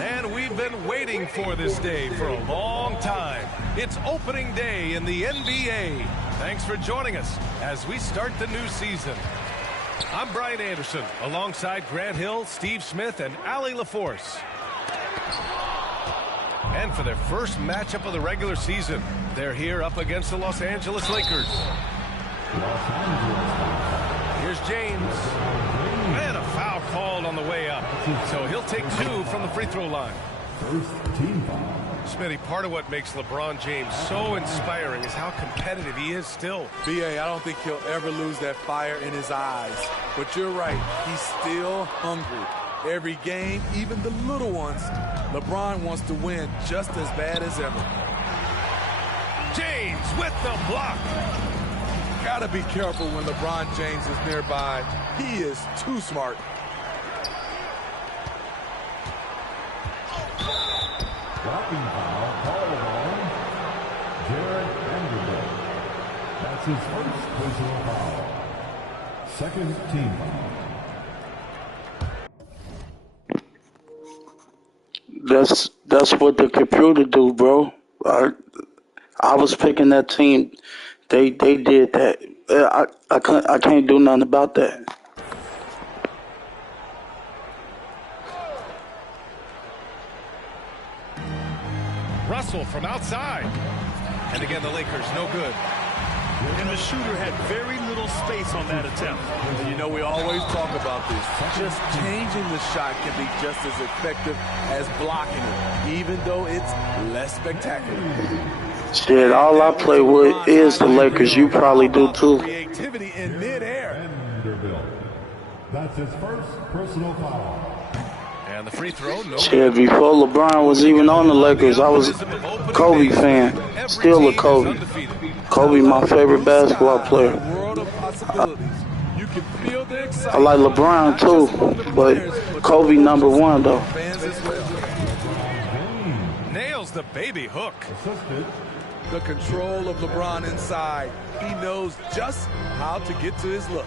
And we've been waiting for this day for a long time. It's opening day in the NBA. Thanks for joining us as we start the new season. I'm Brian Anderson, alongside Grant Hill, Steve Smith, and Allie LaForce. And for their first matchup of the regular season, they're here up against the Los Angeles Lakers. Here's James. And a foul called on the way up. So he'll take 2 from the free throw line. First team foul. Smitty, part of what makes LeBron James so inspiring is how competitive he is still. B.A., I don't think he'll ever lose that fire in his eyes. But you're right, he's still hungry. Every game, even the little ones, LeBron wants to win just as bad as ever. James with the block. Gotta be careful when LeBron James is nearby. He is too smart. Blocking foul called on Jared Vanderbilt. That's his first personal foul. Second team foul. That's what the computer do, bro. I was picking that team. They did that. I can't do nothing about that. Russell from outside. And again, the Lakers, no good. And the shooter had very little space on that attempt. You know, we always talk about this. Just changing the shot can be just as effective as blocking it, even though it's less spectacular. Shit, all I play with is the Lakers. You probably do too. Creativity in midair. Vanderbilt. That's his first personal foul. And the free throw, no. Shit, before LeBron was even on the Lakers, I was a Kobe fan. Still a Kobe. Kobe, my favorite basketball player. I like LeBron too, but Kobe #1 though. Nails the baby hook. The control of LeBron inside. He knows just how to get to his look.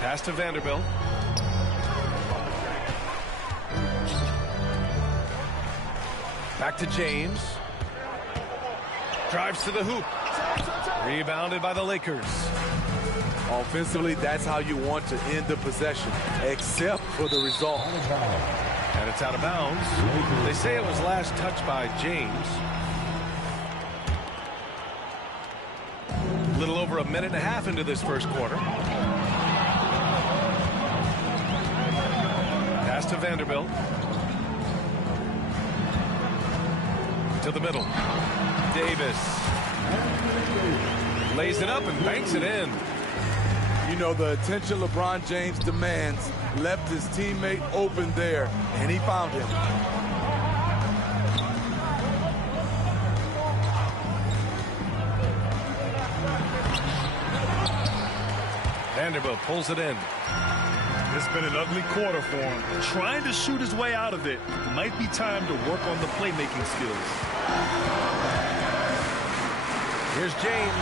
Pass to Vanderbilt. Back to James. Drives to the hoop. Rebounded by the Lakers. Offensively, that's how you want to end the possession, except for the result. And it's out of bounds. They say it was last touched by James. A little over a minute and a half into this first quarter. Pass to Vanderbilt. To the middle. Davis. Lays it up and banks it in. You know, the attention LeBron James demands left his teammate open there, and he found him. Vanderbilt pulls it in. It's been an ugly quarter for him. Trying to shoot his way out of it. Might be time to work on the playmaking skills. Here's James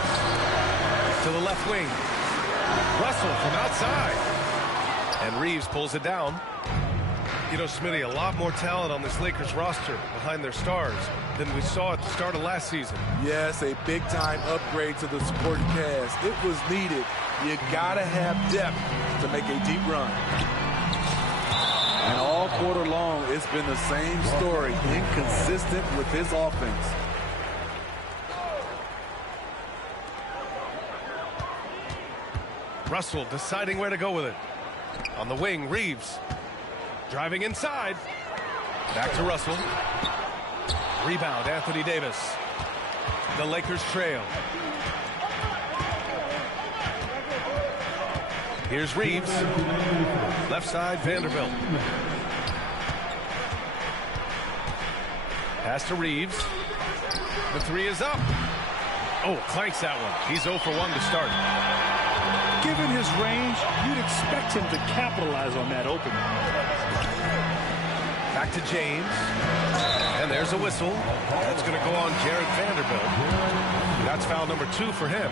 to the left wing. Russell from outside. And Reeves pulls it down. You know, Smitty, a lot more talent on this Lakers roster behind their stars than we saw at the start of last season. Yes, a big-time upgrade to the supporting cast. It was needed. You gotta have depth to make a deep run. And all quarter long, it's been the same story, inconsistent with his offense. Russell deciding where to go with it. On the wing, Reeves. Driving inside. Back to Russell. Rebound, Anthony Davis. The Lakers trail. Here's Reeves. Left side, Vanderbilt. Pass to Reeves. The three is up. Oh, clanks that one. He's 0 for 1 to start. Given his range, you'd expect him to capitalize on that opening. Back to James. And there's a whistle. That's going to go on Jared Vanderbilt. That's foul number 2 for him.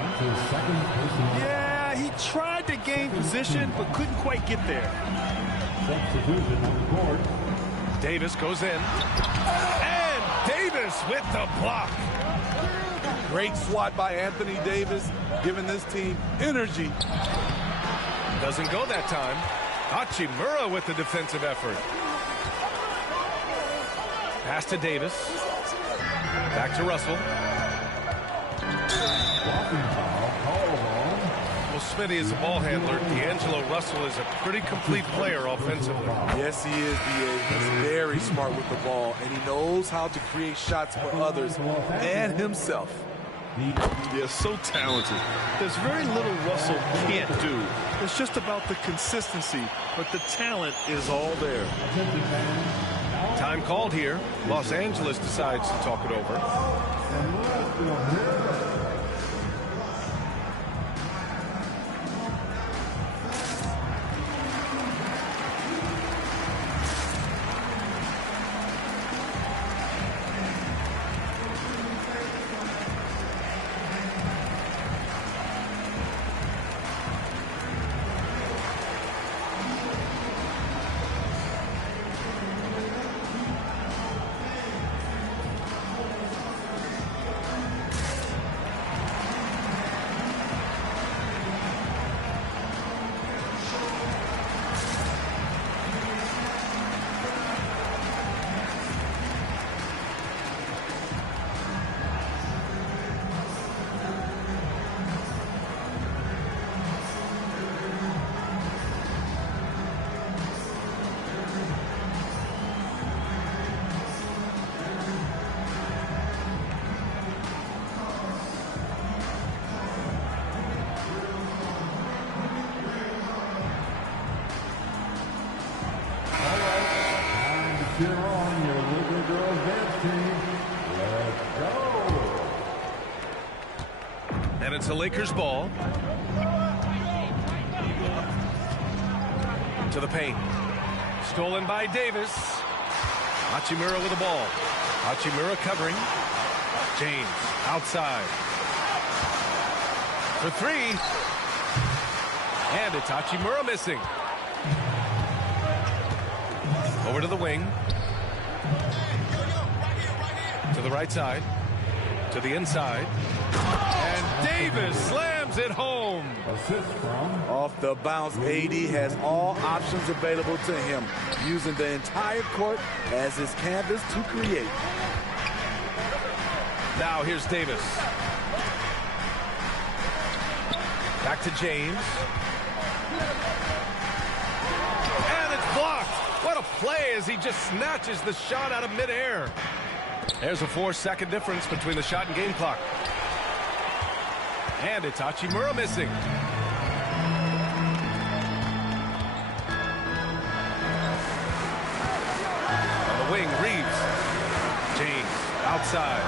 Yeah, he tried to gain position, but couldn't quite get there. Substitution on the court. Davis goes in. And Davis with the block. Great swat by Anthony Davis, giving this team energy. Doesn't go that time. Hachimura with the defensive effort. Pass to Davis. Back to Russell. Well, Smitty is a ball handler. D'Angelo Russell is a pretty complete player offensively. Yes, he is, B.A. He's very smart with the ball, and he knows how to create shots for others and himself. They're so talented. There's very little Russell can't do. It's just about the consistency, but the talent is all there. Time called here. Los Angeles decides to talk it over. Cheer on your little girls dance team. Let's go. And it's a Lakers ball. To the paint. Stolen by Davis. Hachimura with the ball. Hachimura covering. James outside. For three. And it's Hachimura missing. Over to the wing. To the right side. To the inside. And Davis slams it home. Assist from. Off the bounce, AD has all options available to him, using the entire court as his canvas to create. Now here's Davis. Back to James. And it's blocked. What a play as he just snatches the shot out of midair. There's a 4-second difference between the shot and game clock. And it's Hachimura missing. On the wing, Reeves. James outside.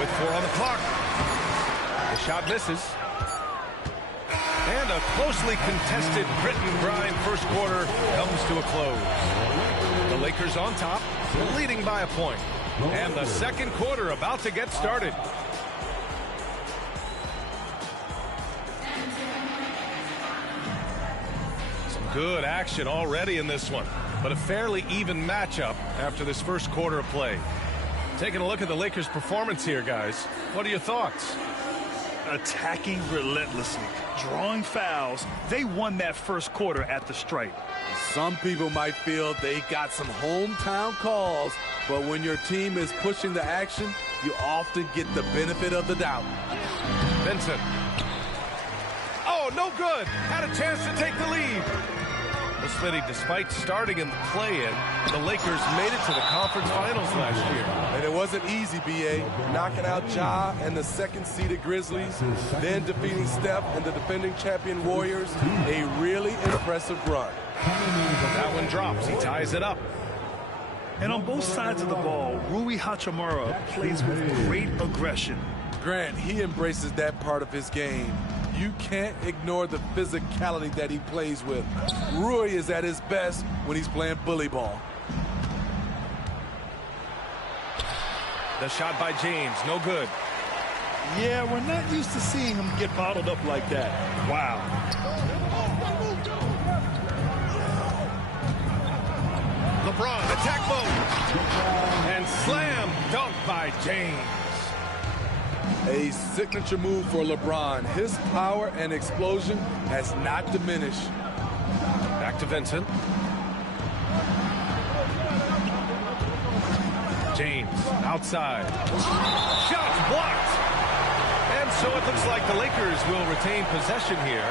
With 4 on the clock. The shot misses. And a closely contested grit and grind first quarter comes to a close. The Lakers on top, leading by a point. And the second quarter about to get started. Some good action already in this one, but a fairly even matchup after this first quarter of play. Taking a look at the Lakers' performance here, guys. What are your thoughts? Attacking relentlessly, drawing fouls. They won that first quarter at the stripe. Some people might feel they got some hometown calls, but when your team is pushing the action, you often get the benefit of the doubt. Vincent. Oh, no good. Had a chance to take the lead. Well, Smitty, despite starting in the play-in, the Lakers made it to the conference finals last year. And it wasn't easy, B.A. Knocking out Ja and the second-seeded Grizzlies, then defeating Steph and the defending champion Warriors. A really impressive run. That one drops. He ties it up. And on both sides of the ball, Rui Hachimura plays with great aggression. Grant, he embraces that part of his game. You can't ignore the physicality that he plays with. Rui is at his best when he's playing bully ball. The shot by James, no good. Yeah, we're not used to seeing him get bottled up like that. Wow. James. A signature move for LeBron. His power and explosion has not diminished. Back to Vincent. James outside. Shots blocked. And so it looks like the Lakers will retain possession here.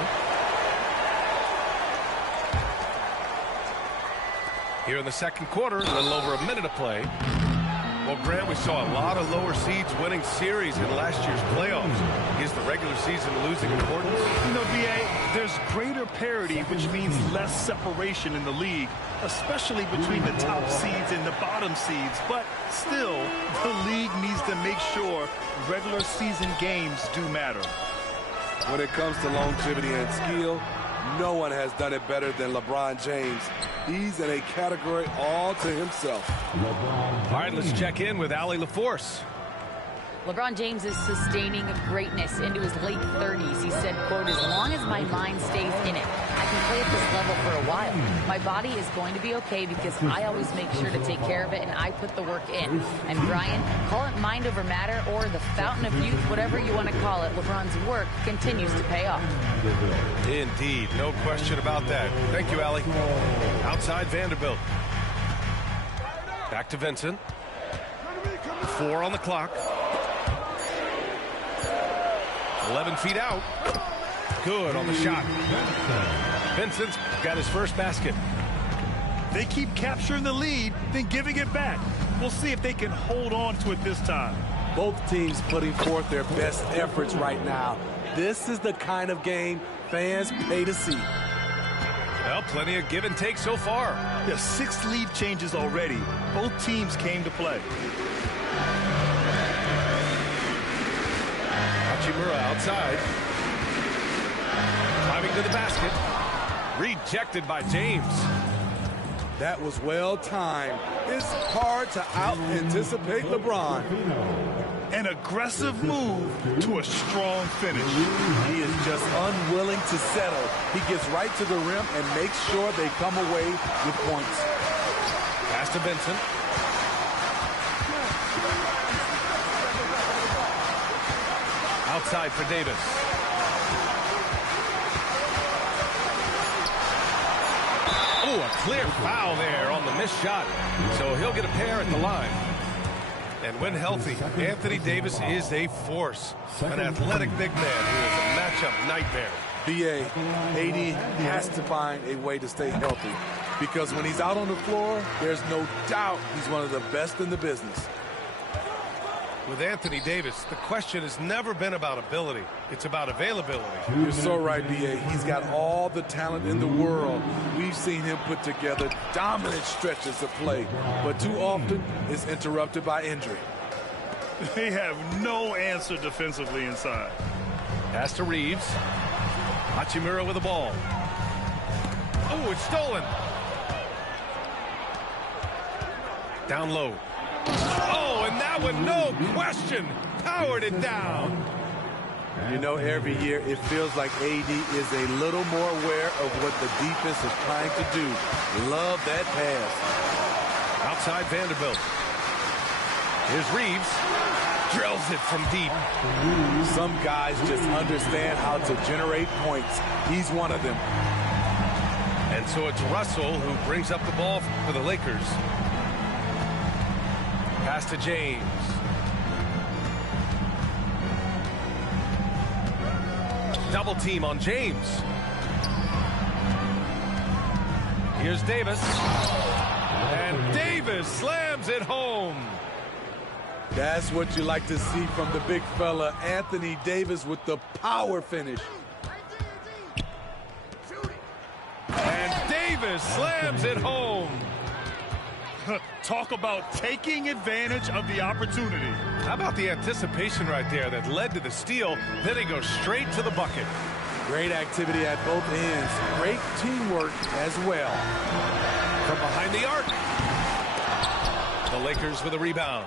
Here in the second quarter, a little over a minute of play. Well, Grant, we saw a lot of lower seeds winning series in last year's playoffs. Is the regular season losing importance? You know, B.A., there's greater parity, which means less separation in the league, especially between the top seeds and the bottom seeds. But still, the league needs to make sure regular season games do matter. When it comes to longevity and skill, no one has done it better than LeBron James. He's in a category all to himself. All right, let's check in with Allie LaForce. LeBron James is sustaining greatness into his late 30s. He said, quote, "As long as my mind stays in it, I can play at this level for a while. My body is going to be okay because I always make sure to take care of it and I put the work in." And Brian, call it mind over matter or the fountain of youth, whatever you want to call it, LeBron's work continues to pay off. Indeed, no question about that. Thank you, Allie. Outside Vanderbilt. Back to Vincent. 4 on the clock. 11 feet out. Good on the shot. Vincent's got his first basket. They keep capturing the lead, then giving it back. We'll see if they can hold on to it this time. Both teams putting forth their best efforts right now. This is the kind of game fans pay to see. Well, plenty of give and take so far. There's 6 lead changes already. Both teams came to play. Hachimura outside. Driving to the basket. Rejected by James. That was well timed. It's hard to out-anticipate LeBron. An aggressive move to a strong finish. He is just unwilling to settle. He gets right to the rim and makes sure they come away with points. Pass to Vincent. Outside for Davis. Oh, a clear foul there on the missed shot. So he'll get a pair at the line. And when healthy, Anthony Davis is a force. An athletic big man who is a matchup nightmare. B.A., AD has to find a way to stay healthy. Because when he's out on the floor, there's no doubt he's one of the best in the business. With Anthony Davis, the question has never been about ability. It's about availability. You're so right, B.A. He's got all the talent in the world. We've seen him put together dominant stretches of play, but too often it's interrupted by injury. They have no answer defensively inside. Pass to Reeves. Hachimura with the ball. Oh, it's stolen. Down low. Oh, and that one, no question, powered it down. You know, every year it feels like AD is a little more aware of what the defense is trying to do. Love that pass. Outside Vanderbilt. Here's Reeves. Drills it from deep. Some guys just understand how to generate points. He's one of them. And so it's Russell who brings up the ball for the Lakers. Pass to James. Double team on James. Here's Davis. And Davis slams it home. That's what you like to see from the big fella, Anthony Davis, with the power finish. And Davis slams it home. Talk about taking advantage of the opportunity. How about the anticipation right there that led to the steal? Then he goes straight to the bucket. Great activity at both ends. Great teamwork as well. From behind the arc. The Lakers with a rebound.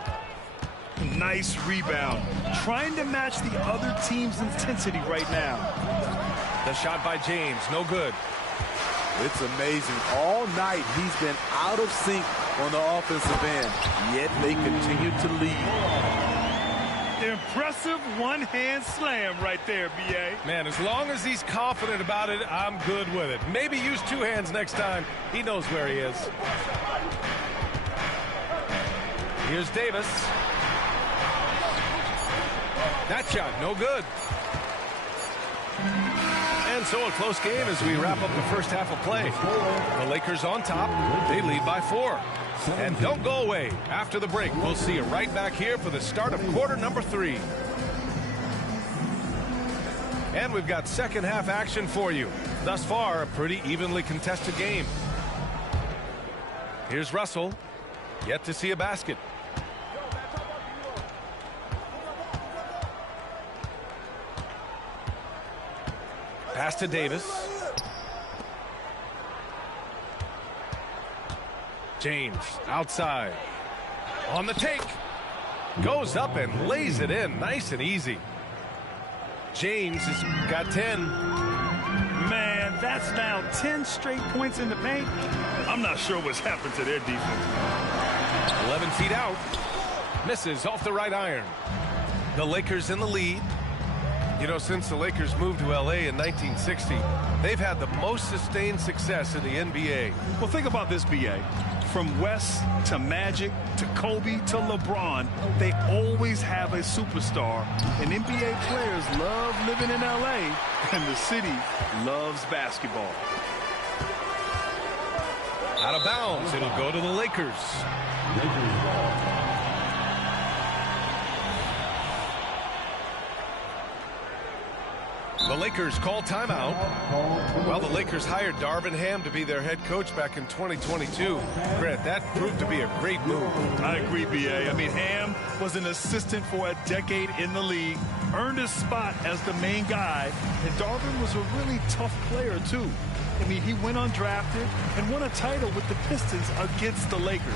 Nice rebound. Trying to match the other team's intensity right now. The shot by James, no good. It's amazing. All night he's been out of sync on the offensive end, yet they continue to lead. Impressive one-hand slam right there, B.A. Man, as long as he's confident about it, I'm good with it. Maybe use two hands next time. He knows where he is. Here's Davis. That shot, no good. And so a close game as we wrap up the first half of play. The Lakers on top. They lead by 4. And don't go away. After the break, we'll see you right back here for the start of quarter number 3. And we've got second half action for you. Thus far, a pretty evenly contested game. Here's Russell. Yet to see a basket. Pass to Davis. James outside. On the take. Goes up and lays it in. Nice and easy. James has got 10. Man, that's now 10 straight points in the paint. I'm not sure what's happened to their defense. 11 feet out. Misses off the right iron. The Lakers in the lead. You know, since the Lakers moved to L.A. in 1960, they've had the most sustained success in the NBA. Well, think about this, B.A. From West to Magic to Kobe to LeBron, they always have a superstar. And NBA players love living in L.A., and the city loves basketball. Out of bounds, it'll go to the Lakers. The Lakers call timeout. Well, the Lakers hired Darvin Ham to be their head coach back in 2022. Grant, that proved to be a great move. I agree, B.A. I mean, Ham was an assistant for a decade in the league, earned his spot as the main guy, and Darvin was a really tough player, too. I mean, he went undrafted and won a title with the Pistons against the Lakers.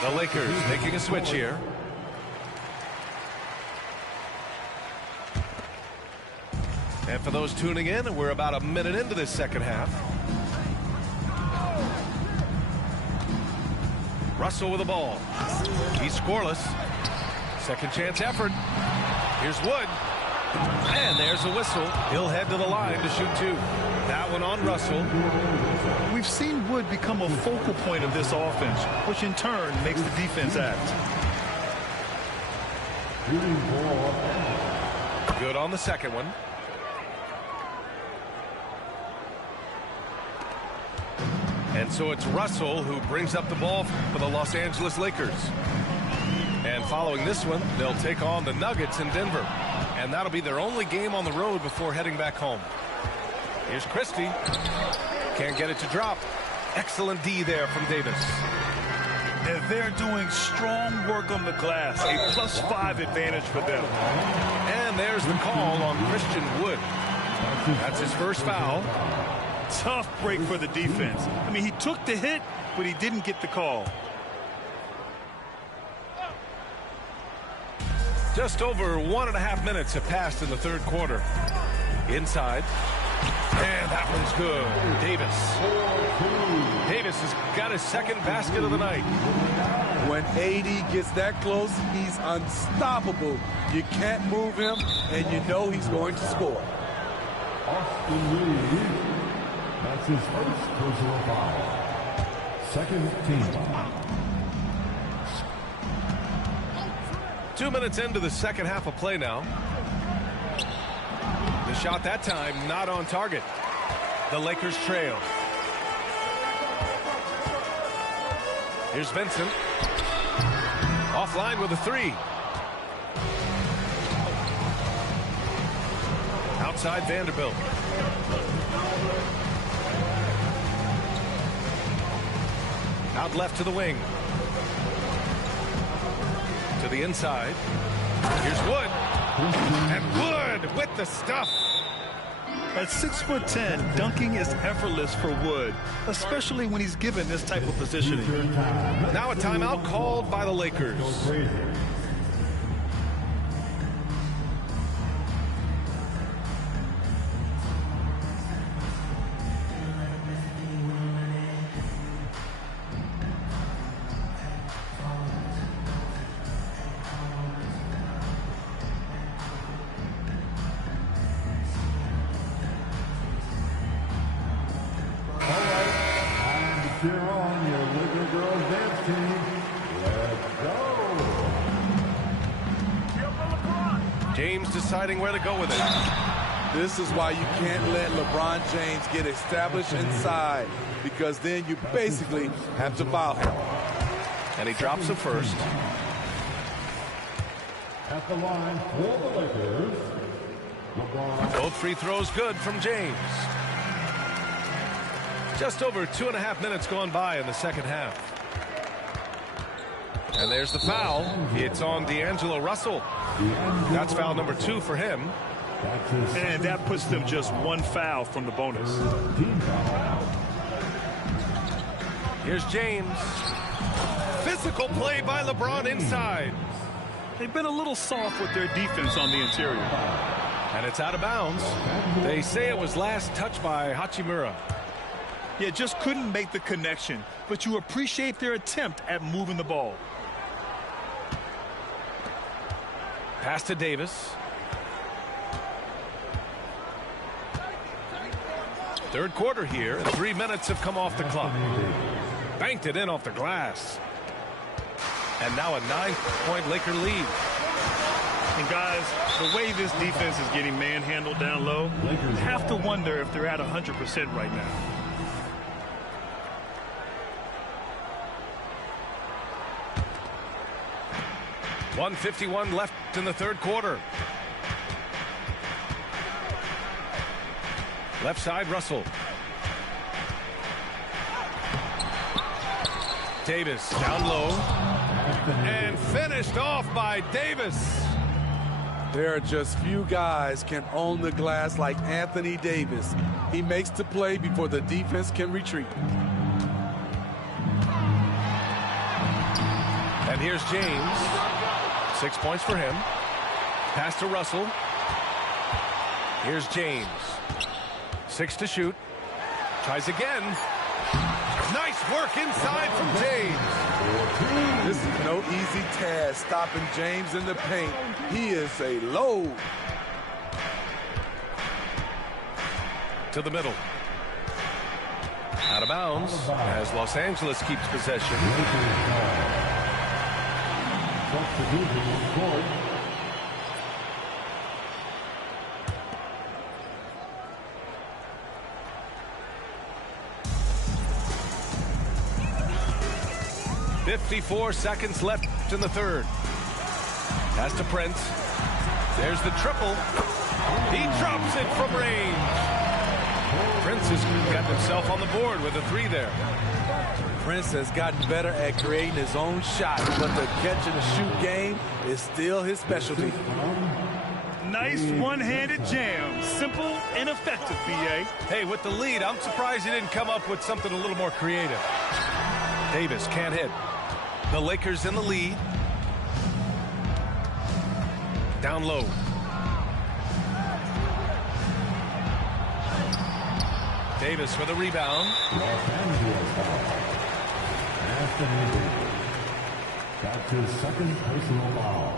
The Lakers making a switch here. And for those tuning in, we're about a minute into this second half. Russell with the ball. He's scoreless. Second chance effort. Here's Wood. And there's a whistle. He'll head to the line to shoot 2. That one on Russell. We've seen Wood become a focal point of this offense, which in turn makes the defense act. Good on the second one. And so it's Russell who brings up the ball for the Los Angeles Lakers. And following this one, they'll take on the Nuggets in Denver. And that'll be their only game on the road before heading back home. Here's Christie. Can't get it to drop. Excellent D there from Davis. And they're doing strong work on the glass. A +5 advantage for them. And there's the call on Christian Wood. That's his first foul. Tough break for the defense. I mean, he took the hit, but he didn't get the call. Just over 1.5 minutes have passed in the third quarter. Inside. And that one's good. Davis. Davis has got his second basket of the night. When AD gets that close, he's unstoppable. You can't move him, and you know he's going to score. Austin Reeves. That's his first personal foul. Second team foul. 2 minutes into the second half of play now. The shot that time not on target. The Lakers trail. Here's Vincent. Offline with a three. Outside Vanderbilt. Out left to the wing. To the inside. Here's Wood. And Wood with the stuff. At 6'10", dunking is effortless for Wood, especially when he's given this type of positioning. Now a timeout called by the Lakers. Cheer on your little girls dance team. Let's go. James deciding where to go with it. This is why you can't let LeBron James get established inside, because then you basically have to foul him. And he drops it first. At the line for the Lakers, LeBron. Both free throws good from James. Just over 2.5 minutes gone by in the second half. And there's the foul. It's on D'Angelo Russell. That's foul number 2 for him. And that puts them just 1 foul from the bonus. Here's James. Physical play by LeBron inside. They've been a little soft with their defense on the interior. And it's out of bounds. They say it was last touched by Hachimura. Yeah, just couldn't make the connection, but you appreciate their attempt at moving the ball. Pass to Davis. Third quarter here, and 3 minutes have come off the clock. Banked it in off the glass. And now a 9-point Laker lead. And guys, the way this defense is getting manhandled down low, you have to wonder if they're at 100% right now. .151 left in the third quarter. Left side, Russell. Davis down low. And finished off by Davis. There are just few guys can own the glass like Anthony Davis. He makes the play before the defense can retreat. And here's James. 6 points for him. Pass to Russell. Here's James. 6 to shoot. Tries again. Nice work inside from James. This is no easy task, stopping James in the paint. He is a load. To the middle. Out of bounds as Los Angeles keeps possession. Substitution scored. .54 seconds left in the third. Pass to Prince. There's the triple. He drops it from range. Prince has gotten himself on the board with a 3 there. Prince has gotten better at creating his own shot, but the catch and shoot game is still his specialty. Nice one-handed jam. Simple and effective, B.A. Hey, with the lead, I'm surprised he didn't come up with something a little more creative. Davis can't hit. The Lakers in the lead. Down low. Davis with a rebound. Los Angeles foul. Anthony Davis. That's his second personal foul.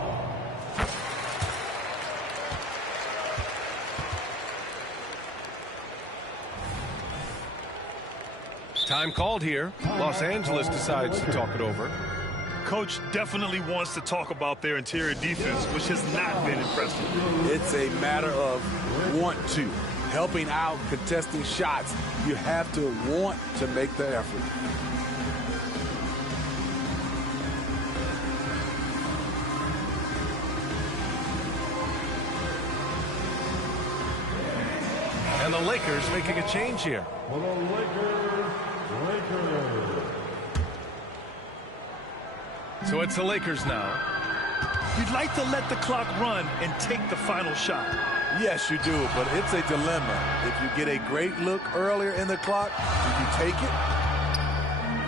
Time called here. Los Angeles decides to talk it over. Coach definitely wants to talk about their interior defense, which has not been impressive. It's a matter of want to. Helping out, contesting shots. You have to want to make the effort. And the Lakers making a change here. For the Lakers. So it's the Lakers now. You'd like to let the clock run and take the final shot. Yes, you do, but it's a dilemma. If you get a great look earlier in the clock, do you take it?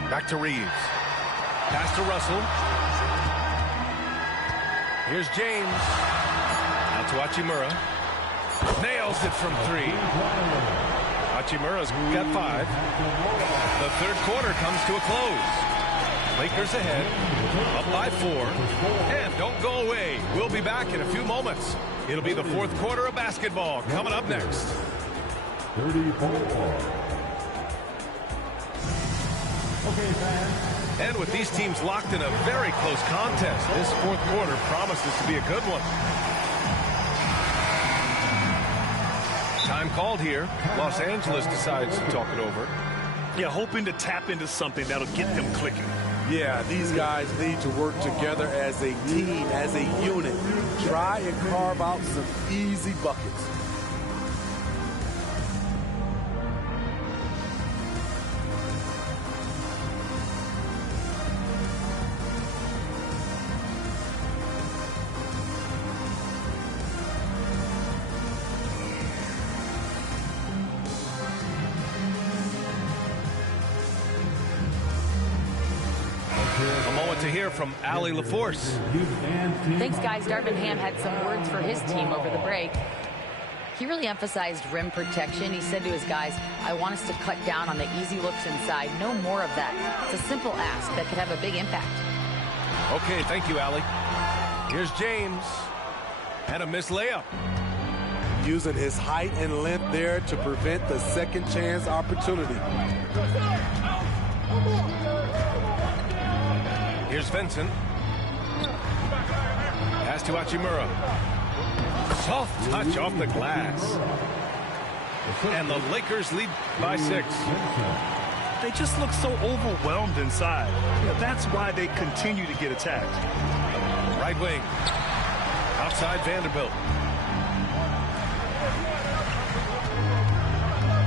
Back to Reeves. Pass to Russell. Here's James. Out to Hachimura. Nails it from 3. Hachimura's got 5. The third quarter comes to a close. Lakers ahead, up by 4. And don't go away. We'll be back in a few moments. It'll be the fourth quarter of basketball coming up next. 34. Okay, fans. And with these teams locked in a very close contest, this fourth quarter promises to be a good one. Time called here. Los Angeles decides to talk it over. Yeah, hoping to tap into something that'll get them clicking. Yeah, these guys need to work together as a team, as a unit. Try and carve out some easy buckets. A moment to hear from Allie LaForce. Thanks, guys. Darvin Ham had some words for his team over the break. He really emphasized rim protection. He said to his guys, I want us to cut down on the easy looks inside. No more of that. It's a simple ask that could have a big impact. Okay, thank you, Allie. Here's James. And a missed layup. Using his height and length there to prevent the second chance opportunity. Here's Vincent. Pass to Hachimura. Soft touch off the glass. And the Lakers lead by 6. They just look so overwhelmed inside. That's why they continue to get attacked. Right wing. Outside Vanderbilt.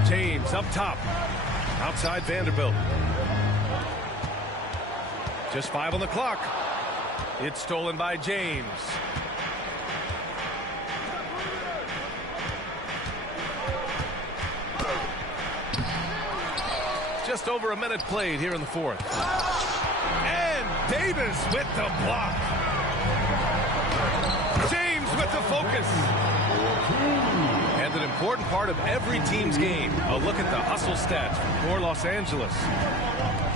James up top. Outside Vanderbilt. Just 5 on the clock. It's stolen by James. Just over a minute played here in the fourth. And Davis with the block. James with the focus. And an important part of every team's game. A look at the hustle stats for Los Angeles.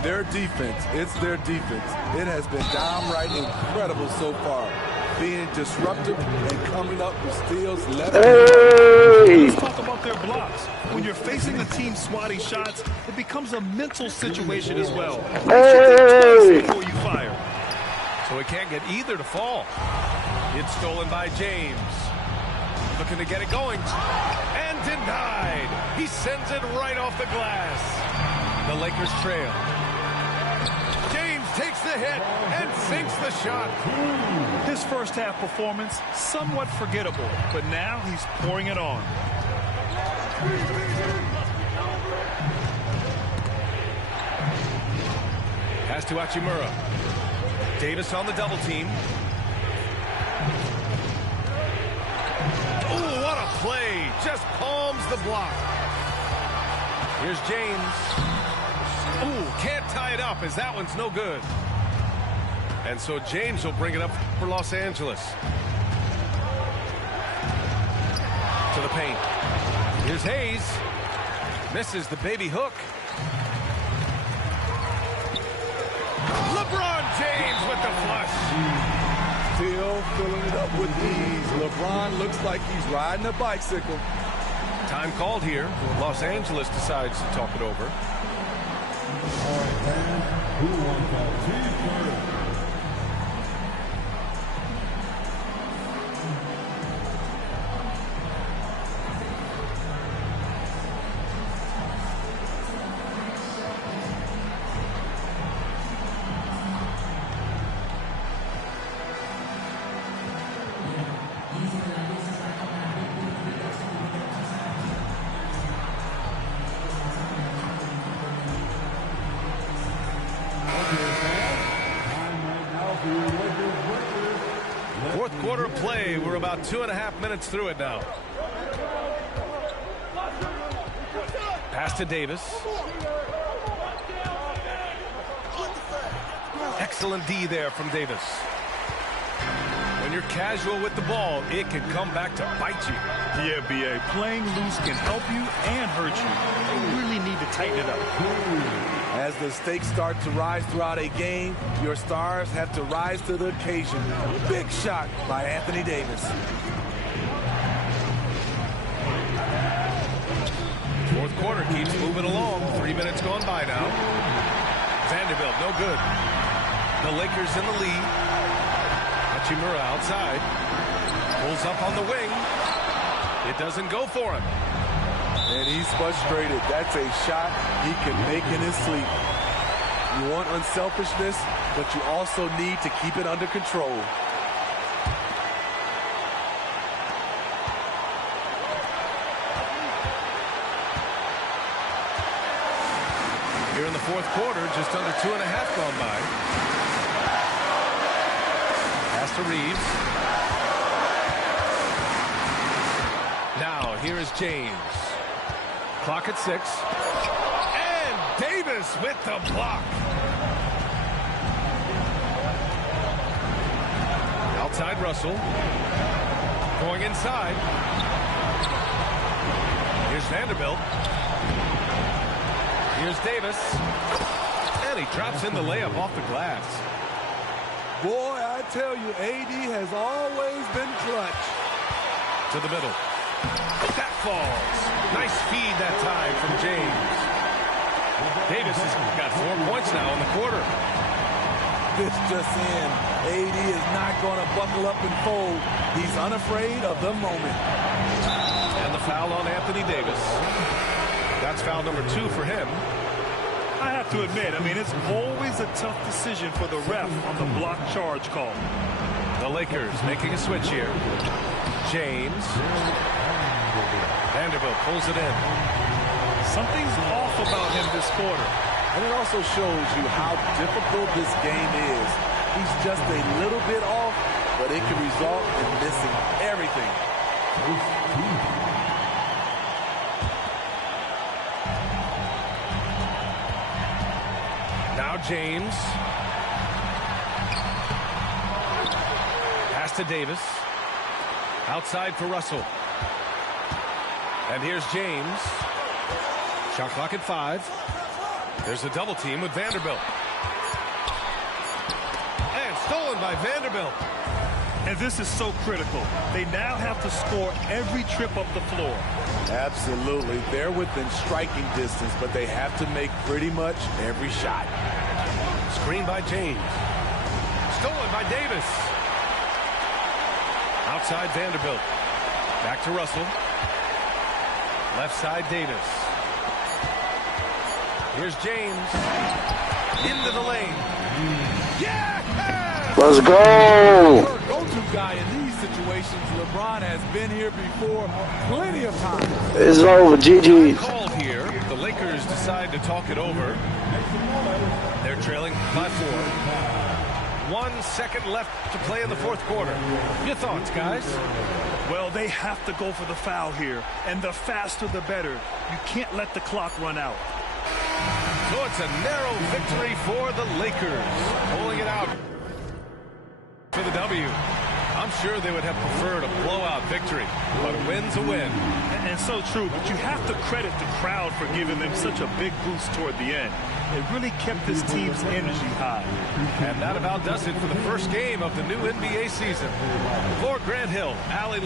Their defense, it's their defense. It has been downright incredible so far. Being disruptive and coming up with steals. Let's talk about their blocks. When you're facing a team swatting shots, it becomes a mental situation as well. You should think twice before you fire. So he can't get either to fall. It's stolen by James. Looking to get it going. And denied. He sends it right off the glass. The Lakers trail. James takes the hit and sinks the shot. His first half performance, somewhat forgettable, but now he's pouring it on. Pass to Hachimura. Davis on the double team. Oh, what a play. Just palms the block. Here's James. Oh, can't tie it up as that one's no good. And so James will bring it up for Los Angeles. To the paint. Here's Hayes. Misses the baby hook. LeBron James with the flush. Still filling it up with ease. LeBron looks like he's riding a bicycle. Time called here. Los Angeles decides to talk it over. All right, fans. Who wants that cheeseburger? play. We're about 2.5 minutes through it now. Pass to Davis. Excellent D there from Davis. When you're casual with the ball, it can come back to bite you. Yeah, B.A. Playing loose can help you and hurt you. You really need to tighten it up. As the stakes start to rise throughout a game, your stars have to rise to the occasion. Big shot by Anthony Davis. Fourth quarter keeps moving along. 3 minutes gone by now. Vanderbilt, no good. The Lakers in the lead. Hachimura outside. Pulls up on the wing. It doesn't go for him. And he's frustrated. That's a shot he can make in his sleep. You want unselfishness, but you also need to keep it under control. Here in the fourth quarter, just under 2.5 gone by. Pass to Reeves. Now, here is James. Clock at 6. And Davis with the block. Outside Russell. Going inside. Here's Vanderbilt. Here's Davis. And he drops in the layup off the glass. Boy, I tell you, AD has always been clutch. To the middle. That falls. Nice feed that time from James. Davis has got 4 points now in the quarter. This just in. AD is not going to buckle up and fold. He's unafraid of the moment. And the foul on Anthony Davis. That's foul number 2 for him. I have to admit, it's always a tough decision for the ref on the block charge call. The Lakers making a switch here. James. Vanderbilt pulls it in. Something's off about him this quarter. And it also shows you how difficult this game is. He's just a little bit off, but it can result in missing everything. Now James. Pass to Davis. Outside for Russell. And here's James. Shot clock at 5. There's a double team with Vanderbilt. And stolen by Vanderbilt. And this is so critical. They now have to score every trip up the floor. Absolutely. They're within striking distance, but they have to make pretty much every shot. Screen by James. Stolen by Davis. Outside Vanderbilt. Back to Russell. Left side Davis. Here's James. Into the lane. Yeah! Let's go. Go-to guy in these situations. LeBron has been here before plenty of times. It's over. GG. Called here. The Lakers decide to talk it over. They're trailing by 4. 1 second left to play in the fourth quarter. Your thoughts, guys? Well, they have to go for the foul here, and the faster the better. You can't let the clock run out. So it's a narrow victory for the Lakers. Pulling it out for the W. I'm sure they would have preferred a blowout victory, but a win's a win. And so true, but you have to credit the crowd for giving them such a big boost toward the end. It really kept this team's energy high. And that about does it for the first game of the new NBA season. For Grant Hill, Allie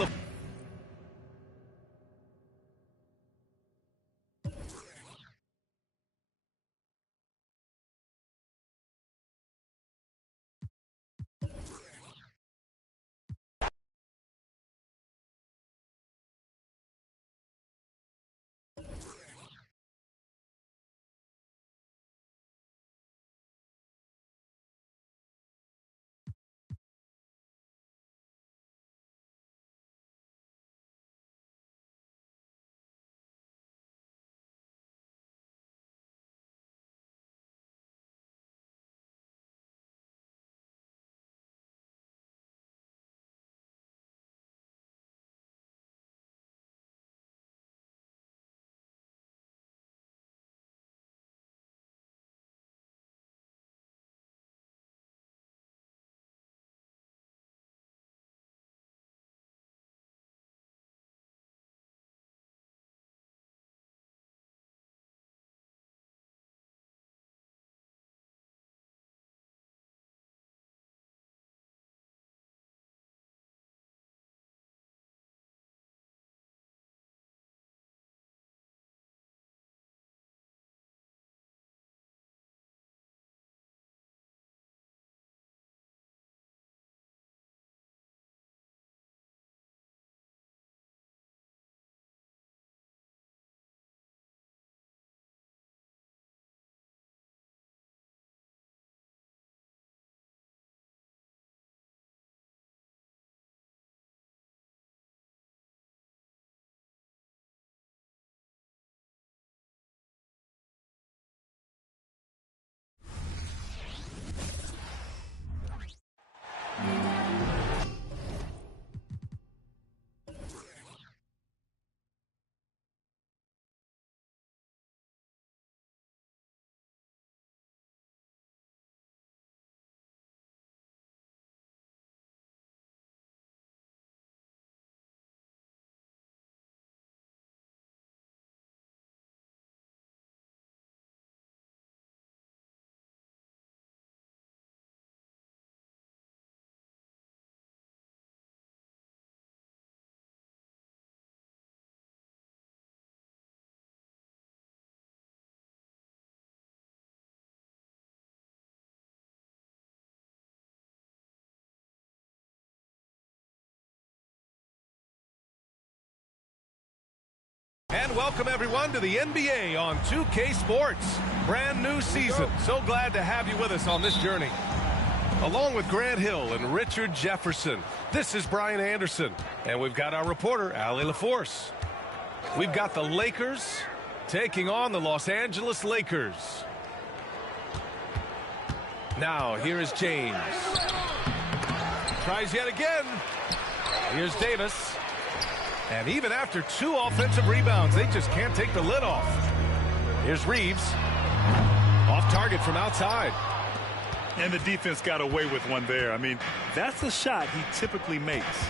And welcome everyone to the NBA on 2K Sports. Brand new season. So glad to have you with us on this journey. Along with Grant Hill and Richard Jefferson, this is Brian Anderson. And we've got our reporter, Allie LaForce. We've got the Lakers taking on the Los Angeles Lakers. Now, here is James. Tries yet again. Here's Davis. And even after 2 offensive rebounds, they just can't take the lid off. Here's Reeves. Off target from outside. And the defense got away with one there. I mean, that's a shot he typically makes.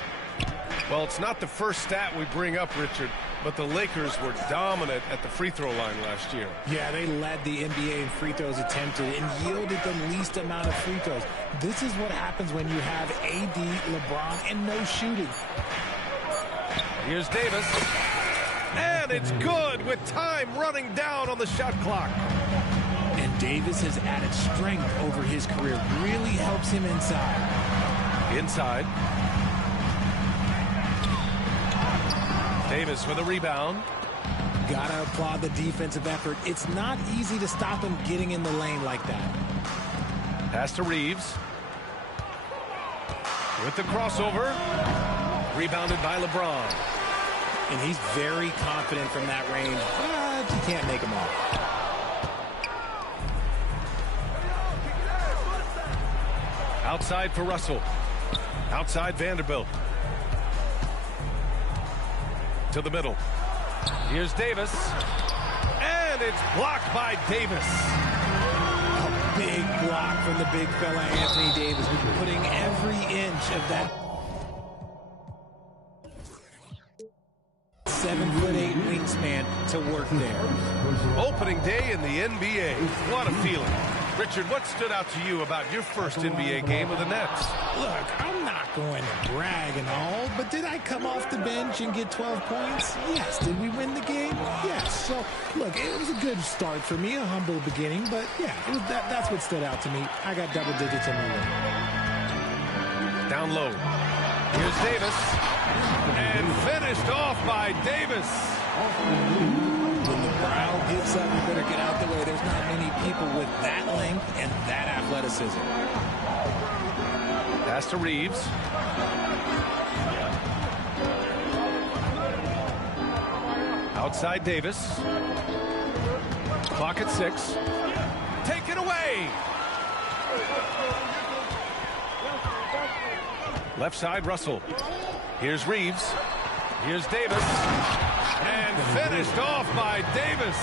Well, it's not the first stat we bring up, Richard, but the Lakers were dominant at the free throw line last year. Yeah, they led the NBA in free throws attempted and yielded the least amount of free throws. This is what happens when you have AD, LeBron, and no shooting. Here's Davis. And it's good with time running down on the shot clock. And Davis has added strength over his career. Really helps him inside. Inside. Davis with a rebound. Gotta applaud the defensive effort. It's not easy to stop him getting in the lane like that. Pass to Reeves. With the crossover. Rebounded by LeBron. And he's very confident from that range, but you can't make him all. Outside for Russell. Outside Vanderbilt. To the middle. Here's Davis. And it's blocked by Davis. A big block from the big fella, Anthony Davis, putting every inch of that 7'8" wingspan to work there. Opening day in the NBA. What a feeling. Richard, what stood out to you about your first NBA game with the Nets? Look, I'm not going to brag and all, but did I come off the bench and get 12 points? Yes. Did we win the game? Yes. So, look, it was a good start for me, a humble beginning, but yeah, that's what stood out to me. I got double digits in my win. Down low. Here's Davis. And finished off by Davis. When the crowd gets up, you better get out the way. There's not many people with that length and that athleticism. Pass to Reeves. Outside Davis. Clock at 6. Take it away. Left side, Russell. Here's Reeves. Here's Davis. And finished off by Davis.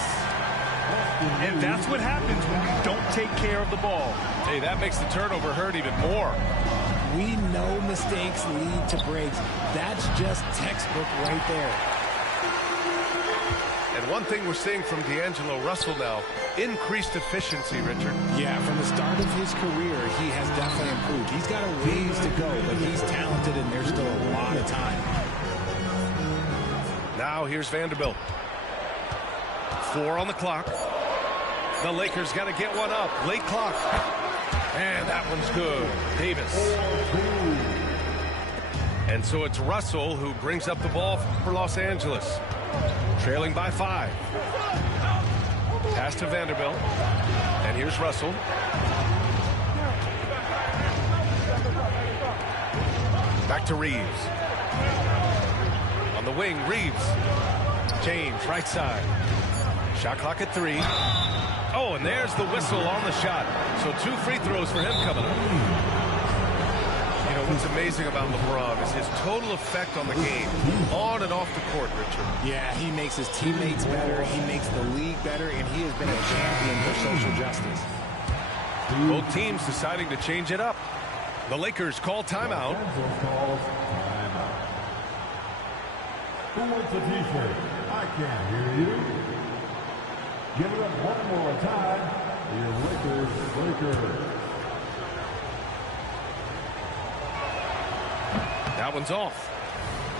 And that's what happens when you don't take care of the ball. Hey, that makes the turnover hurt even more. We know mistakes lead to breaks. That's just textbook right there. And one thing we're seeing from D'Angelo Russell now, increased efficiency, Richard. Yeah, from the start of his career, he has definitely improved. He's got a ways to go, but he's talented and there's still a lot of time. Now here's Vanderbilt. 4 on the clock. The Lakers got to get one up. Late clock. And that one's good. Davis. And so it's Russell who brings up the ball for Los Angeles. Trailing by 5. Pass to Vanderbilt. And here's Russell. Back to Reeves. On the wing, Reeves. James, right side. Shot clock at 3. Oh, and there's the whistle on the shot. So 2 free throws for him coming up. You know, what's amazing about LeBron is his total effect on the game, on and off the court, Richard. Yeah, he makes his teammates better, he makes the league better, and he has been a champion for social justice. Both teams deciding to change it up. The Lakers call timeout. Who wants a t-shirt? I can't hear you. Give it up one more time. Your Lakers. That one's off.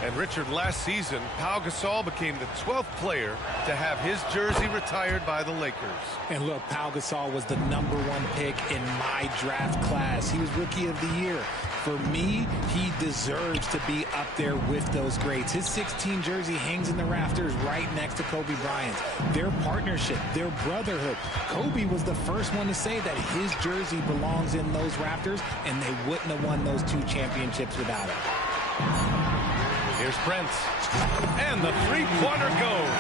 And Richard, last season, Pau Gasol became the 12th player to have his jersey retired by the Lakers. And look, Pau Gasol was the #1 pick in my draft class. He was Rookie of the Year. For me, he deserves to be up there with those greats. His 16 jersey hangs in the rafters right next to Kobe Bryant's. Their partnership, their brotherhood. Kobe was the first one to say that his jersey belongs in those rafters, and they wouldn't have won those 2 championships without it. Here's Brent. And the three-pointer goes.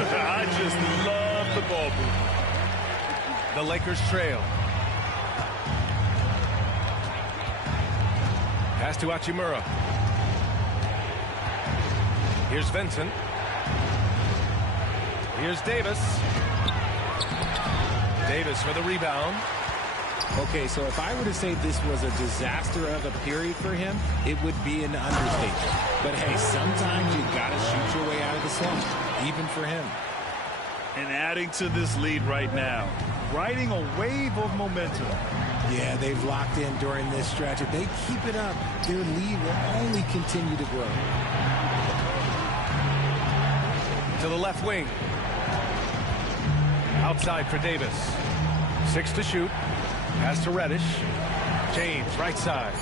I just love the ball movement. The Lakers trail. Pass to Hachimura. Here's Vincent. Here's Davis. Davis for the rebound. Okay, so if I were to say this was a disaster of a period for him, it would be an understatement. But hey, sometimes you got to shoot your way out of the slump, even for him. And adding to this lead right now, riding a wave of momentum. Yeah, they've locked in during this stretch. If they keep it up, their lead will only continue to grow. To the left wing. Outside for Davis. 6 to shoot. Pass to Reddish. James, right side.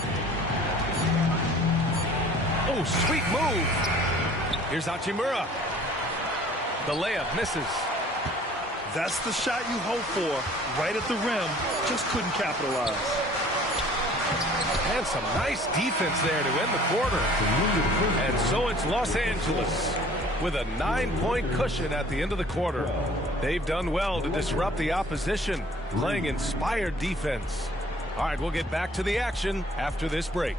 Oh, sweet move. Here's Hachimura. The layup misses. That's the shot you hope for. Right at the rim. Just couldn't capitalize. And some nice defense there to end the quarter. And so it's Los Angeles with a 9-point cushion at the end of the quarter. They've done well to disrupt the opposition, playing inspired defense. All right, we'll get back to the action after this break.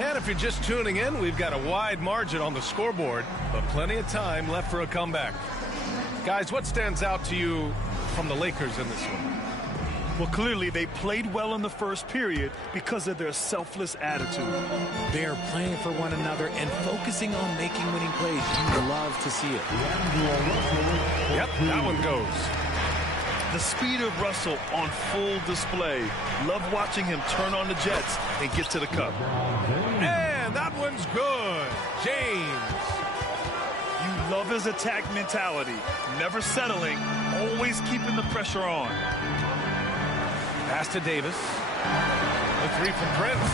And if you're just tuning in, we've got a wide margin on the scoreboard, but plenty of time left for a comeback. Guys, what stands out to you from the Lakers in this one? Well, clearly they played well in the first period because of their selfless attitude. They're playing for one another and focusing on making winning plays. You love to see it. Yep, that one goes. The speed of Russell on full display. Love watching him turn on the jets and get to the cup. And that one's good. James. You love his attack mentality. Never settling, always keeping the pressure on. Pass to Davis. The 3 from Prince.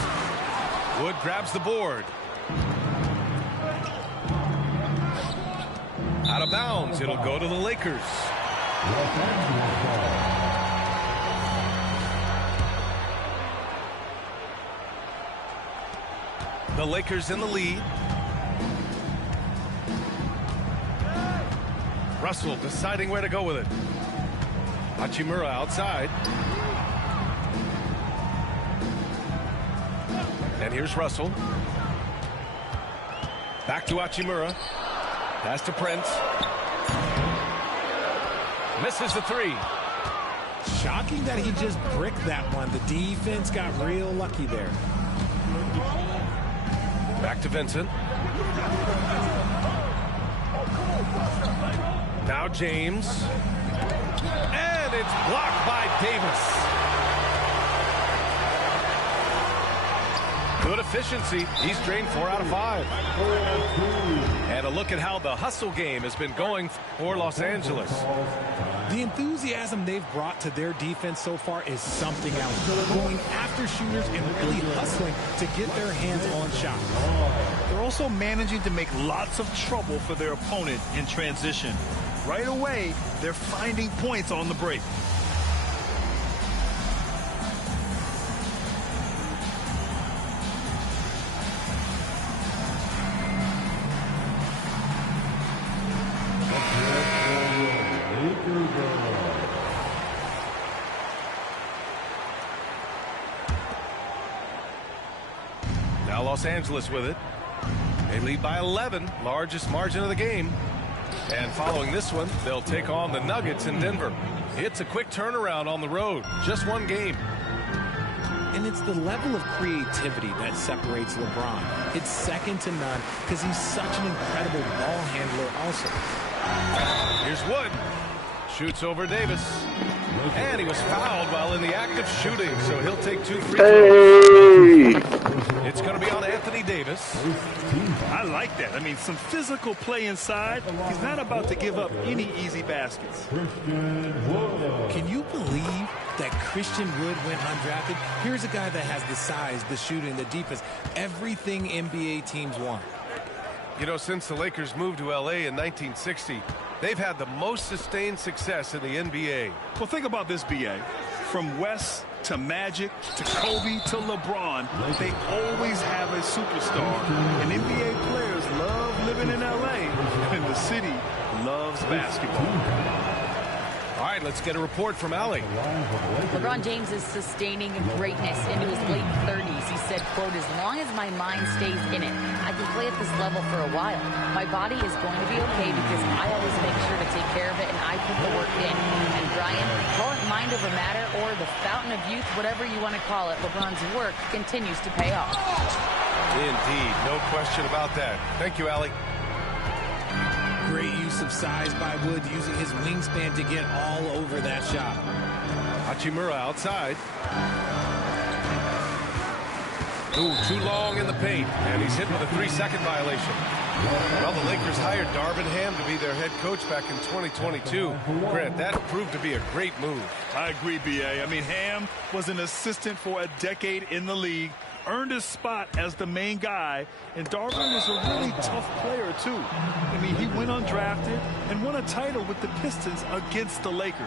Wood grabs the board. Out of bounds. It'll go to the Lakers. The Lakers in the lead. Russell deciding where to go with it. Hachimura outside. And here's Russell. Back to Hachimura. Pass to Prince. Misses the 3. Shocking that he just bricked that one. The defense got real lucky there. Back to Vincent. Now James. And it's blocked by Davis. Good efficiency. He's drained 4 out of 5. And a look at how the hustle game has been going for Los Angeles. The enthusiasm they've brought to their defense so far is something else. Going after shooters and really hustling to get their hands on shots. They're also managing to make lots of trouble for their opponent in transition. Right away, they're finding points on the break. Now Los Angeles with it. They lead by 11, largest margin of the game. And following this one, they'll take on the Nuggets in Denver. It's a quick turnaround on the road. Just one game. And it's the level of creativity that separates LeBron. It's second to none because he's such an incredible ball handler also. Here's Wood. Shoots over Davis. And he was fouled while in the act of shooting, so he'll take 2 free throws. Hey! It's going to be on Anthony Davis. I like that. I mean, some physical play inside. He's not about to give up any easy baskets. Can you believe that Christian Wood went undrafted? Here's a guy that has the size, the shooting, the defense, everything NBA teams want. You know, since the Lakers moved to L.A. in 1960, they've had the most sustained success in the NBA. Well, think about this, B.A. From West to Magic to Kobe to LeBron, they always have a superstar. And NBA players love living in L.A., and the city loves basketball. All right, let's get a report from Allie. LeBron James is sustaining greatness into his late 30s. He said, quote, as long as my mind stays in it, I can play at this level for a while. My body is going to be okay because I always make sure to take care of it and I put the work in. And Brian, call it mind over matter or the fountain of youth, whatever you want to call it, LeBron's work continues to pay off. Indeed, no question about that. Thank you, Allie. Great use of size by Wood, using his wingspan to get all over that shot. Hachimura outside. Ooh, too long in the paint, and he's hit with a 3-second violation. Well, the Lakers hired Darvin Ham to be their head coach back in 2022. Grant, that proved to be a great move. I agree, B.A. I mean, Ham was an assistant for a decade in the league, earned his spot as the main guy, and Darvin was a really tough player, too. I mean, he went undrafted and won a title with the Pistons against the Lakers.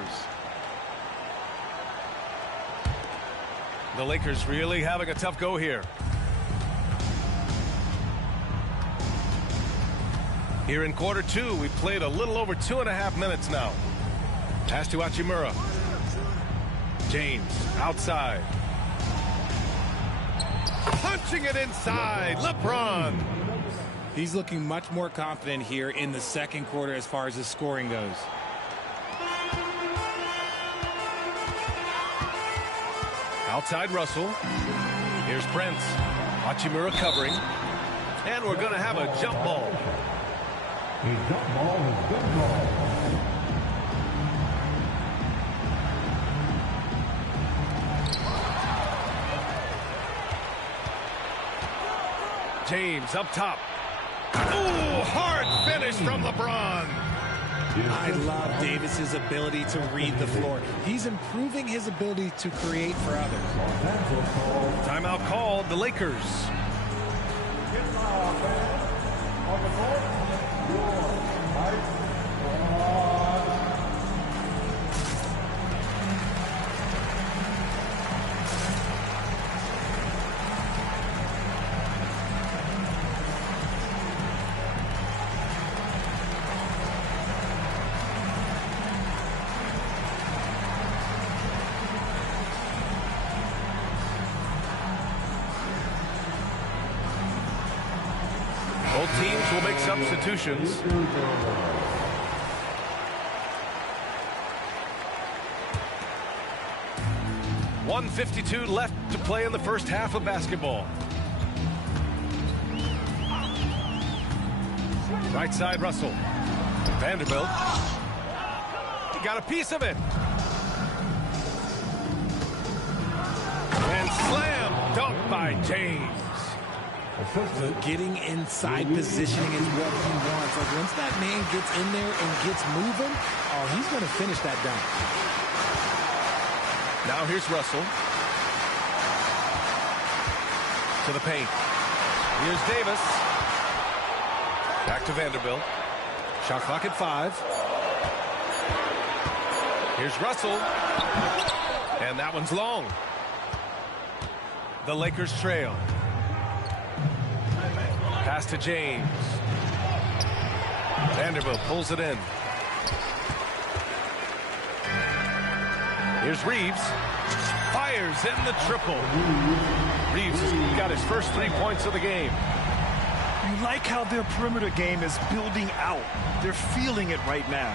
The Lakers really having a tough go here. Here in quarter two, we've played a little over 2.5 minutes now. Pass to Hachimura. James outside. Punching it inside, LeBron. He's looking much more confident here in the second quarter as far as his scoring goes. Outside Russell. Here's Prince. Hachimura covering. And we're going to have a jump ball. A jump ball has been called. James up top. Ooh, hard finish from LeBron. I love Davis's ability to read the floor. He's improving his ability to create for others. Timeout called, the Lakers. Both teams will make substitutions. .152 left to play in the first half of basketball. Right side, Russell. Vanderbilt. He got a piece of it. And slam dunk by James. So getting inside positioning is what he wants. Like once that man gets in there and gets moving, oh, he's going to finish that dunk. Now here's Russell. To the paint. Here's Davis. Back to Vanderbilt. Shot clock at 5. Here's Russell. And that one's long. The Lakers trail. Pass to James. Vanderbilt pulls it in. Here's Reeves. Fires in the triple. Reeves has got his first 3 points of the game. You like how their perimeter game is building out. They're feeling it right now.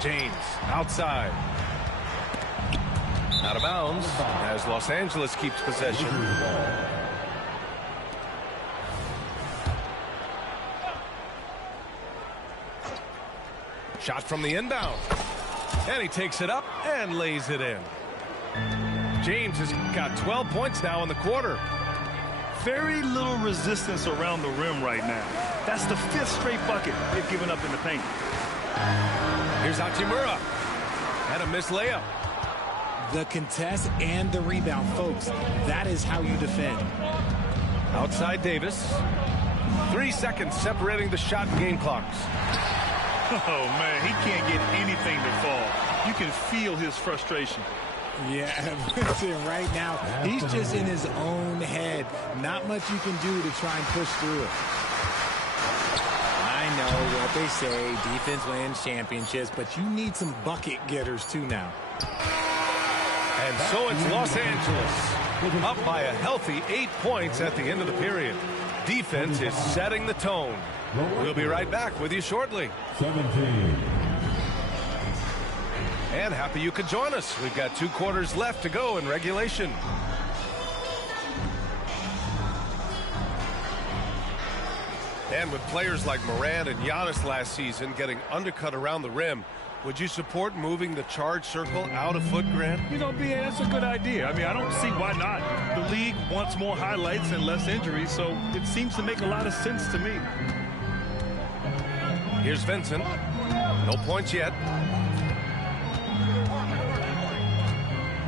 James outside. Out of bounds as Los Angeles keeps possession. Shot from the inbound. And he takes it up and lays it in. James has got 12 points now in the quarter. very little resistance around the rim right now. That's the 5th straight bucket they've given up in the paint. Here's Hachimura. And a missed layup. The contest and the rebound, folks. That is how you defend. Outside Davis. 3 seconds separating the shot and game clocks. Oh, man, he can't get anything to fall. You can feel his frustration. Yeah, right now, he's just in his own head. Not much you can do to try and push through it. I know what they say, defense wins championships, but you need some bucket getters too now. And so it's Los Angeles, up by a healthy 8 points at the end of the period. Defense is setting the tone. We'll be right back with you shortly. 17. And happy you could join us. We've got 2 quarters left to go in regulation. And with players like Morant and Giannis last season getting undercut around the rim, would you support moving the charge circle out a foot, Grant? You know, B.A., that's a good idea. I mean, I don't see why not. The league wants more highlights and less injuries, so it seems to make a lot of sense to me. Here's Vincent. No points yet.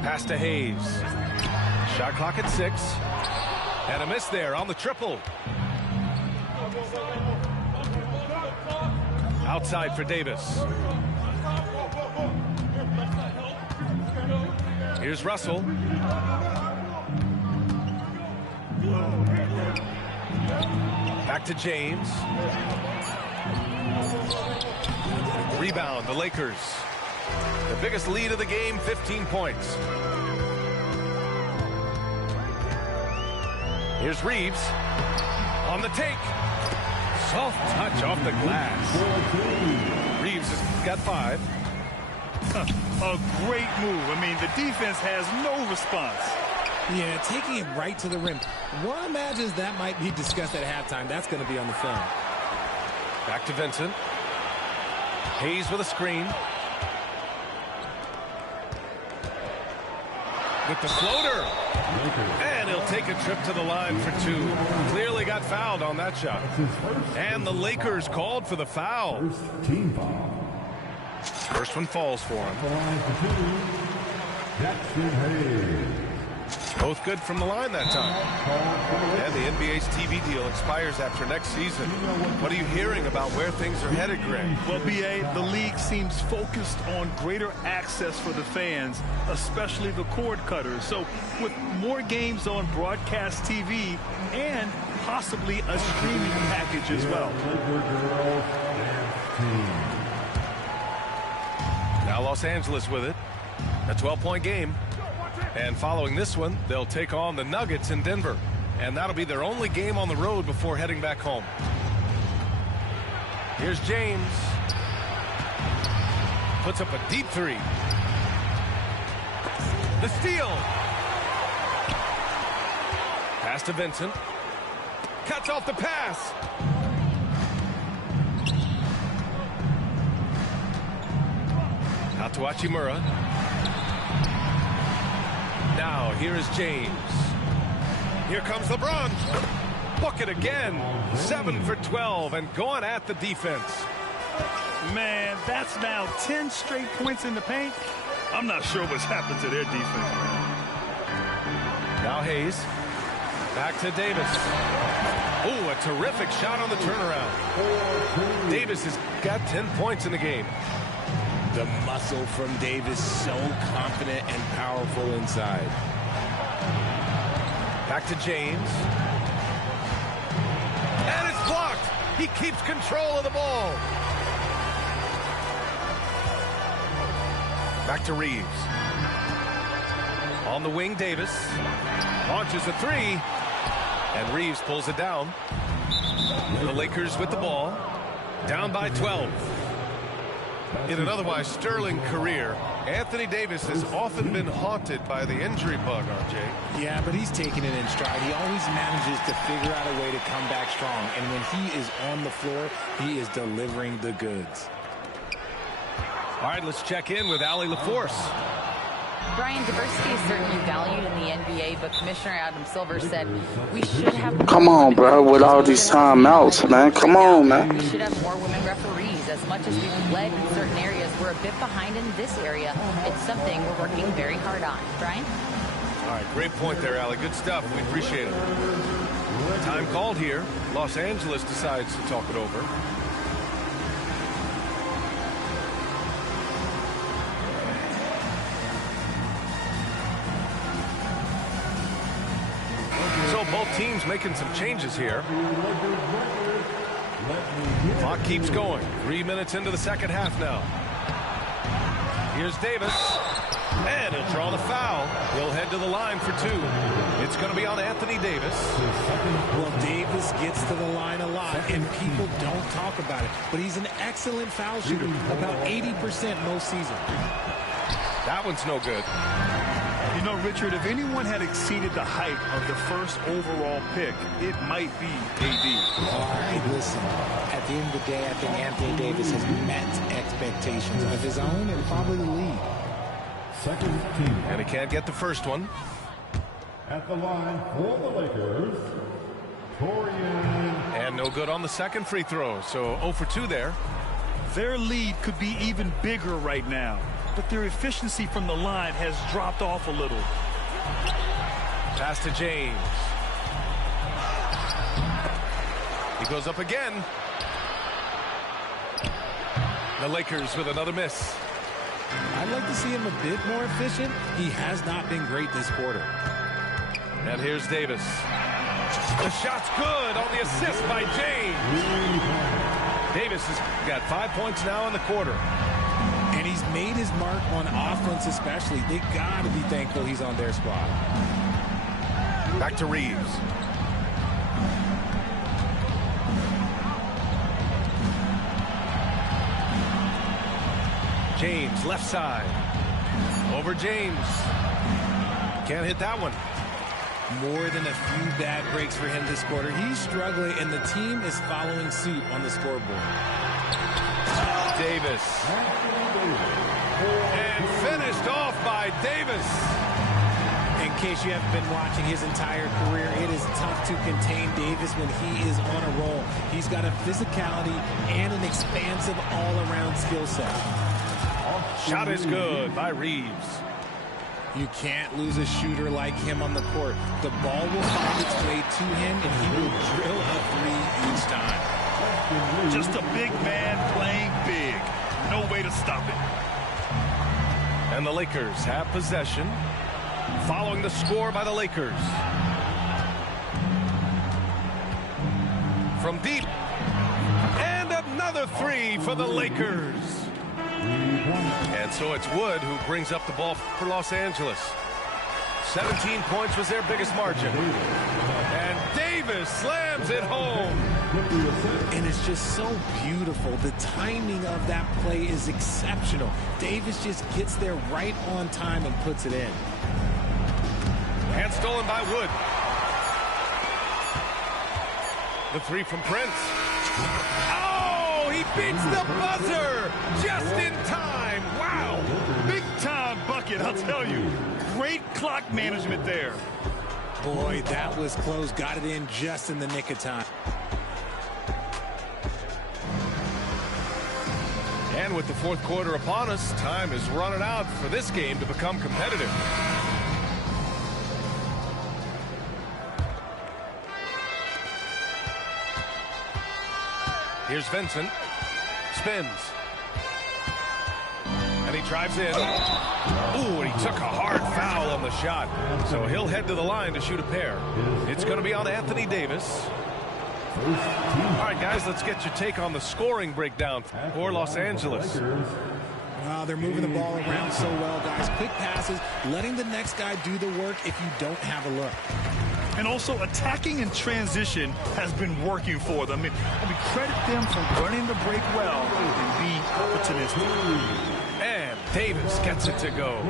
Pass to Hayes. Shot clock at 6. And a miss there on the triple. Outside for Davis. Here's Russell. Back to James. Rebound, the Lakers. The biggest lead of the game, 15 points. Here's Reeves. On the take. Soft touch off the glass. Reeves has got 5. A great move. I mean, the defense has no response. Yeah, taking it right to the rim. One imagines that might be discussed at halftime. That's going to be on the film. Back to Vincent. Hayes with a screen. With the floater. And he'll take a trip to the line for 2. Clearly got fouled on that shot. And the Lakers called for the foul. First team foul. First one falls for him. Jackson Hayes. Both good from the line that time. And the NBA's TV deal expires after next season. What are you hearing about where things are headed, Greg? Well, B.A., the league seems focused on greater access for the fans, especially the cord cutters. So with more games on broadcast TV and possibly a streaming package as well. Now Los Angeles with it. A 12-point game. And following this one, they'll take on the Nuggets in Denver. And that'll be their only game on the road before heading back home. Here's James. Puts up a deep 3. The steal. Pass to Vincent. Cuts off the pass. Out to Hachimura. Now, here is James. Here comes LeBron. Bucket again. 7 for 12 and going at the defense. Man, that's now 10 straight points in the paint. I'm not sure what's happened to their defense. Now Hayes. Back to Davis. Oh, a terrific shot on the turnaround. Davis has got 10 points in the game. The muscle from Davis, so confident and powerful inside. Back to James. And it's blocked. He keeps control of the ball. Back to Reeves. On the wing, Davis. Launches a 3. And Reeves pulls it down. The Lakers with the ball. Down by 12. In an otherwise sterling career, Anthony Davis has often been haunted by the injury bug, RJ. Yeah, but he's taking it in stride. He always manages to figure out a way to come back strong. And when he is on the floor, he is delivering the goods. All right, let's check in with Allie LaForce. Brian, diversity is certainly valued in the NBA, but Commissioner Adam Silver said we should have more Come on, women bro, with coaches. all We these should have timeouts, man. right Come now. on, man. We should have more women referees. As much as we've led in certain areas, we're a bit behind in this area. It's something we're working very hard on. Brian? All right, great point there, Allie. Good stuff. We appreciate it. Time called here. Los Angeles decides to talk it over. So both teams making some changes here. Clock keeps going. 3 minutes into the second half now. Here's Davis. And he'll draw the foul. He'll head to the line for 2. It's going to be on Anthony Davis. Well, Davis gets to the line a lot, and people don't talk about it. But he's an excellent foul shooter, about 80% most season. That one's no good. You know, Richard, if anyone had exceeded the height of the first overall pick, it might be AD. All right, listen. At the end of the day, I think Anthony Davis has met expectations of his own and probably the league. Second team. And he can't get the first one. At the line for the Lakers, Torian. And no good on the second free throw. So 0 for 2 there. Their lead could be even bigger right now, but their efficiency from the line has dropped off a little. Pass to James. He goes up again. The Lakers with another miss. I'd like to see him a bit more efficient. He has not been great this quarter. And here's Davis. The shot's good on the assist by James. Davis has got 5 points now in the quarter. And he's made his mark on offense especially. They got to be thankful he's on their squad. Back to Reeves. James, left side. Over James. Can't hit that one. More than a few bad breaks for him this quarter. He's struggling, and the team is following suit on the scoreboard. Davis. And finished off by Davis. In case you haven't been watching his entire career, it is tough to contain Davis when he is on a roll. He's got a physicality and an expansive all-around skill set. Shot is good by Reeves. You can't lose a shooter like him on the court. The ball will find its way to him, and he will drill a three each time. Just a big man playing big. No way to stop it. And the Lakers have possession. Following the score by the Lakers. From deep. And another three for the Lakers. And so it's Wood who brings up the ball for Los Angeles. 17 points was their biggest margin. And Davis slams it home. And it's just so beautiful. The timing of that play is exceptional. Davis just gets there right on time and puts it in. And stolen by Wood. The three from Prince. Oh, he beats the buzzer just in time. Wow. Big time bucket, I'll tell you. Great clock management there. Boy, that was close. Got it in just in the nick of time. And with the fourth quarter upon us, time is running out for this game to become competitive. Here's Vincent. Spins. And he drives in. Ooh, and he took a hard foul on the shot. So he'll head to the line to shoot a pair. It's going to be on Anthony Davis. All right, guys, let's get your take on the scoring breakdown for Los Angeles. They're moving the ball around so well, guys. Quick passes, letting the next guy do the work if you don't have a look. And also attacking in transition has been working for them. I mean, credit them for running the break well and being opportunistic. And Davis gets it to go.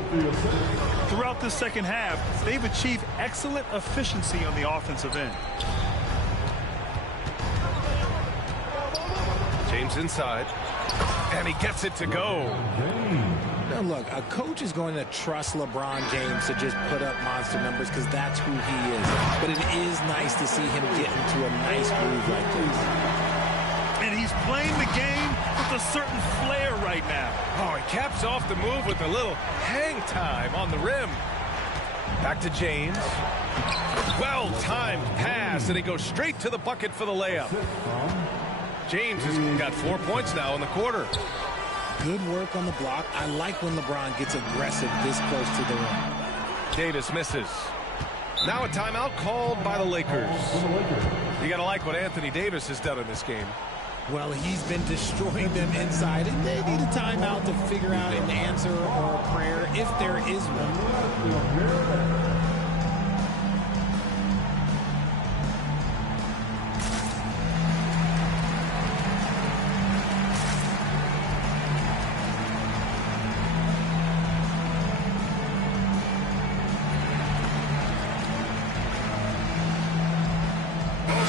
Throughout the second half, they've achieved excellent efficiency on the offensive end. James inside. And he gets it to go. Now, look, a coach is going to trust LeBron James to just put up monster numbers because that's who he is. But it is nice to see him get into a nice groove like this. And he's playing the game with a certain flair right now. Oh, he caps off the move with a little hang time on the rim. Back to James. Well-timed pass, and he goes straight to the bucket for the layup. James has got 4 points now in the quarter. Good work on the block. I like when LeBron gets aggressive this close to the rim. Davis misses. Now a timeout called by the Lakers. You got to like what Anthony Davis has done in this game. Well, he's been destroying them inside, and they need a timeout to figure out an answer or a prayer if there is one.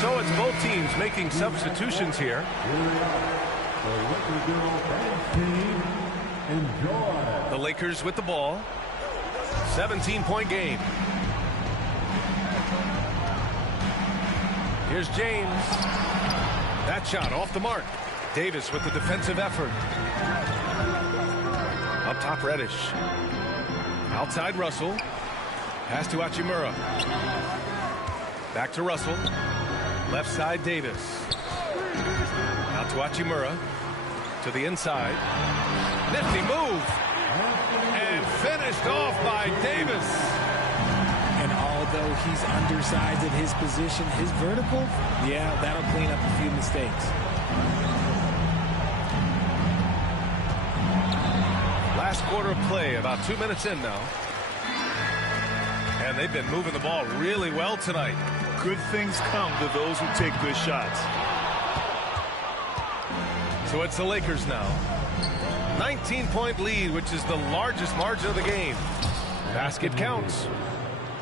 So it's both teams making substitutions here. The Lakers with the ball. 17-point game. Here's James. That shot off the mark. Davis with the defensive effort. Up top, Reddish. Outside, Russell. Pass to Hachimura. Back to Russell. Left side, Davis. Out to Hachimura. To the inside. Nifty move. And finished off by Davis. And although he's undersized at his position, his vertical, yeah, that'll clean up a few mistakes. Last quarter of play, about 2 minutes in now. And they've been moving the ball really well tonight. Good things come to those who take good shots. So it's the Lakers now. 19-point lead, which is the largest margin of the game. Basket counts.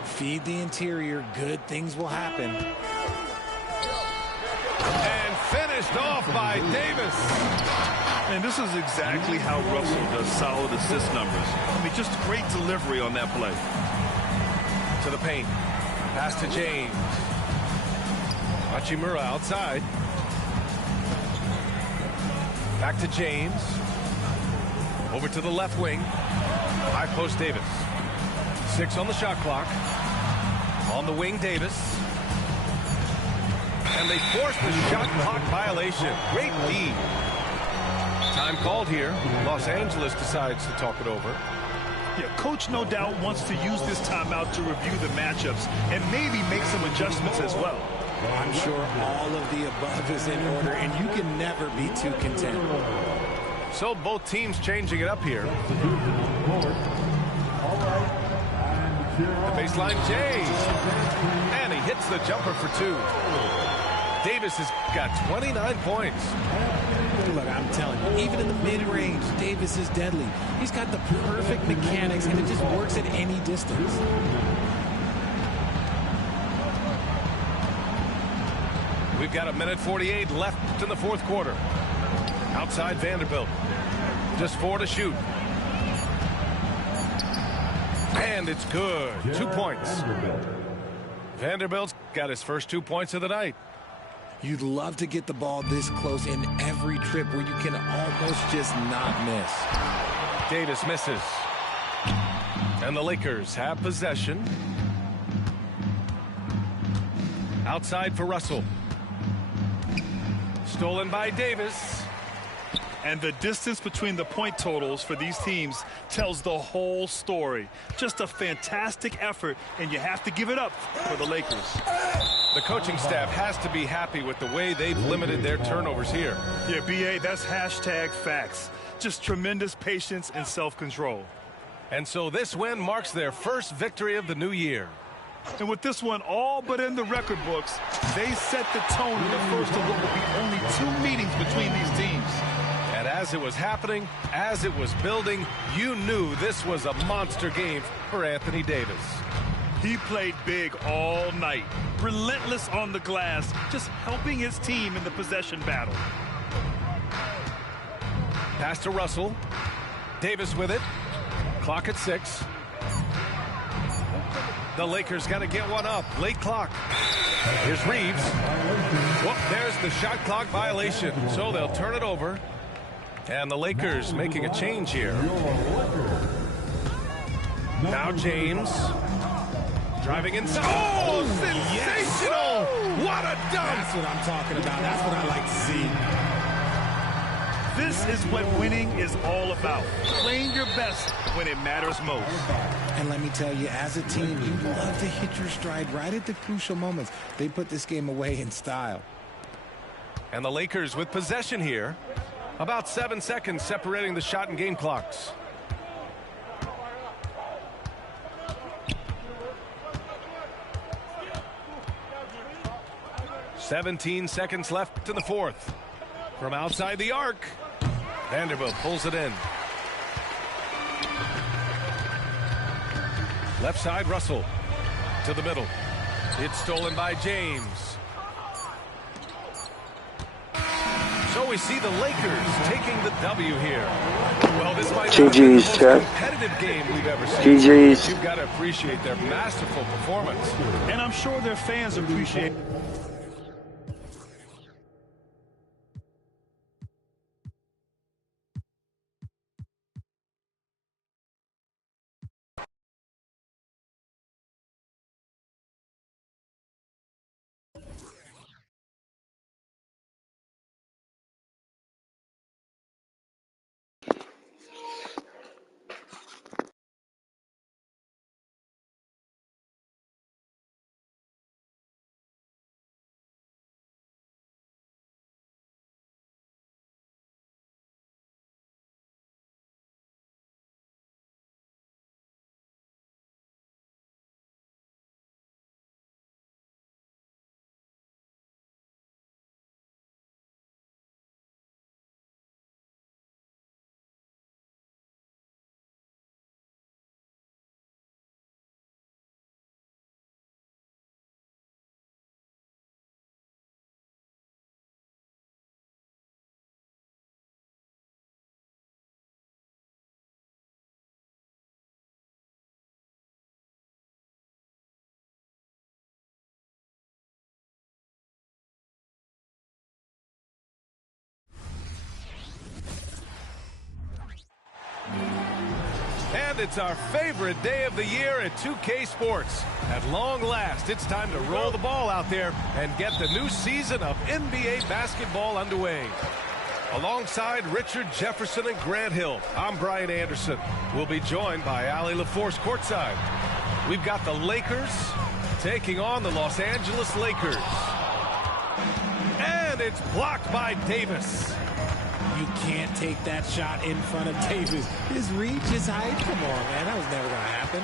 Feed the interior. Good things will happen. And finished off by Davis. And this is exactly how Russell does solid assist numbers. I mean, just great delivery on that play. To the paint. Pass to James. Hachimura outside. Back to James. Over to the left wing. High post Davis. 6 on the shot clock. On the wing, Davis. And they forced the shot clock violation. Great D. Time called here. Los Angeles decides to talk it over. Yeah, coach no doubt wants to use this timeout to review the matchups and maybe make some adjustments as well. I'm sure all of the above is in order, and you can never be too content. So both teams changing it up here. The baseline, James. And he hits the jumper for 2. Davis has got 29 points. Look, I'm telling you, even in the mid-range, Davis is deadly. He's got the perfect mechanics, and it just works at any distance. We've got 1:48 left in the fourth quarter. Outside Vanderbilt. Just 4 to shoot. And it's good. 2 points. Vanderbilt's got his first 2 points of the night. You'd love to get the ball this close in every trip where you can almost just not miss. Davis misses. And the Lakers have possession. Outside for Russell. Stolen by Davis. And the distance between the point totals for these teams tells the whole story. Just a fantastic effort, and you have to give it up for the Lakers. The coaching staff has to be happy with the way they've limited their turnovers here. Yeah, BA, that's hashtag facts. Just tremendous patience and self-control. And so this win marks their first victory of the new year. And with this one all but in the record books, they set the tone in the first of what will be only 2 meetings between these teams. And as it was happening, as it was building, you knew this was a monster game for Anthony Davis. He played big all night, relentless on the glass, just helping his team in the possession battle. Pass to Russell. Davis with it. Clock at 6. The Lakers got to get one up. Late clock. Here's Reeves. Whoop, there's the shot clock violation. So they'll turn it over. And the Lakers making a change here. Now James. Driving inside. Oh, sensational! Yes. What a dunk! That's what I'm talking about. That's what I like to see. This is what winning is all about. Playing your best when it matters most. And let me tell you, as a team, you love to hit your stride right at the crucial moments. They put this game away in style. And the Lakers with possession here. About 7 seconds separating the shot and game clocks. "17 seconds left in the fourth. From outside the arc, Vanderbilt pulls it in. Left side, Russell. To the middle. It's stolen by James. So we see the Lakers taking the W here. Well, this might be the most competitive game we've ever seen. GG's. You've got to appreciate their masterful performance. And I'm sure their fans appreciate it. And it's our favorite day of the year at 2K Sports. At long last, it's time to roll the ball out there and get the new season of NBA basketball underway. Alongside Richard Jefferson and Grant Hill, I'm Brian Anderson. We'll be joined by Allie LaForce courtside. We've got the Lakers taking on the Los Angeles Lakers. And it's blocked by Davis. You can't take that shot in front of Davis. His reach, his height, come on, man. That was never going to happen.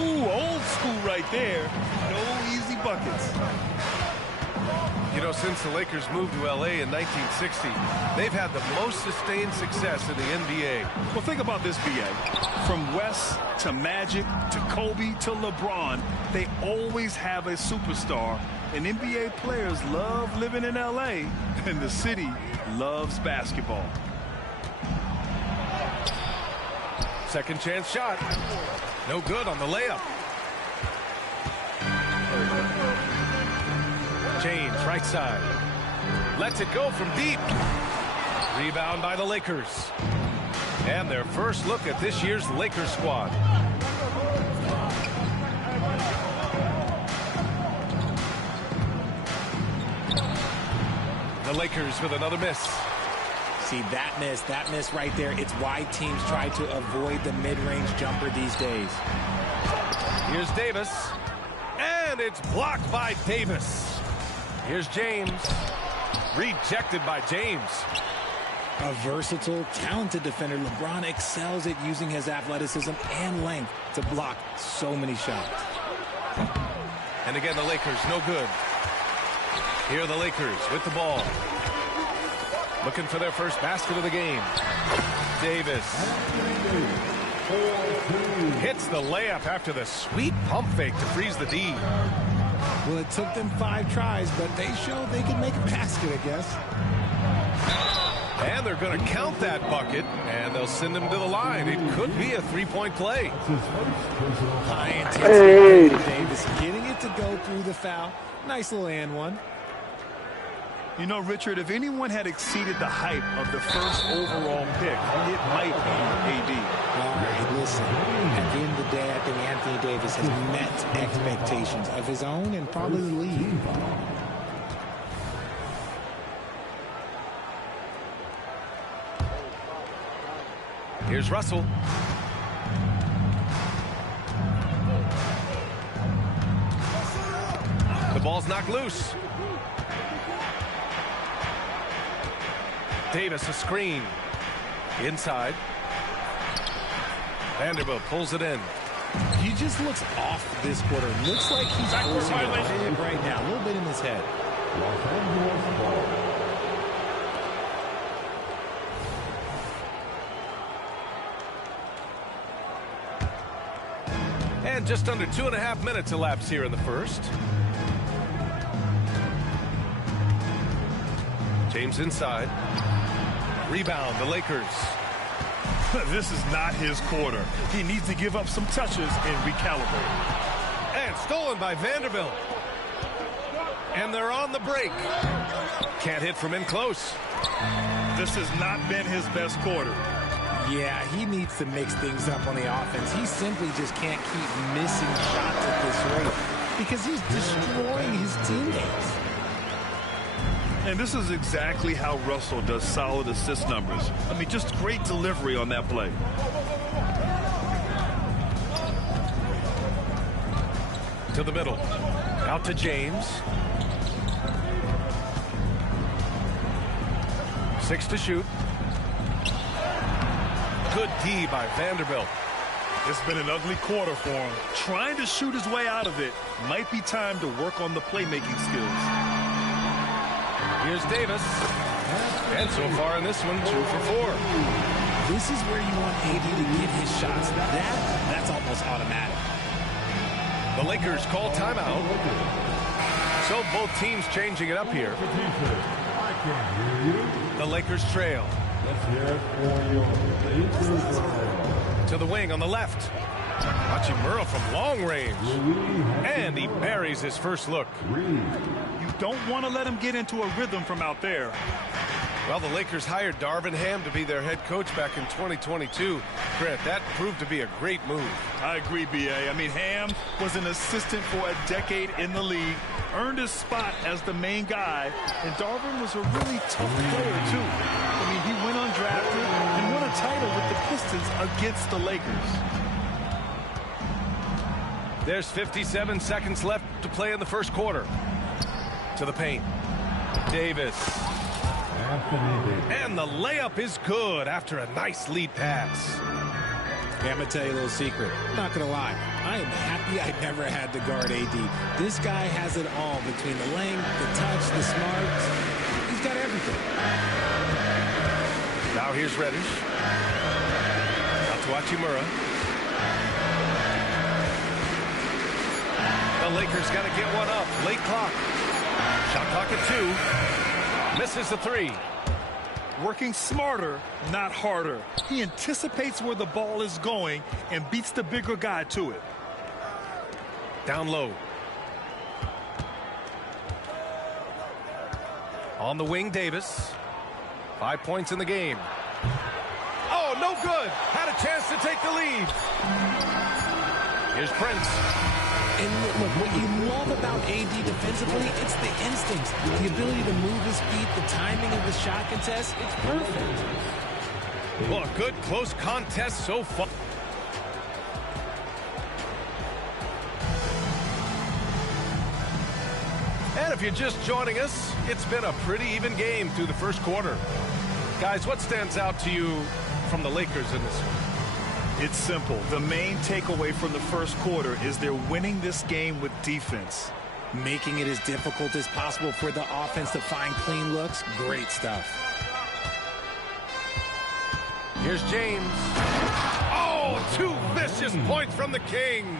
Ooh, old school right there. No easy buckets. You know, since the Lakers moved to L.A. in 1960, they've had the most sustained success in the NBA. Well, think about this, B.A. From West to Magic to Kobe to LeBron, they always have a superstar. And NBA players love living in L.A., and the city loves basketball. Second chance shot. No good on the layup. James, right side. Lets it go from deep. Rebound by the Lakers. And their first look at this year's Lakers squad. The Lakers with another miss. See, that miss right there, it's why teams try to avoid the mid-range jumper these days. Here's Davis. And it's blocked by Davis. Here's James. Rejected by James. A versatile, talented defender, LeBron excels at using his athleticism and length to block so many shots. And again, the Lakers, no good. Here are the Lakers with the ball. Looking for their first basket of the game. Davis. Hits the layup after the sweet pump fake to freeze the D. Well, it took them 5 tries, but they showed they could make a basket, I guess. And they're going to count that bucket, and they'll send him to the line. It could be a three-point play. High intensity. Davis getting it to go through the foul. Nice little and one. You know, Richard, if anyone had exceeded the hype of the first overall pick, it might be AD. All right, listen. At the end of the day, I think Anthony Davis has met expectations of his own and probably the league. Here's Russell. The ball's knocked loose. Davis a screen. Inside. Vanderbilt pulls it in. He just looks off this quarter. Looks like he's losing a bit right now. A little bit in his head. And just under 2.5 minutes elapsed here in the first. James inside. Rebound, the Lakers. This is not his quarter. He needs to give up some touches and recalibrate. And stolen by Vanderbilt. And they're on the break. Can't hit from in close. This has not been his best quarter. Yeah, he needs to mix things up on the offense. He simply just can't keep missing shots at this rate because he's destroying his teammates. And this is exactly how Russell does solid assist numbers. I mean, just great delivery on that play. To the middle. Out to James. 6 to shoot. Good D by Vanderbilt. It's been an ugly quarter for him. Trying to shoot his way out of it. Might be time to work on the playmaking skills. Here's Davis. And so far in this one, 2 for 4. This is where you want AD to get his shots. That's almost automatic. The Lakers call timeout. So both teams changing it up here. The Lakers trail. To the wing on the left. Hachimura from long range. And he buries his first look. You don't want to let him get into a rhythm from out there. Well, the Lakers hired Darvin Ham to be their head coach back in 2022. Grant, that proved to be a great move. I agree, B.A. I mean, Ham was an assistant for a decade in the league, earned his spot as the main guy, and Darvin was a really tough player, too. I mean, he went undrafted and won a title with the Pistons against the Lakers. There's 57 seconds left to play in the first quarter. To the paint. Davis. And the layup is good after a nice lead pass. Yeah, I'm going to tell you a little secret. I'm not going to lie. I am happy I never had to guard AD. This guy has it all between the length, the touch, the smarts. He's got everything. Now here's Reddish. Out to Hachimura. The Lakers got to get one up. Late clock. Shot clock at 2. Misses the 3. Working smarter, not harder. He anticipates where the ball is going and beats the bigger guy to it. Down low. On the wing, Davis. 5 points in the game. Oh, no good. Had a chance to take the lead. Here's Prince. And look, what you love about AD defensively, it's the instincts, the ability to move his feet, the timing of the shot contest. It's perfect. Well, a good close contest so far. And if you're just joining us, it's been a pretty even game through the first quarter. Guys, what stands out to you from the Lakers in this one? It's simple. The main takeaway from the first quarter is they're winning this game with defense. Making it as difficult as possible for the offense to find clean looks. Great stuff. Here's James. Oh, 2 vicious points from the King.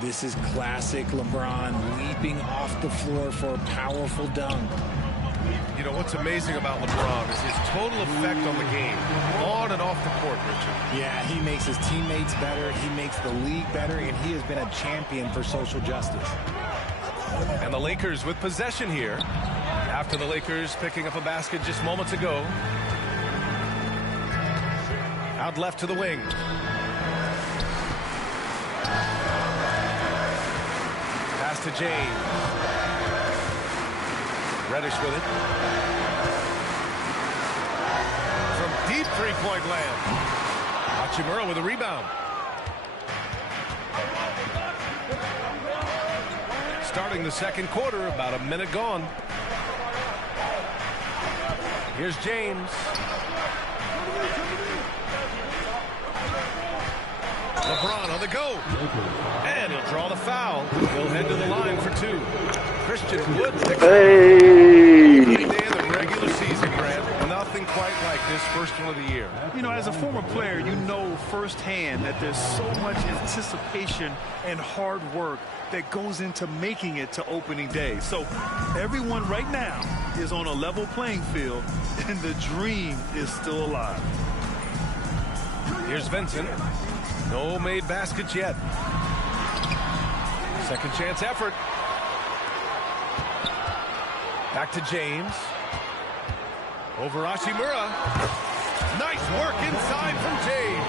This is classic LeBron leaping off the floor for a powerful dunk. You know, what's amazing about LeBron is his total effect on the game, on and off the court, Richard. Yeah, he makes his teammates better, he makes the league better, and he has been a champion for social justice. And the Lakers with possession here. After the Lakers picking up a basket just moments ago. Out left to the wing. Pass to James. Reddish with it. From deep three-point land. Hachimura with a rebound. Starting the second quarter, about a minute gone. Here's James. LeBron on the go. And he'll draw the foul. He'll head to the line for two. Christian Wood. Every day of the regular season, Grant. Nothing quite like this first one of the year. You know, as a former player, you know firsthand that there's so much anticipation and hard work that goes into making it to opening day. So everyone right now is on a level playing field, and the dream is still alive. Here's Vincent. No made baskets yet. Second chance effort. Back to James. Over Hachimura. Nice work inside from James.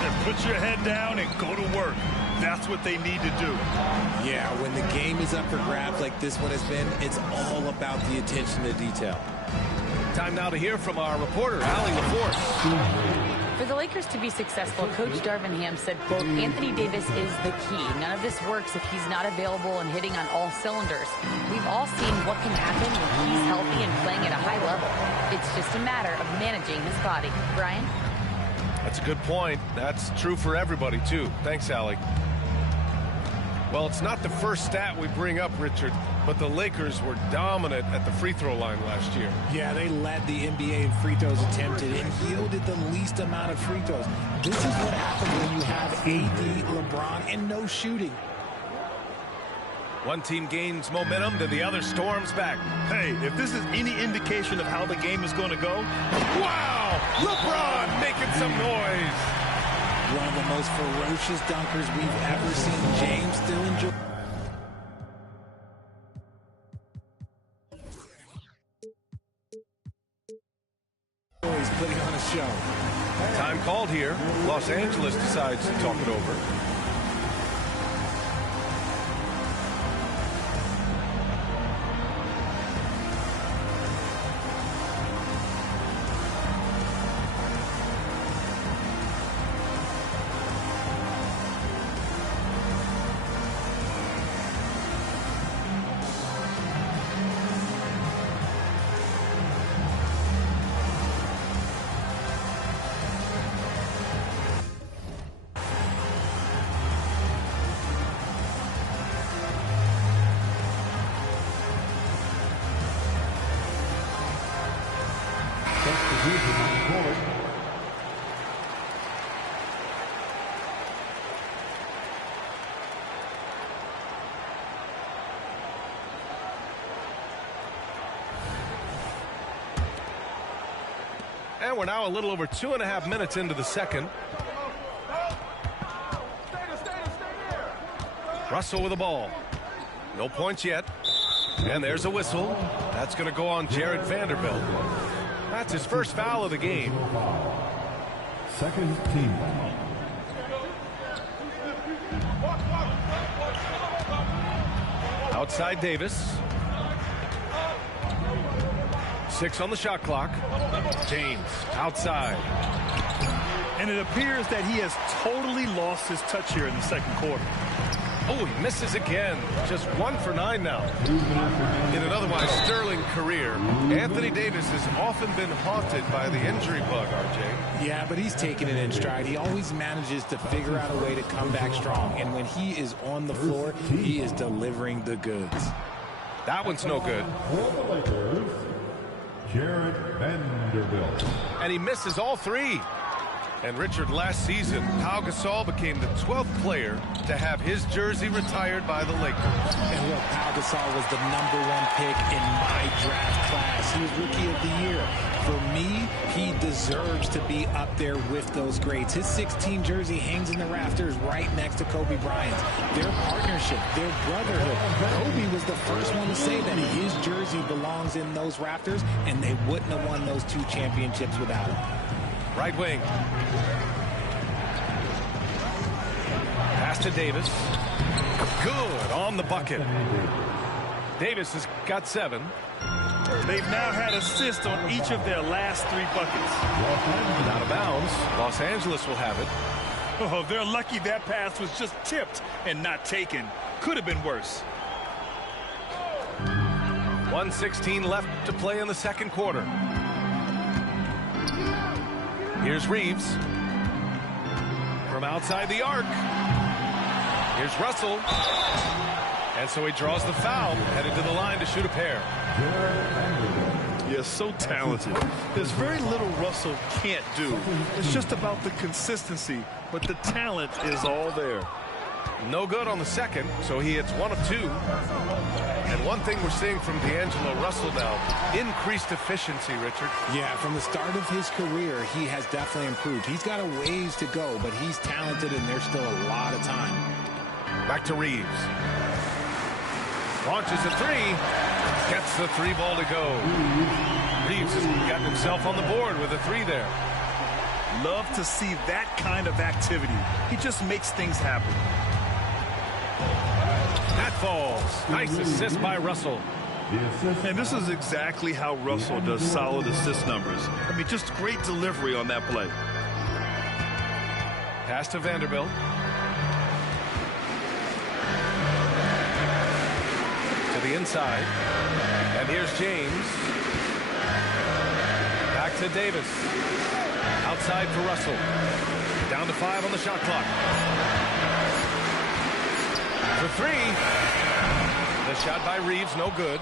And put your head down and go to work. That's what they need to do. Yeah, when the game is up for grabs like this one has been, it's all about the attention to detail. Time now to hear from our reporter, Allie LaForce. For the Lakers to be successful, Coach Darvin Ham said, quote, Anthony Davis is the key. None of this works if he's not available and hitting on all cylinders. We've all seen what can happen when he's healthy and playing at a high level. It's just a matter of managing his body. Brian? That's a good point. That's true for everybody, too. Thanks, Allie. Well, it's not the first stat we bring up, Richard, but the Lakers were dominant at the free throw line last year. Yeah, they led the NBA in free throws attempted and yielded the least amount of free throws. This is what happens when you have AD, LeBron, and no shooting. One team gains momentum, then the other storms back. Hey, if this is any indication of how the game is going to go. Wow! LeBron making some noise. One of the most ferocious dunkers we've ever seen. James still enjoy. He's putting on a show. Time called here. Los Angeles decides to talk it over. And we're now a little over 2.5 minutes into the second. Russell with the ball. No points yet. And there's a whistle. That's going to go on Jared Vanderbilt. That's his first foul of the game. Second team foul. Outside Davis. 6 on the shot clock. James outside. And it appears that he has totally lost his touch here in the second quarter. Oh, he misses again. Just 1 for 9 now. In an otherwise sterling career, Anthony Davis has often been haunted by the injury bug, RJ. Yeah, but he's taking it in stride. He always manages to figure out a way to come back strong. And when he is on the floor, he is delivering the goods. That one's no good. For the Lakers, Jared Vanderbilt. And he misses all 3. And Richard, last season, Pau Gasol became the 12th player to have his jersey retired by the Lakers. And look, Pau Gasol was the #1 pick in my draft class. He was Rookie of the Year. For me, he deserves to be up there with those greats. His 16 jersey hangs in the rafters right next to Kobe Bryant's. Their partnership, their brotherhood. Kobe was the first one to say that his jersey belongs in those rafters, and they wouldn't have won those 2 championships without him. Right wing. Pass to Davis. Good on the bucket. Davis has got 7. They've now had assists on each of their last 3 buckets. Out of bounds. Los Angeles will have it. Oh, they're lucky that pass was just tipped and not taken. Could have been worse. 1:16 left to play in the second quarter. Here's Reeves. From outside the arc. Here's Russell. And so he draws the foul, headed to the line to shoot a pair. Yeah, so talented. There's very little Russell can't do. It's just about the consistency, but the talent is all there. No good on the second, so he hits 1 of 2. And one thing we're seeing from D'Angelo Russell now, increased efficiency, Richard. Yeah, from the start of his career, he has definitely improved. He's got a ways to go, but he's talented, and there's still a lot of time. Back to Reeves. Launches a 3. Gets the 3 ball to go. Reeves has gotten himself on the board with a 3 there. Love to see that kind of activity. He just makes things happen. That falls. Nice assist by Russell. And this is exactly how Russell does solid assist numbers. I mean, just great delivery on that play. Pass to Vanderbilt. To the inside. And here's James. Back to Davis. Outside for Russell. Down to 5 on the shot clock. For 3. The shot by Reeves, no good.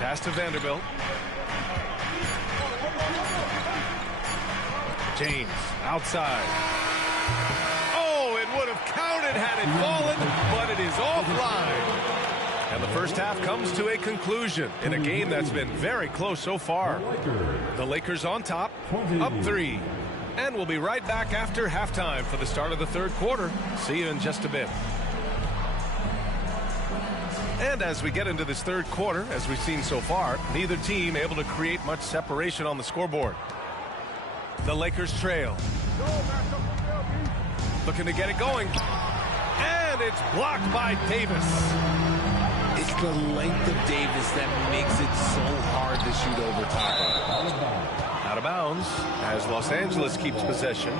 Pass to Vanderbilt. James, outside. Oh, it would have counted had it fallen, but it is offline. And the first half comes to a conclusion in a game that's been very close so far. The Lakers on top, up 3. And we'll be right back after halftime for the start of the third quarter. See you in just a bit. And as we get into this third quarter, as we've seen so far, neither team able to create much separation on the scoreboard. The Lakers trail. Looking to get it going. And it's blocked by Davis. It's the length of Davis that makes it so hard to shoot over top. Out of bounds as Los Angeles keeps possession.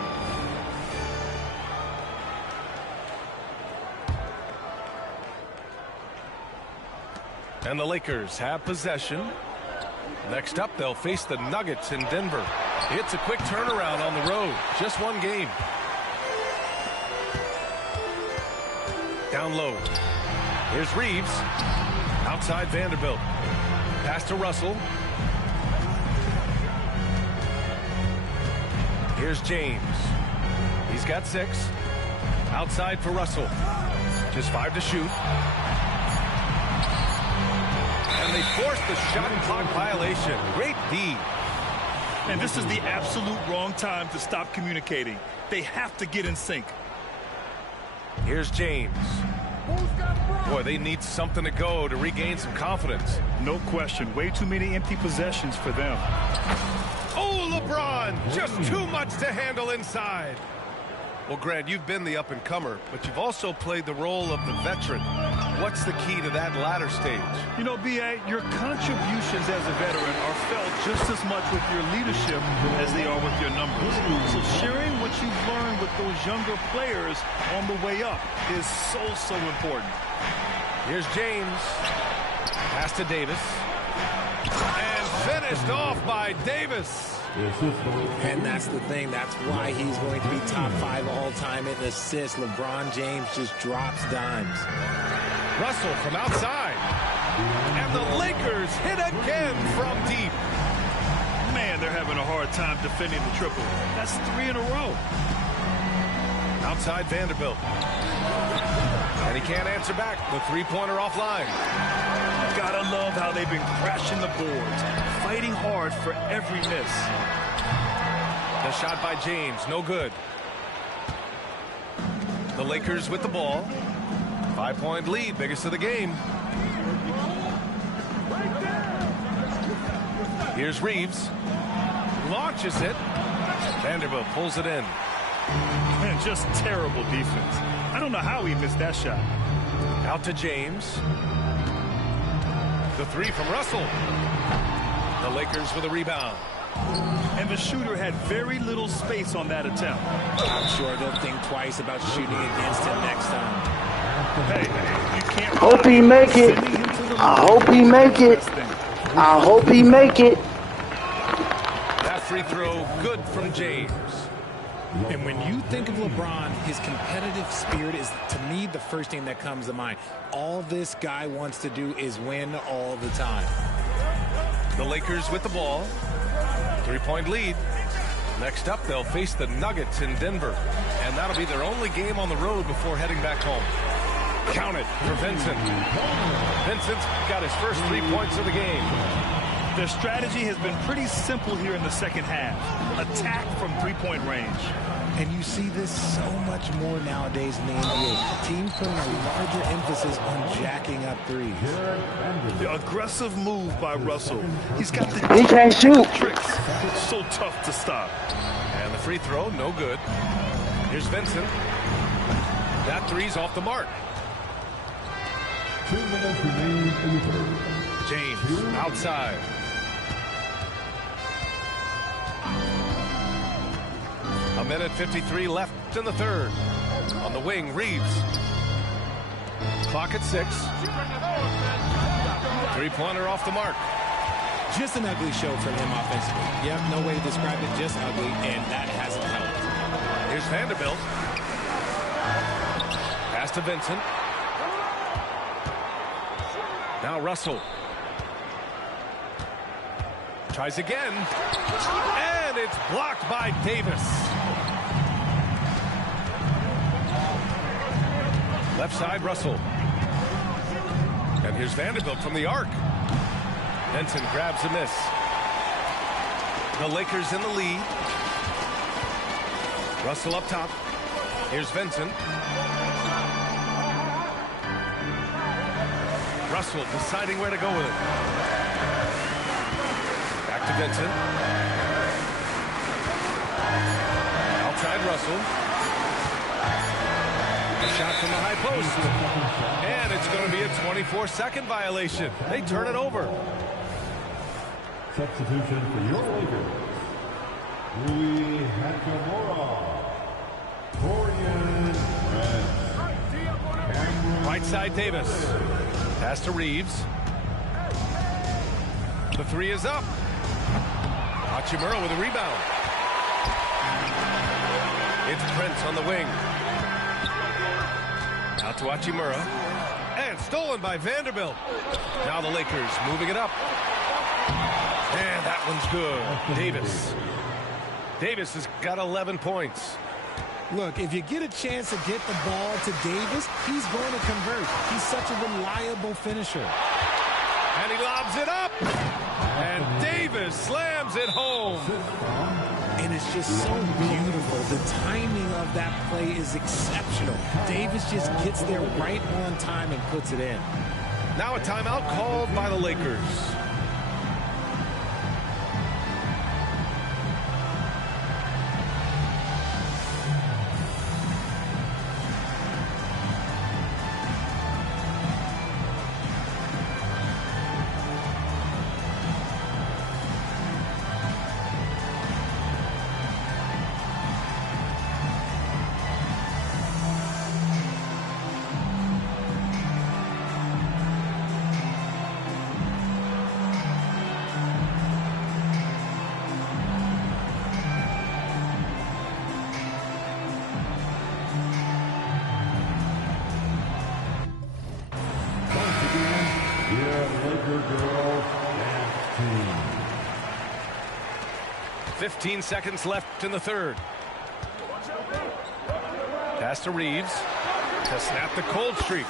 And the Lakers have possession. Next up, they'll face the Nuggets in Denver. It's a quick turnaround on the road. Just one game. Down low. Here's Reeves. Outside Vanderbilt. Pass to Russell. Here's James. He's got 6. Outside for Russell. Just 5 to shoot. And they force the shot clock violation. Great D. And this is the absolute wrong time to stop communicating. They have to get in sync. Here's James. Boy, they need something to go to regain some confidence. No question. Way too many empty possessions for them. Oh, LeBron! Just too much to handle inside. Well, Grant, you've been the up-and-comer, but you've also played the role of the veteran. What's the key to that latter stage? You know, B.A., your contributions as a veteran are felt just as much with your leadership as they are with your numbers. So sharing what you've learned with those younger players on the way up is so important. Here's James. Pass to Davis. And finished off by Davis. And that's the thing. That's why he's going to be top 5 all-time in assists. LeBron James just drops dimes. Russell from outside. And the Lakers hit again from deep. Man, understand they're having a hard time defending the triple. That's 3 in a row. Outside Vanderbilt. And he can't answer back. The three-pointer offline. Gotta love how they've been crashing the boards, fighting hard for every miss. The shot by James, no good. The Lakers with the ball. 5-point lead, biggest of the game. Here's Reeves. Launches it. Vanderbilt pulls it in. Man, just terrible defense. I don't know how he missed that shot. Out to James. The three from Russell. The Lakers with a rebound. And the shooter had very little space on that attempt. I'm sure they'll think twice about shooting against him next time. Hey, you can't... Hope he make it. I hope he make it. I hope he make it. That free throw good from James. And when you think of LeBron, his competitive spirit is, to me, the first thing that comes to mind. All this guy wants to do is win all the time. The Lakers with the ball. 3-point lead. Next up, they'll face the Nuggets in Denver. And that'll be their only game on the road before heading back home. Count it for Vincent. Vincent's got his first 3 points of the game. Their strategy has been pretty simple here in the second half. Attack from three-point range. And you see this so much more nowadays in the NBA. Teams putting a larger emphasis on jacking up threes. The aggressive move by Russell. He's got the He can't shoot. tricks. So tough to stop. And the free throw, no good. Here's Vincent. That three's off the mark. 2 minutes remaining in the third. James outside. A minute 53 left in the third. On the wing, Reeves. Clock at 6. Three-pointer off the mark. Just an ugly show from him offensively. Yep, no way to describe it, just ugly, and that hasn't helped. Here's Vanderbilt. Pass to Vincent. Now Russell. Tries again. And it's blocked by Davis. Left side, Russell. And here's Vanderbilt from the arc. Vincent grabs a miss. The Lakers in the lead. Russell up top. Here's Vincent. Russell deciding where to go with it. Back to Vincent. Outside Russell. A shot from the high post. And it's going to be a 24-second violation. They turn it over. Substitution for your Lakers. Rui Hachimura. Torian Prince. Right side Davis. Pass to Reeves. The three is up. Hachimura with a rebound. It's Prince on the wing. Out to Hachimura. And stolen by Vanderbilt. Now the Lakers moving it up. And that one's good. Davis. Davis has got 11 points. Look, if you get a chance to get the ball to Davis, he's going to convert. He's such a reliable finisher. And he lobs it up. And Davis slams it home. And it's just so beautiful. The timing of that play is exceptional. Davis just gets there right on time and puts it in. Now a timeout called by the Lakers. 15 seconds left in the third. Pass to Reeves to snap the cold streak.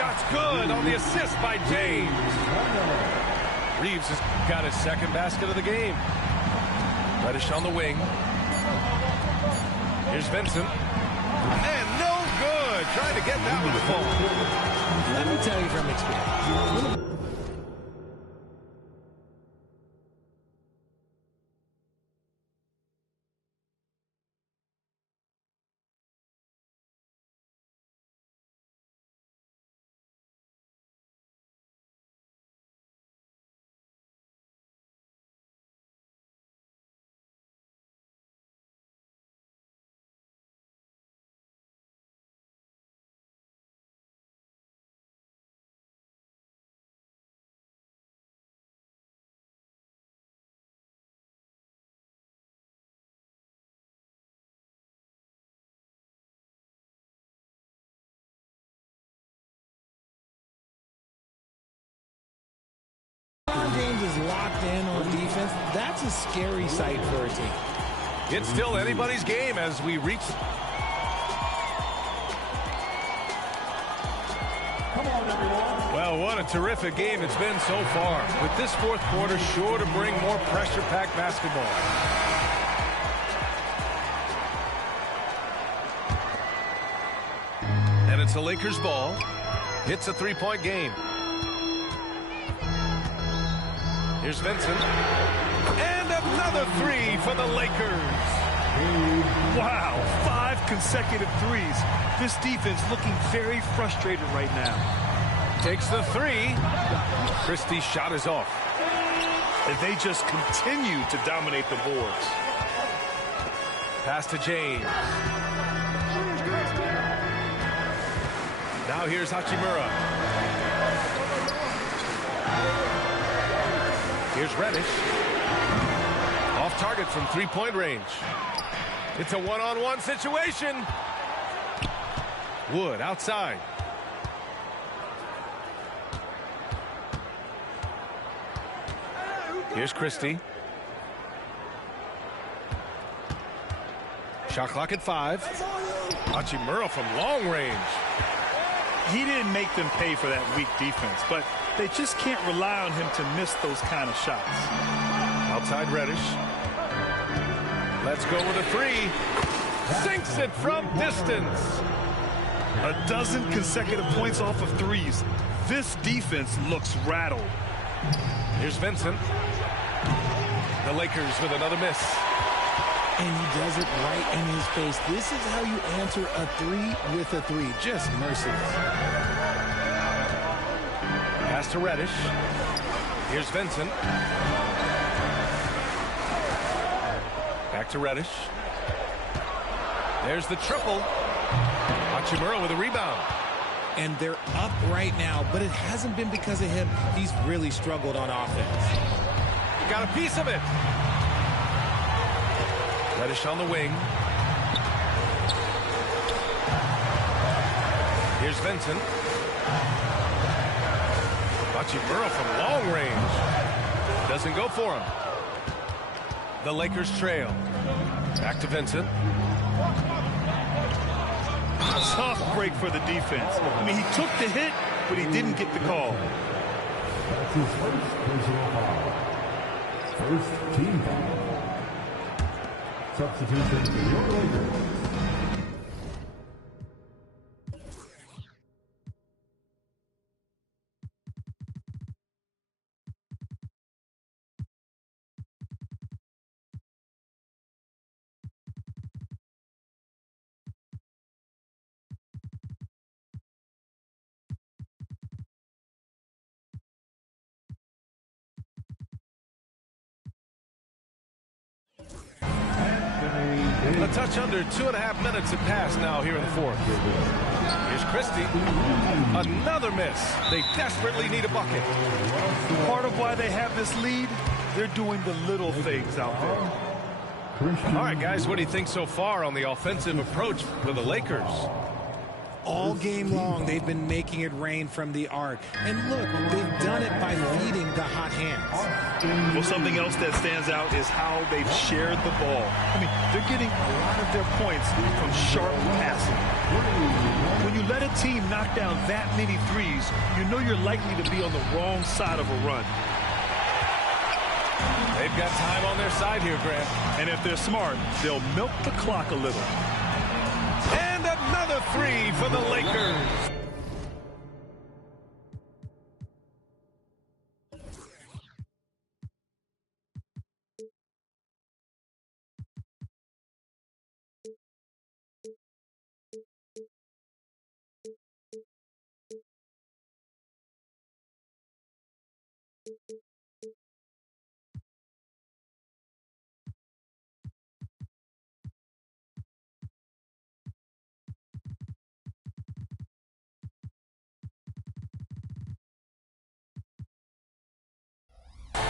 That's good on the assist by James. Reeves has got his second basket of the game. Reddish on the wing. Here's Vincent. And no good. Trying to get that one to fall. Let me tell you from experience. LeBron James is locked in on defense. That's a scary sight for a team. It's still anybody's game as we reach. Come on, everyone. Well, what a terrific game it's been so far. With this fourth quarter sure to bring more pressure-packed basketball. And it's the Lakers ball. Hits a three-point game. Here's Vincent. And another three for the Lakers. Wow, 5 consecutive threes. This defense looking very frustrated right now. Takes the three. Christie's shot is off. And they just continue to dominate the boards. Pass to James. Now here's Hachimura. Here's Reddish. Off target from three-point range. It's a one-on-one situation. Wood outside. Here's Christie. Shot clock at 5. Hachimura from long range. He didn't make them pay for that weak defense, but they just can't rely on him to miss those kind of shots. Outside Reddish. Let's go with a three. Sinks it from distance. A dozen consecutive points off of threes. This defense looks rattled. Here's Vincent. The Lakers with another miss. And he does it right in his face. This is how you answer a three with a three. Just merciless. Pass to Reddish. Here's Vincent. Back to Reddish. There's the triple. Hachimura with a rebound. And they're up right now, but it hasn't been because of him. He's really struggled on offense. Got a piece of it. Reddish on the wing. Here's Vincent. Hachimura from long range. Doesn't go for him. The Lakers trail. Back to Vincent. Tough break for the defense. I mean, he took the hit, but he didn't get the call. That's his first personal foul. First team foul. Substitution for your Lakers. A touch under 2.5 minutes have passed now here in the fourth. Here's Christie. Another miss. They desperately need a bucket. Part of why they have this lead, they're doing the little things out there. All right, guys, what do you think so far on the offensive approach for the Lakers? All game long, they've been making it rain from the arc. And look, they've done it by feeding the hot hands. Well, something else that stands out is how they've shared the ball. I mean, they're getting a lot of their points from sharp passing. When you let a team knock down that many threes, you know you're likely to be on the wrong side of a run. They've got time on their side here, Grant. And if they're smart, they'll milk the clock a little. And another three for the Lakers.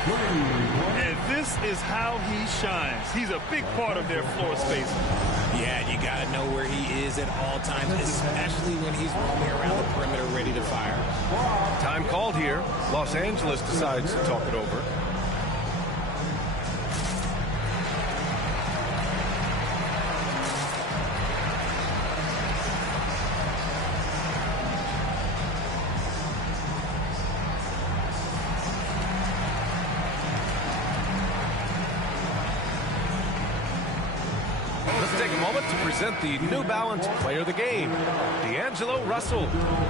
And this is how he shines. He's a big part of their floor space. Yeah, you got to know where he is at all times, especially when he's roaming around the perimeter ready to fire. Time called here. Los Angeles decides to talk it over. To present the New Balance Player of the Game, D'Angelo Russell.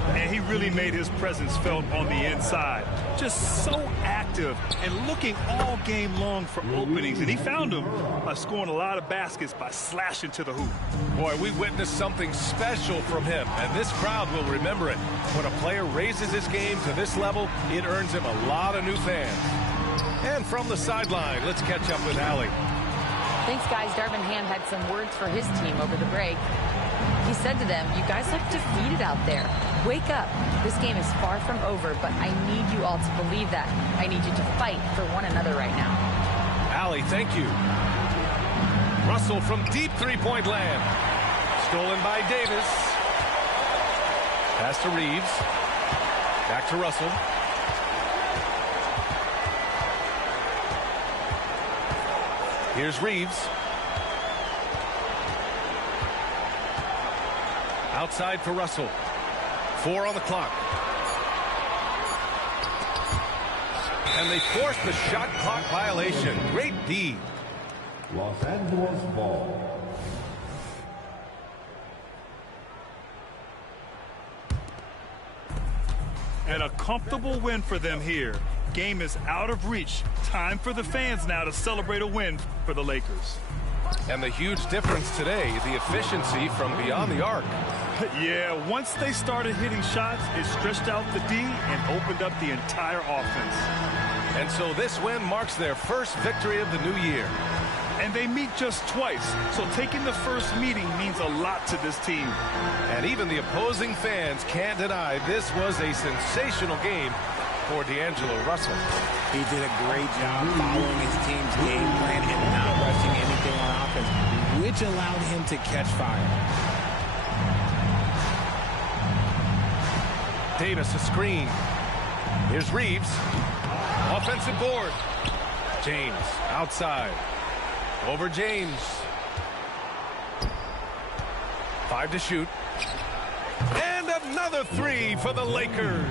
And he really made his presence felt on the inside. Just so active and looking all game long for openings. And he found them by scoring a lot of baskets by slashing to the hoop. Boy, we witnessed something special from him, and this crowd will remember it. When a player raises his game to this level, it earns him a lot of new fans. And from the sideline, let's catch up with Allie. Thanks, guys. Darvin Ham had some words for his team over the break. He said to them, you guys look defeated out there. Wake up. This game is far from over, but I need you all to believe that. I need you to fight for one another right now. Allie, thank you. Russell from deep three-point land. Stolen by Davis. Pass to Reeves. Back to Russell. Here's Reeves. Outside for Russell. 4 on the clock. And they force the shot clock violation. Great D. Los Angeles ball. And a comfortable win for them here. Game is out of reach. Time for the fans now to celebrate a win for the Lakers. And the huge difference today, the efficiency from beyond the arc. Yeah, once they started hitting shots, it stretched out the D and opened up the entire offense. And so this win marks their first victory of the new year. And they meet just twice, so taking the first meeting means a lot to this team. And even the opposing fans can't deny this was a sensational game for D'Angelo Russell. He did a great job following his team's game plan and not rushing anything on offense, which allowed him to catch fire. Davis a screen. Here's Reeves. Offensive board. James outside. Over James. 5 to shoot. And another three for the Lakers.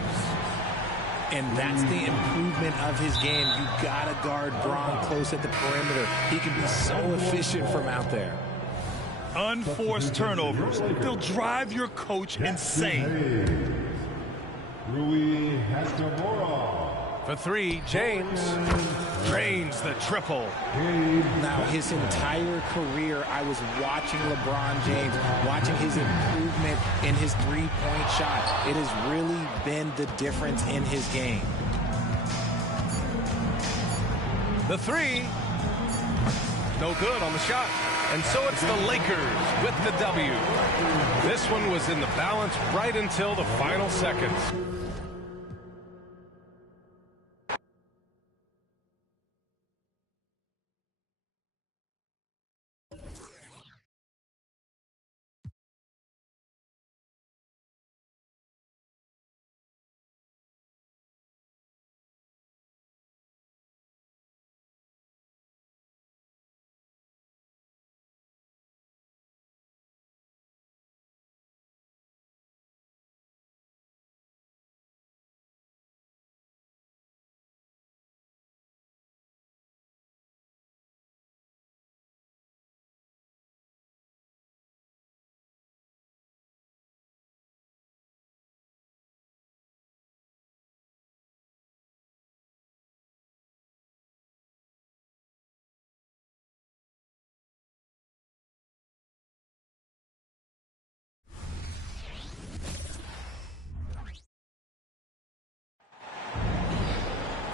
And that's the improvement of his game. You gotta guard Braun close at the perimeter. He can be so efficient from out there. Unforced turnovers. They'll drive your coach insane. Rui Hachimura. For 3, James drains the triple. Now, his entire career, I was watching LeBron James, watching his improvement in his three-point shot. It has really been the difference in his game. The 3. No good on the shot. And so it's the Lakers with the W. This one was in the balance right until the final seconds.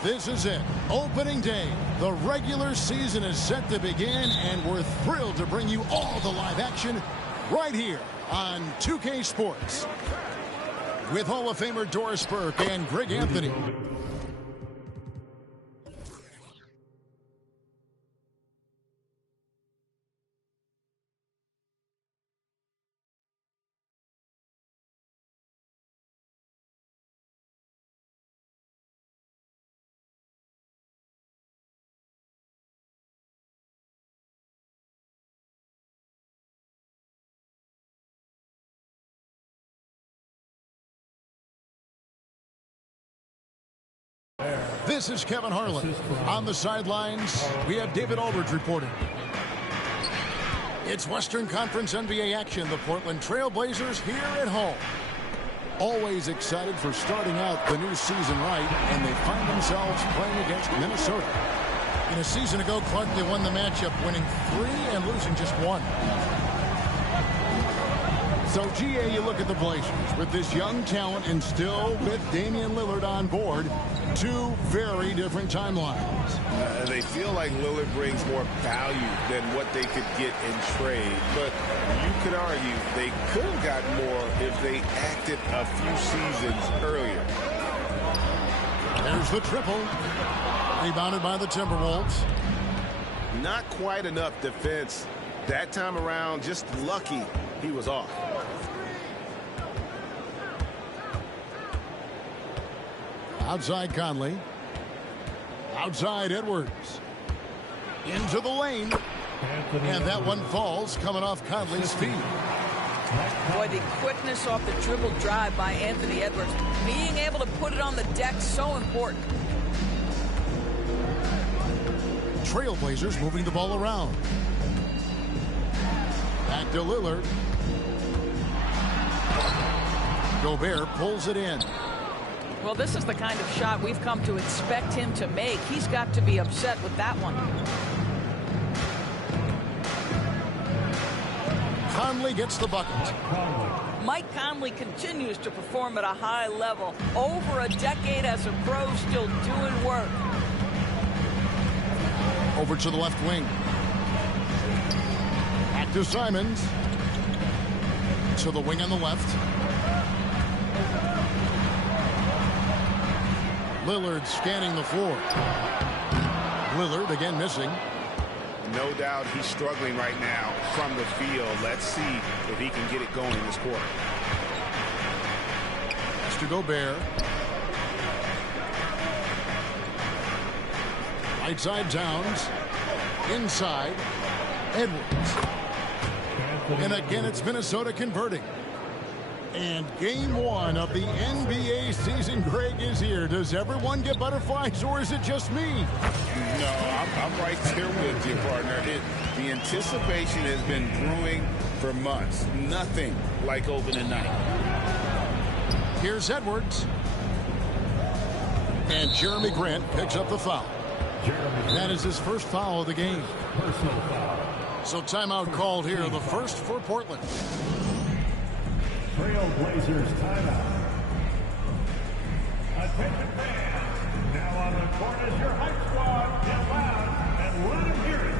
This is it. Opening day. The regular season is set to begin, and we're thrilled to bring you all the live action right here on 2K Sports. With Hall of Famer Doris Burke and Greg Anthony. This is Kevin Harlan. On the sidelines, we have David Aldridge reporting. It's Western Conference NBA action. The Portland Trail Blazers here at home. Always excited for starting out the new season right, and they find themselves playing against Minnesota. In a season ago, Clark, they won the matchup, winning 3 and losing just 1. So, GA, you look at the Blazers with this young talent and still with Damian Lillard on board. 2 very different timelines. They feel like Lillard brings more value than what they could get in trade. But you could argue they could have gotten more if they acted a few seasons earlier. There's the triple. Rebounded by the Timberwolves. Not quite enough defense that time around. Just lucky he was off. Outside Conley. Outside Edwards. Into the lane. And that one falls coming off Conley's feet. Boy, the quickness off the dribble drive by Anthony Edwards. Being able to put it on the deck, so important. Trailblazers moving the ball around. Back to Lillard. Gobert pulls it in. Well, this is the kind of shot we've come to expect him to make. He's got to be upset with that one. Conley gets the bucket. Mike Conley continues to perform at a high level. Over a decade as a pro, still doing work. Over to the left wing. Back to Simons. To the wing on the left. Lillard scanning the floor. Lillard again missing. No doubt he's struggling right now from the field. Let's see if he can get it going in this quarter. That's to Gobert. Right side Towns. Inside Edwards. And again it's Minnesota converting. And game 1 of the NBA season, Greg, is here. Does everyone get butterflies, or is it just me? No, I'm right there with you, partner. The anticipation has been brewing for months. Nothing like opening night. Here's Edwards. And Jeremy Grant picks up the foul. That is his first foul of the game. So timeout called here, the first for Portland. Trailblazers timeout. Attention fans, now on the court is your hype squad. Get loud and let them hear it.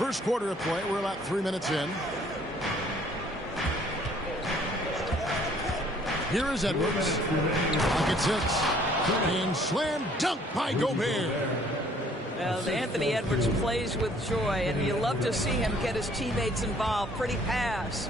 First quarter of play. We're about 3 minutes in. Here is Edwards. Pocket 6. And slam dunk by Gobert. Well, Anthony Edwards plays with joy, and you love to see him get his teammates involved. Pretty pass.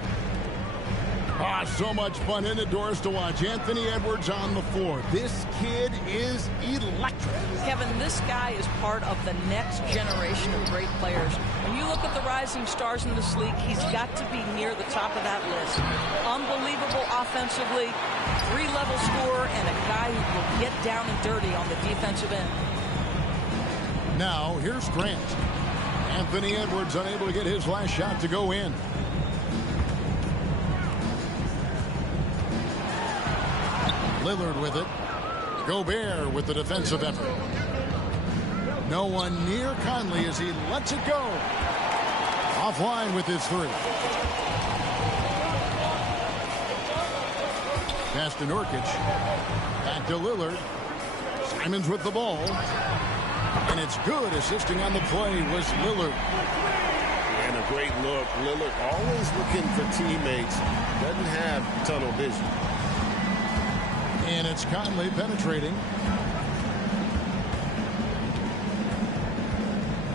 So much fun indoors to watch. Anthony Edwards on the floor. This kid is electric. Kevin, this guy is part of the next generation of great players. When you look at the rising stars in this league, he's got to be near the top of that list. Unbelievable offensively, 3-level scorer, and a guy who will get down and dirty on the defensive end. Now, here's Grant. Anthony Edwards unable to get his last shot to go in. Lillard with it. Gobert with the defensive effort. No one near Conley as he lets it go. Offline with his 3. Pass to Nurkic. Back to Lillard. Simons with the ball. And it's good. Assisting on the play was Lillard. And a great look. Lillard always looking for teammates. Doesn't have tunnel vision. And it's Conley penetrating.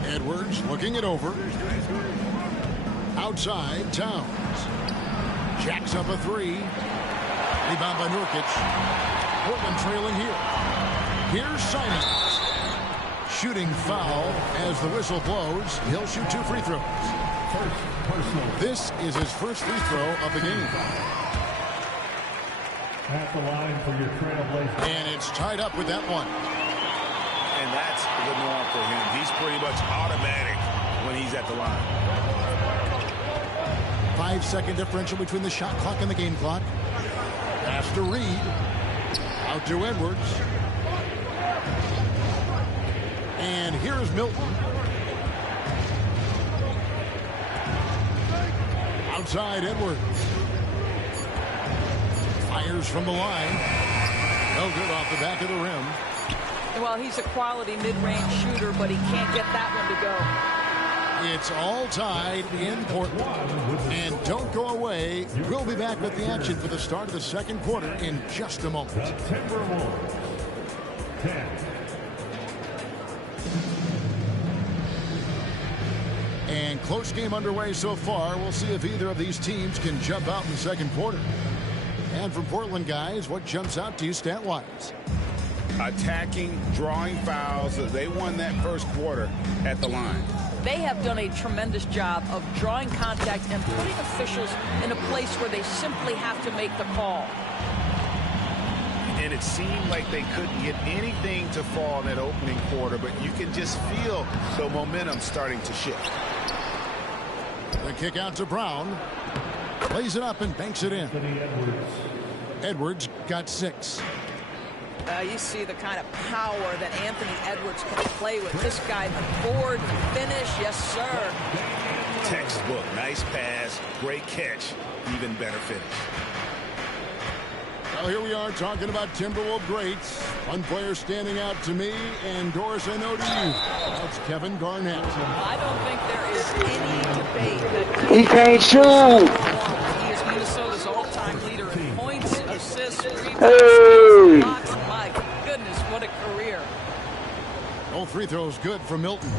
Edwards looking it over. Outside, Towns. Jacks up a 3. Rebound by Nurkic. Portland trailing here. Here's Simons. Shooting foul as the whistle blows. He'll shoot 2 free throws. This is his first free throw of the game. At the line for your Trailblazers. And it's tied up with that one. And that's the norm for him. He's pretty much automatic when he's at the line. 5-second differential between the shot clock and the game clock. Pass to Reed. Out to Edwards. And here's Milton. Outside Edwards. Fires from the line. No good off the back of the rim. Well, he's a quality mid-range shooter, but he can't get that one to go. It's all tied in Portland. And don't go away. We'll be back with the action for the start of the second quarter in just a moment. The Timberwolves. 10. And close game underway so far. We'll see if either of these teams can jump out in the second quarter. And from Portland, guys, what jumps out to you stat-wise? Attacking, drawing fouls. They won that first quarter at the line. They have done a tremendous job of drawing contact and putting officials in a place where they simply have to make the call. And it seemed like they couldn't get anything to fall in that opening quarter, but you can just feel the momentum starting to shift. The kick out to Brown. Plays it up and banks it in. Edwards got 6. You see the kind of power that Anthony Edwards can play with. This guy, the board, the finish, yes, sir. Textbook, nice pass, great catch, even better finish. Well, here we are talking about Timberwolves greats. One player standing out to me, and Doris, I know to you. That's Kevin Garnett. I don't think there is any debate that He can't shoot. he is Minnesota's all-time leader in points, assists, rebounds, Hey. blocks. My goodness, what a career. No free throws good for Milton.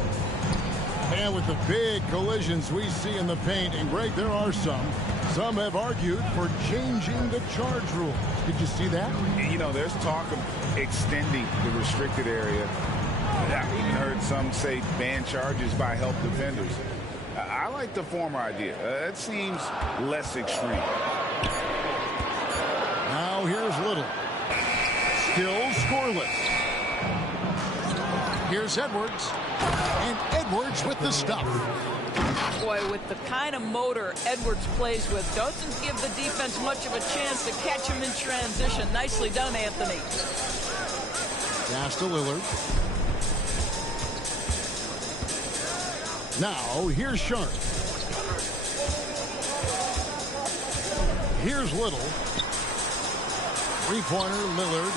And with the big collisions we see in the paint, and Greg, there are some. Some have argued for changing the charge rule. Did you see that? You know, there's talk of extending the restricted area. I've even heard some say ban charges by help defenders. I like the former idea. It seems less extreme. Now here's Little. Still scoreless. Here's Edwards. And Edwards with the stuff. Boy, with the kind of motor Edwards plays with, doesn't give the defense much of a chance to catch him in transition. Nicely done, Anthony. Pass to Lillard. Now, here's Sharp. Here's Little. Three-pointer, Lillard.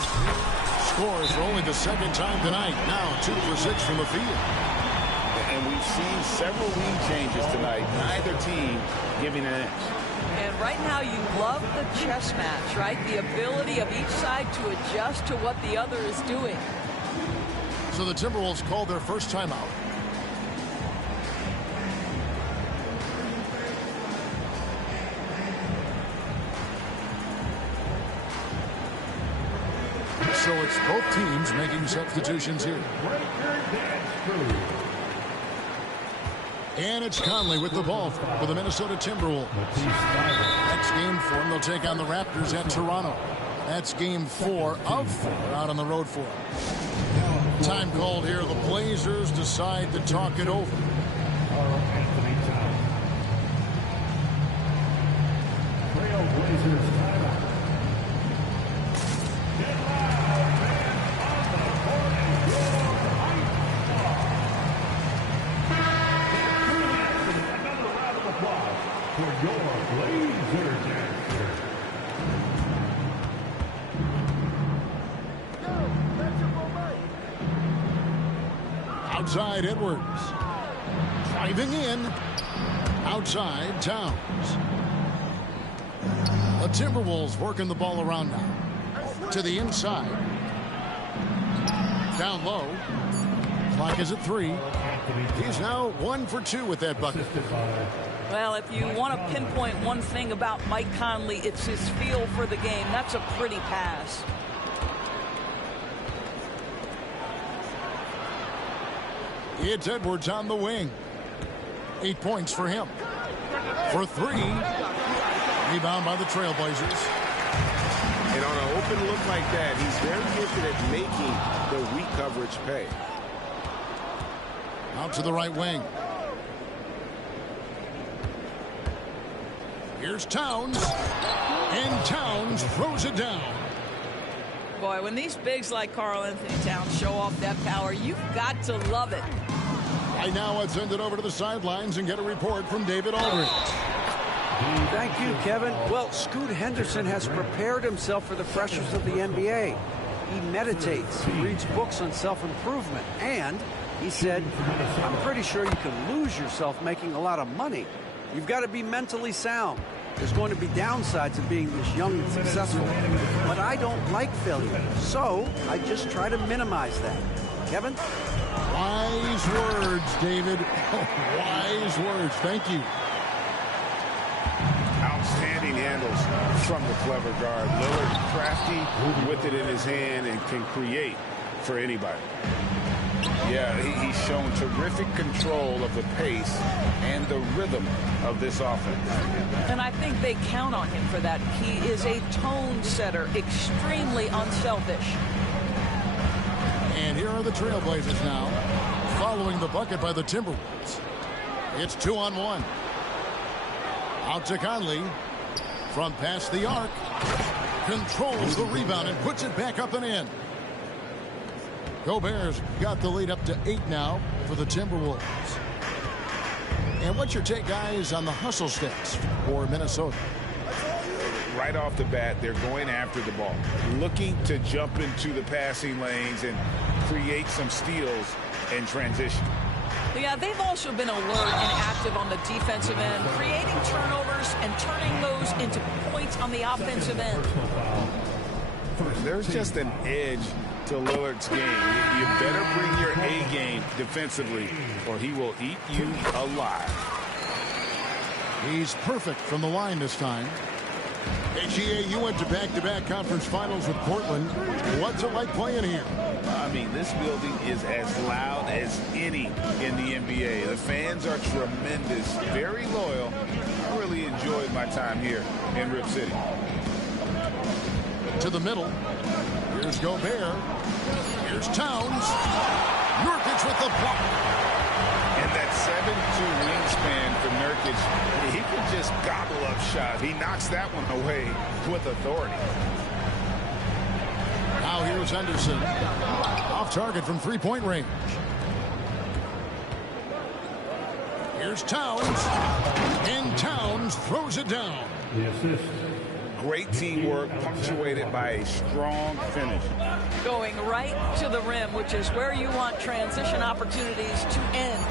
Scores for only the second time tonight. Now 2 for 6 from the field. And we've seen several lead changes tonight, neither team giving an inch. And right now you love the chess match, right? The ability of each side to adjust to what the other is doing. So the Timberwolves called their first timeout. So it's both teams making substitutions here. And it's Conley with the ball for the Minnesota Timberwolves. Next game for them, they'll take on the Raptors at Toronto. That's game 4 of 4 out on the road for them. Time called here. The Blazers decide to talk it over. Trailblazers timeout. For your Blazer dancer. Outside Edwards. Driving in. Outside Towns. The Timberwolves working the ball around now. To the inside. Down low. Clock is at 3. He's now 1 for 2 with that bucket. Well, if you want to pinpoint one thing about Mike Conley, it's his feel for the game. That's a pretty pass. It's Edwards on the wing. 8 points for him. For 3. Rebound by the Trailblazers. And on an open look like that, he's very gifted at making the weak coverage pay. Out to the right wing. Here's Towns. And Towns throws it down. Boy, when these bigs like Karl Anthony Towns show off that power, you've got to love it. Right now, let's send it over to the sidelines and get a report from David Aldridge. Thank you, Kevin. Well, Scoot Henderson has prepared himself for the pressures of the NBA. He meditates, reads books on self-improvement, and he said, I'm pretty sure you can lose yourself making a lot of money. You've got to be mentally sound. There's going to be downsides of being this young and successful. But I don't like failure, so I just try to minimize that. Kevin? Wise words, David. Wise words. Thank you. Outstanding handles from the clever guard. Lillard crafty with it in his hand and can create for anybody. Yeah, he's shown terrific control of the pace and the rhythm of this offense. And I think they count on him for that. He is a tone setter, extremely unselfish. And here are the Trailblazers now, following the bucket by the Timberwolves. It's 2-on-1. Out to Conley. From past the arc. Controls the rebound and puts it back up and in. Gobert's got the lead up to 8 now for the Timberwolves. And what's your take, guys, on the hustle stats for Minnesota? Right off the bat, they're going after the ball, looking to jump into the passing lanes and create some steals in transition. Yeah, they've also been alert and active on the defensive end, creating turnovers and turning those into points on the offensive end. There's just an edge to Lillard's game. You better bring your A game defensively or he will eat you alive. He's perfect from the line this time. HEA, you went to back-to-back conference finals with Portland. What's it like playing here? I mean, this building is as loud as any in the NBA. The fans are tremendous, very loyal. I really enjoyed my time here in Rip City. To the middle. Here's Gobert. Here's Towns. Nurkic with the block. And that 7'2" wingspan for Nurkic, he can just gobble up shots. He knocks that one away with authority. Now here's Henderson. Off target from three-point range. Here's Towns. And Towns throws it down. The assist. Great teamwork punctuated by a strong finish. Going right to the rim, which is where you want transition opportunities to end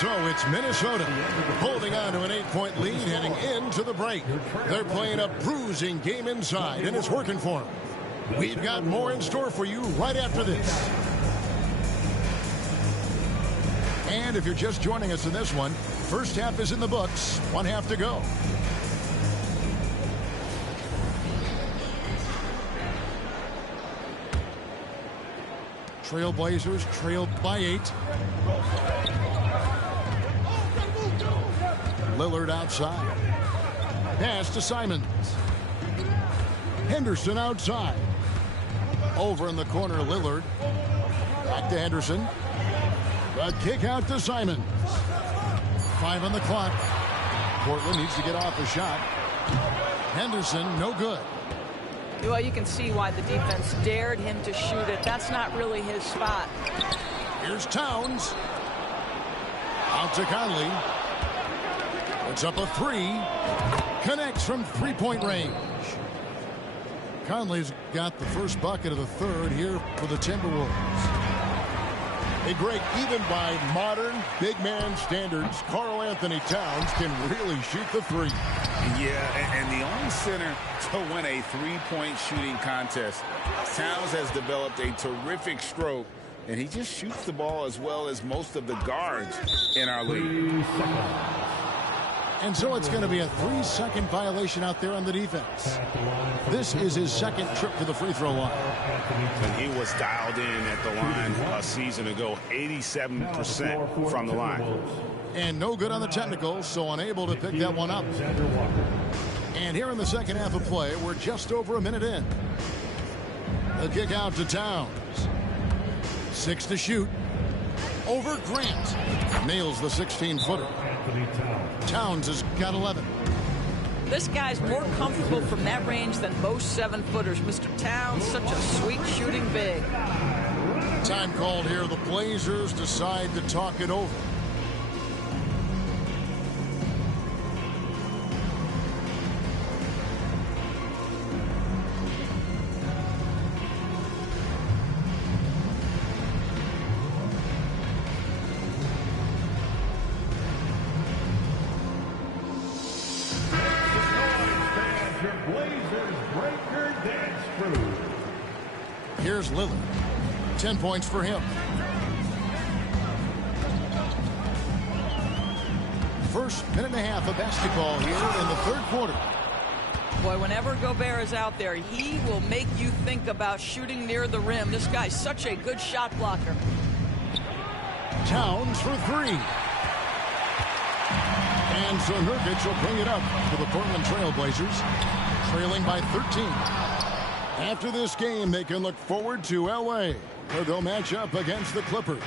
So it's Minnesota holding on to an 8-point lead heading into the break. They're playing a bruising game inside, and it's working for them. We've got more in store for you right after this. And if you're just joining us in this one, first half is in the books. 1 half to go. Trailblazers trailed by 8. Lillard outside. Pass to Simons. Henderson outside. Over in the corner, Lillard. Back to Henderson. A kick out to Simons. 5 on the clock. Portland needs to get off a shot. Henderson, no good. Well, you can see why the defense dared him to shoot it. That's not really his spot. Here's Towns. Out to Conley. Puts up a 3. Connects from 3-point range. Conley's got the first bucket of the third here for the Timberwolves. Hey, Greg, even by modern big man standards, Karl Anthony Towns can really shoot the 3. Yeah, and the only center to win a 3-point shooting contest. Towns has developed a terrific stroke, and he just shoots the ball as well as most of the guards in our league. And so it's going to be a 3-second violation out there on the defense. This is his second trip to the free throw line. And he was dialed in at the line a season ago, 87% from the line. And no good on the technicals, so unable to pick that one up. And here in the second half of play, we're just over a minute in. The kick out to Towns. 6 to shoot. Over Grant. Nails the 16-footer. Towns has got 11. This guy's more comfortable from that range than most 7-footers. Mr. Towns, such a sweet shooting big. Time called here. The Blazers decide to talk it over. Here's Lillard. 10 points for him. First minute and a half of basketball here in the third quarter. Boy, whenever Gobert is out there, he will make you think about shooting near the rim. This guy's such a good shot blocker. Towns for 3. And so Nurkic will bring it up for the Portland Trailblazers, trailing by 13. After this game, they can look forward to L.A., where they'll match up against the Clippers.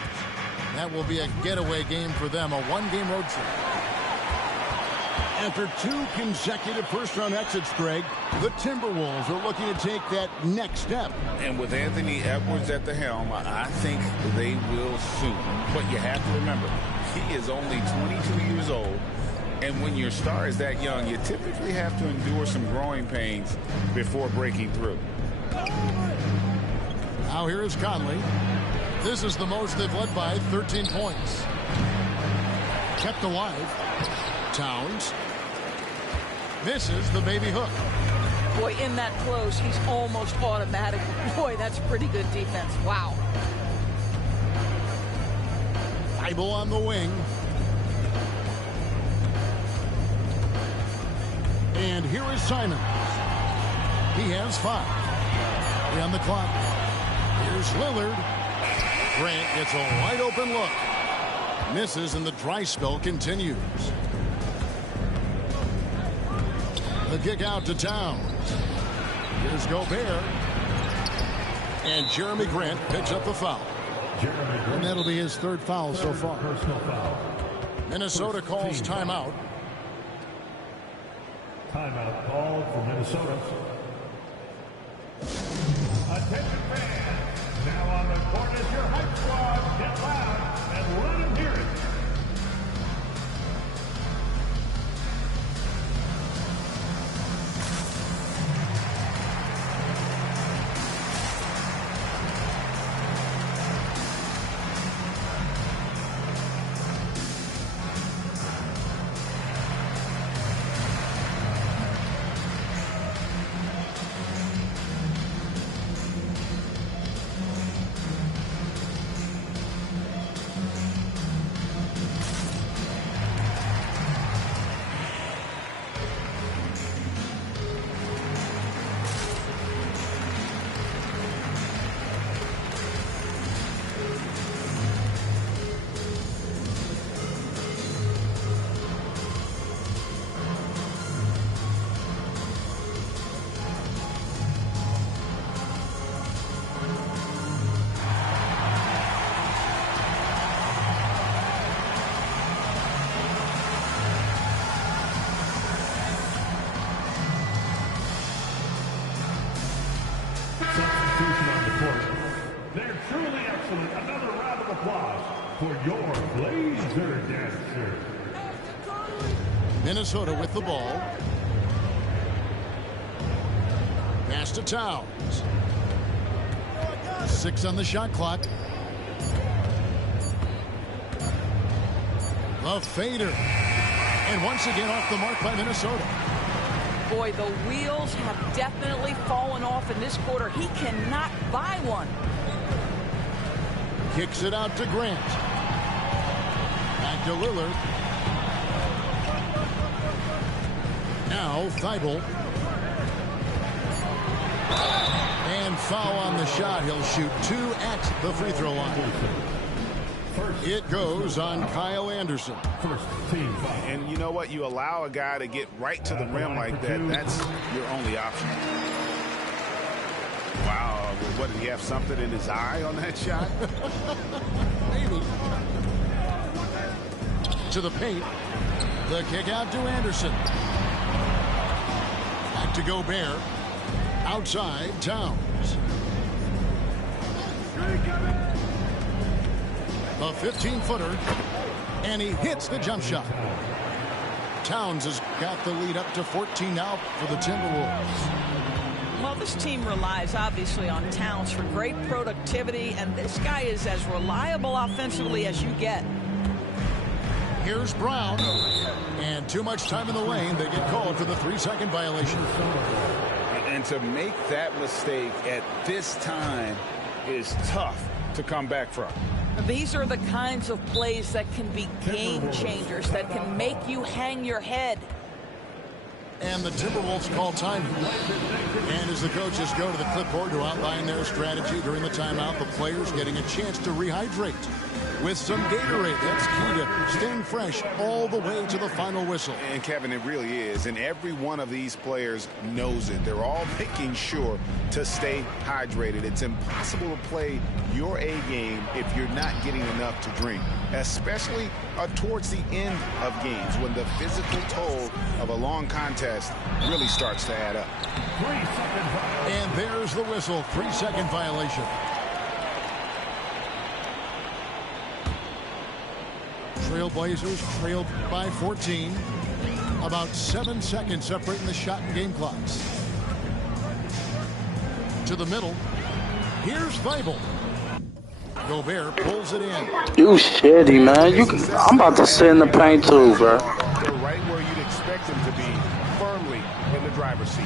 That will be a getaway game for them, a one-game road trip. After 2 consecutive first-round exits, Greg, the Timberwolves are looking to take that next step. And with Anthony Edwards at the helm, I think they will soon. But you have to remember, he is only 22 years old. And when your star is that young, you typically have to endure some growing pains before breaking through. Now here is Conley. This is the most they've led by, 13 points. Kept alive. Towns. Misses the baby hook. Boy, in that close, he's almost automatic. Boy, that's pretty good defense. Wow. Bible on the wing. And here is Simons. He has 5. 3 on the clock. Here's Lillard. Grant gets a wide open look. Misses, and the dry spell continues. The kick out to Towns. Here's Gobert. And Jeremy Grant picks up the foul. And that'll be his 3rd foul so far. Minnesota calls timeout. Timeout called for Minnesota. Attention fans, now on the court is your hype squad. Get loud and let them hear it. Excellent. Another round of applause for your Blazer dancer. Minnesota with the ball. Pass to Towns. 6 on the shot clock. The fader. And once again off the mark by Minnesota. Boy, the wheels have definitely fallen off in this quarter. He cannot buy one. Kicks it out to Grant. Back to Lillard. Now Thibault. And foul on the shot. He'll shoot 2 at the free throw line. It goes on Kyle Anderson. And you know what? You allow a guy to get right to the rim like that. That's your only option. Wow. What, did he have something in his eye on that shot? Maybe. To the paint. The kick out to Anderson. Back to Gobert. Outside, Towns. A 15-footer. And he hits the jump shot. Towns has got the lead up to 14 now for the Timberwolves. Well, this team relies obviously on Towns for great productivity, and this guy is as reliable offensively as you get. Here's Brown. And too much time in the lane. They get called for the 3-second violation. And to make that mistake at this time is tough to come back from. These are the kinds of plays that can be game changers, that can make you hang your head. And the Timberwolves call time. And as the coaches go to the clipboard to outline their strategy during the timeout, the players getting a chance to rehydrate with some Gatorade. That's key to staying fresh all the way to the final whistle. And Kevin, it really is. And every one of these players knows it. They're all making sure to stay hydrated. It's impossible to play your A game if you're not getting enough to drink, especially towards the end of games when the physical toll of a long contest really starts to add up. 3-second violation. And there's the whistle. 3-second violation. Trailblazers trailed by 14. About 7 seconds separating the shot and game clocks. To the middle. Here's Thibault. Gobert pulls it in. You shitty, man. I'm about to sit in the paint too, bro. They're right where you'd expect them to be, firmly in the driver's seat.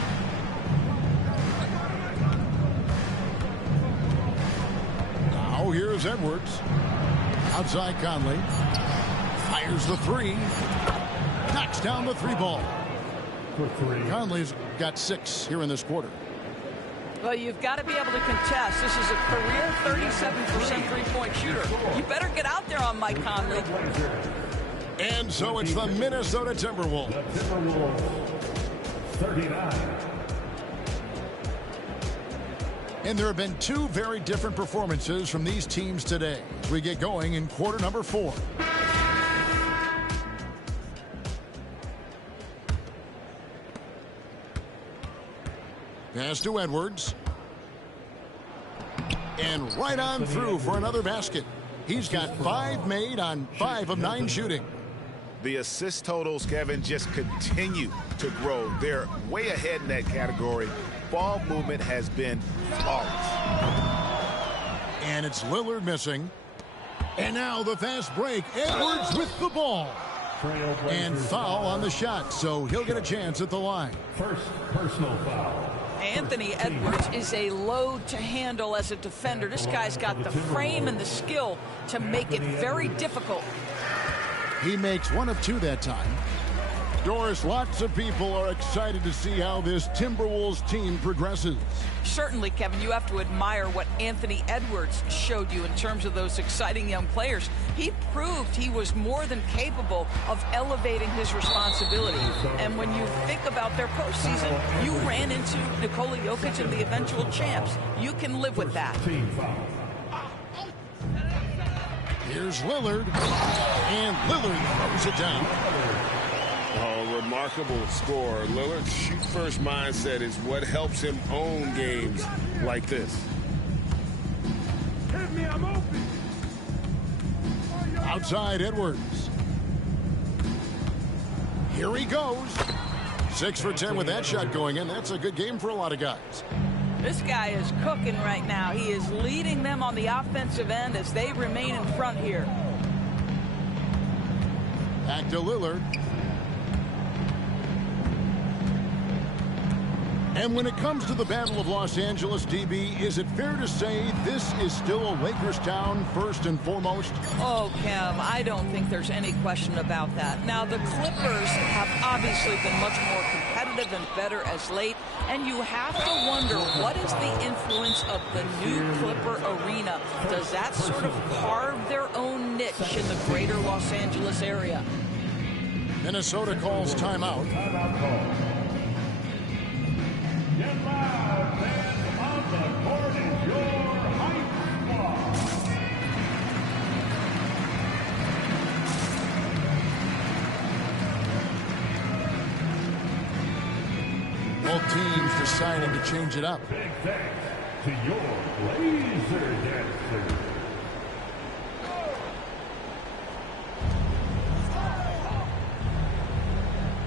Now here's Edwards. Outside Conley. Fires the 3. Knocks down the 3 ball. Conley's got 6 here in this quarter. Well, you've got to be able to contest. This is a career 37% three-point shooter. You better get out there on Mike Conley. And so it's the Minnesota Timberwolves. The Timberwolves, 39. And there have been 2 very different performances from these teams today as we get going in quarter number 4. Pass to Edwards. And right on through for another basket. He's got 5 made on 5 of 9 shooting. The assist totals, Kevin, just continue to grow. They're way ahead in that category. Ball movement has been flawless. And it's Lillard missing. And now the fast break. Edwards with the ball. And foul on the shot, so he'll get a chance at the line. First personal foul. Anthony Edwards is a load to handle as a defender. This guy's got the frame and the skill to make it very difficult. He makes 1 of 2 that time. Doris, lots of people are excited to see how this Timberwolves team progresses. Certainly, Kevin, you have to admire what Anthony Edwards showed you in terms of those exciting young players. He proved he was more than capable of elevating his responsibility. And when you think about their postseason, you ran into Nikola Jokic and the eventual champs. You can live with that. Here's Lillard. And Lillard throws it down. Oh, remarkable score. Lillard's shoot-first mindset is what helps him own games like this. Hit me, I'm open. Outside Edwards. Here he goes. 6 for 10 with that shot going in. That's a good game for a lot of guys. This guy is cooking right now. He is leading them on the offensive end as they remain in front here. Back to Lillard. And when it comes to the Battle of Los Angeles, DB, is it fair to say this is still a Lakers town first and foremost? Oh, Kev, I don't think there's any question about that. Now, the Clippers have obviously been much more competitive and better as late, and you have to wonder, what is the influence of the new Clipper arena? Does that sort of carve their own niche in the greater Los Angeles area? Minnesota calls timeout. Get loud, fans, on the court is your hype squad. Both teams deciding to change it up. Big thanks to your laser dancers.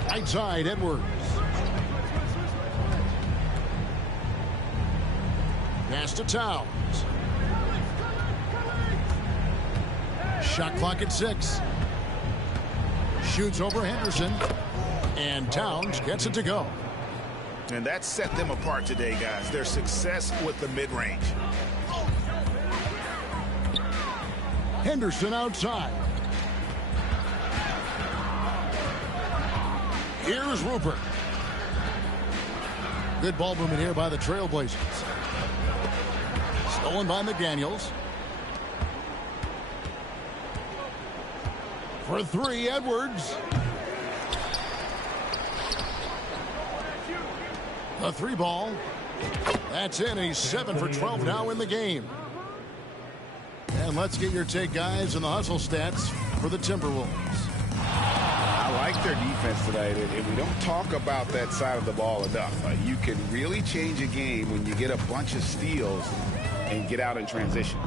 Right side, Edwards. Pass to Towns. Shot clock at 6. Shoots over Henderson. And Towns gets it to go. And that set them apart today, guys. Their success with the mid-range. Henderson outside. Here's Rupert. Good ball movement here by the Trailblazers. Stolen by McDaniels. For 3, Edwards. A 3 ball. That's in. He's 7 for 12 now in the game. And let's get your take, guys, on the hustle stats for the Timberwolves. I like their defense tonight, and we don't talk about that side of the ball enough. You can really change a game when you get a bunch of steals and get out in transition.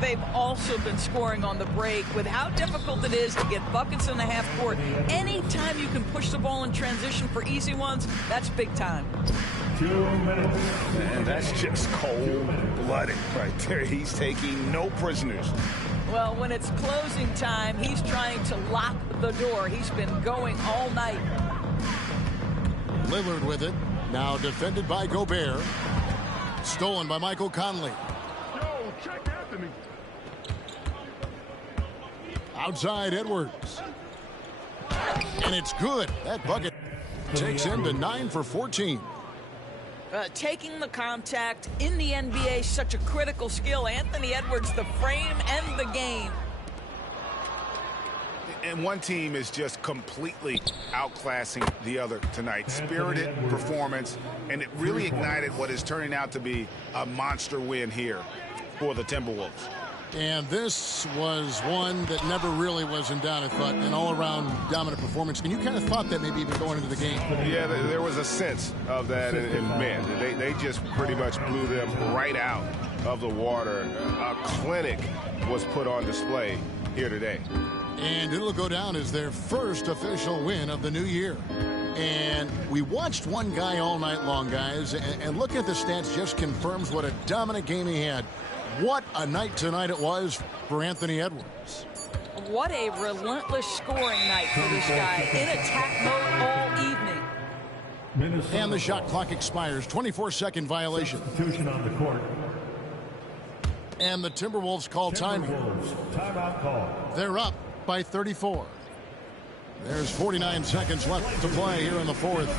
They've also been scoring on the break. With how difficult it is to get buckets in the half court, anytime you can push the ball in transition for easy ones, that's big time. 2 minutes. And that's just cold-blooded right there. He's taking no prisoners. Well, when it's closing time, he's trying to lock the door. He's been going all night. Lillard with it. Now defended by Gobert. Stolen by Michael Conley. Yo, check Anthony. Outside Edwards. And it's good. That bucket takes him to 9 for 14. Taking the contact in the NBA, such a critical skill. Anthony Edwards, the frame and the game. And one team is just completely outclassing the other tonight. Spirited performance, and it really ignited what is turning out to be a monster win here for the Timberwolves. And this was one that never really was in doubt, I thought, an all-around dominant performance. And you kind of thought that maybe even going into the game. Yeah, there was a sense of that, and man, they just pretty much blew them right out of the water. A clinic was put on display here today. And it'll go down as their first official win of the new year. And we watched one guy all night long, guys, and looking at the stats just confirms what a dominant game he had. What a night tonight it was for Anthony Edwards. What a relentless scoring night for this guy. In attack mode all evening. And the shot clock expires. 24-second violation. Substitution on the court. And the Timberwolves call time here. Timeout call. They're up by 34. There's 49 seconds left to play here in the fourth.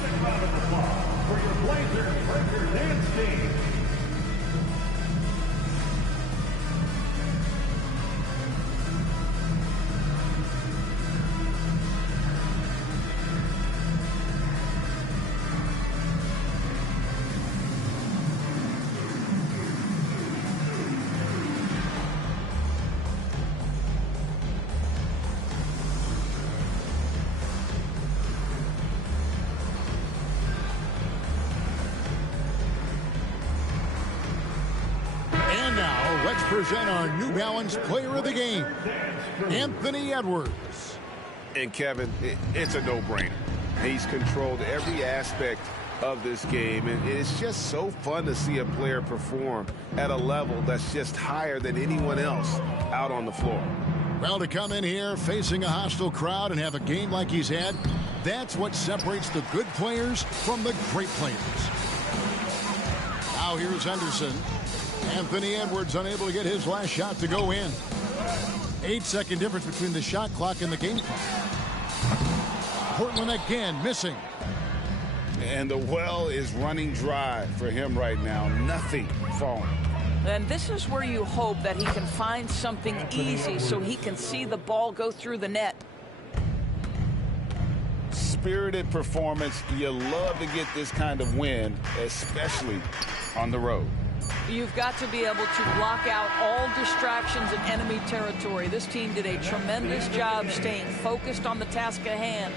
For your Blazers Breaker Dance Team. present our New Balance Player of the Game, Anthony Edwards. And Kevin, it's a no-brainer. He's controlled every aspect of this game, and it's just so fun to see a player perform at a level that's just higher than anyone else out on the floor. Well, to come in here facing a hostile crowd and have a game like he's had, that's what separates the good players from the great players. Now here's Henderson. Anthony Edwards unable to get his last shot to go in. 8-second difference between the shot clock and the game clock. Portland again missing. And the well is running dry for him right now. Nothing falling. And this is where you hope that he can find something easy so he can see the ball go through the net. Spirited performance. You love to get this kind of win, especially on the road. You've got to be able to block out all distractions in enemy territory. This team did a tremendous job staying focused on the task at hand.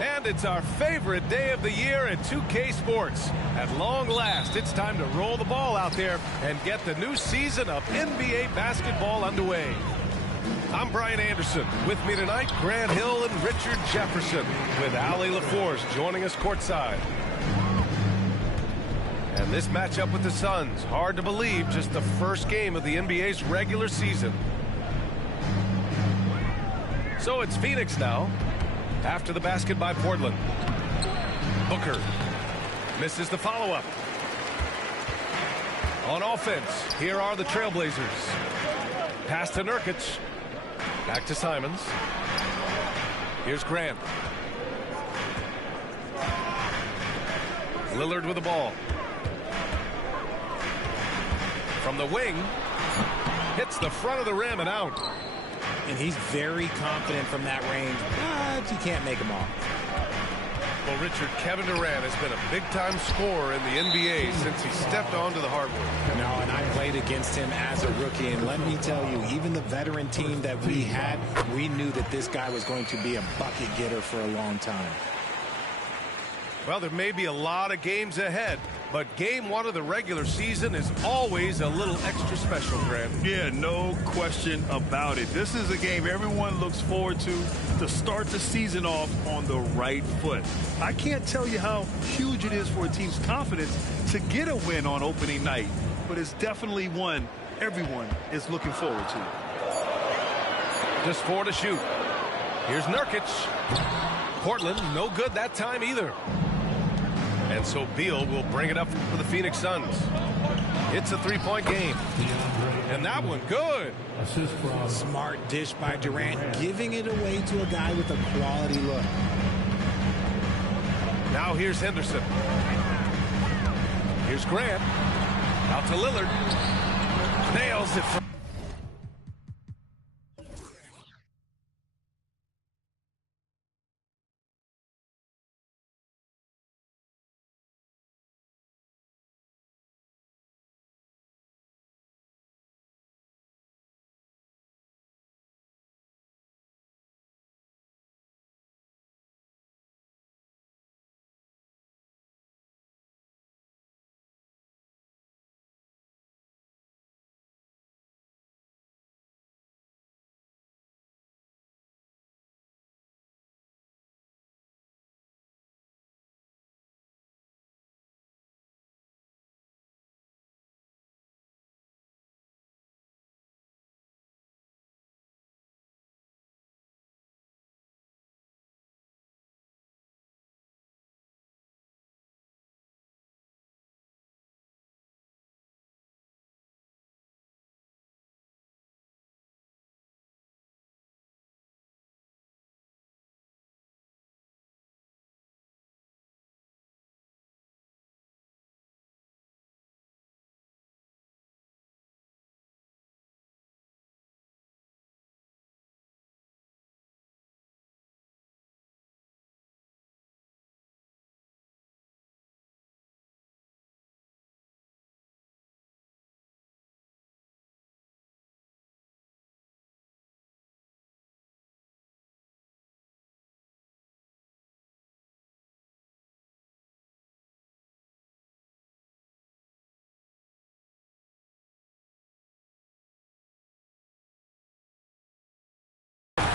And it's our favorite day of the year at 2K Sports. At long last, it's time to roll the ball out there and get the new season of NBA basketball underway. I'm Brian Anderson. With me tonight, Grant Hill and Richard Jefferson, with Ali LaForce joining us courtside. And this matchup with the Suns, hard to believe, just the first game of the NBA's regular season. So it's Phoenix now, after the basket by Portland. Booker misses the follow-up. On offense, here are the Trailblazers. Pass to Nurkic. Back to Simons. Here's Grant. Lillard with the ball. From the wing, hits the front of the rim and out. And he's very confident from that range, but you can't make him off. Well, Richard, Kevin Durant has been a big-time scorer in the NBA since he stepped onto the hardwood. No, and I played against him as a rookie, and let me tell you, even the veteran team that we had, we knew that this guy was going to be a bucket getter for a long time. Well, there may be a lot of games ahead, but game one of the regular season is always a little extra special, Grant. Yeah, no question about it. This is a game everyone looks forward to start the season off on the right foot. I can't tell you how huge it is for a team's confidence to get a win on opening night, but it's definitely one everyone is looking forward to. Just 4 to shoot. Here's Nurkic. Portland, no good that time either. And so Beal will bring it up for the Phoenix Suns. It's a three-point game. And that one, good. Smart dish by Durant, giving it away to a guy with a quality look. Now here's Henderson. Here's Grant. Out to Lillard. Nails it.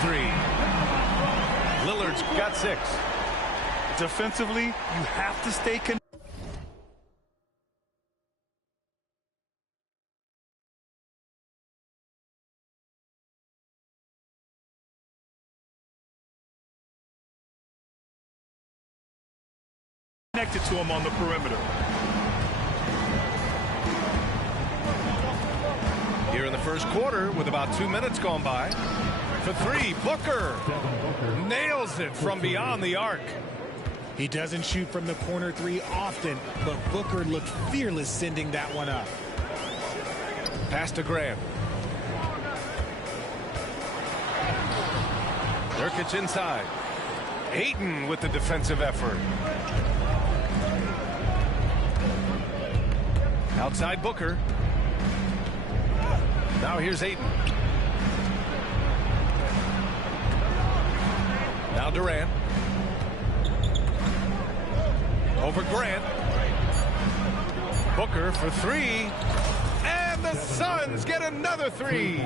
Three. Lillard's got 6. Defensively, you have to stay connected to him on the perimeter. Here in the first quarter with about 2 minutes gone by. For 3, Booker nails it from beyond the arc. He doesn't shoot from the corner 3 often, but Booker looked fearless sending that one up. Pass to Grant. Nurkic inside. Ayton with the defensive effort. Outside Booker. Now here's Ayton. Now Durant. Over Grant. Booker for 3. And the Suns get another 3.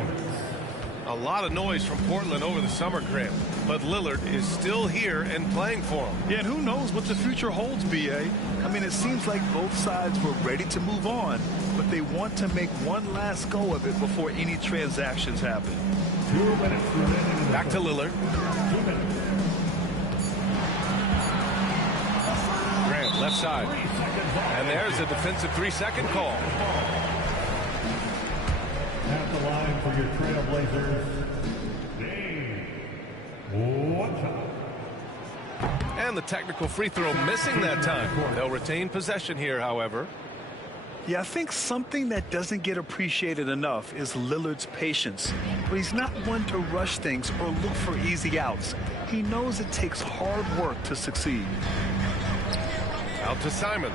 A lot of noise from Portland over the summer, Grant. But Lillard is still here and playing for him. Yeah, and who knows what the future holds, B.A. I mean, it seems like both sides were ready to move on, but they want to make one last go of it before any transactions happen. 2 minutes remaining. Back to Lillard. 2 minutes. Grant, left side. And there's a defensive 3-second call. At the line for your Trailblazers, Dame. Watch out. And the technical free throw missing that time. They'll retain possession here, however. Yeah, I think something that doesn't get appreciated enough is Lillard's patience. But he's not one to rush things or look for easy outs. He knows it takes hard work to succeed. Out to Simons.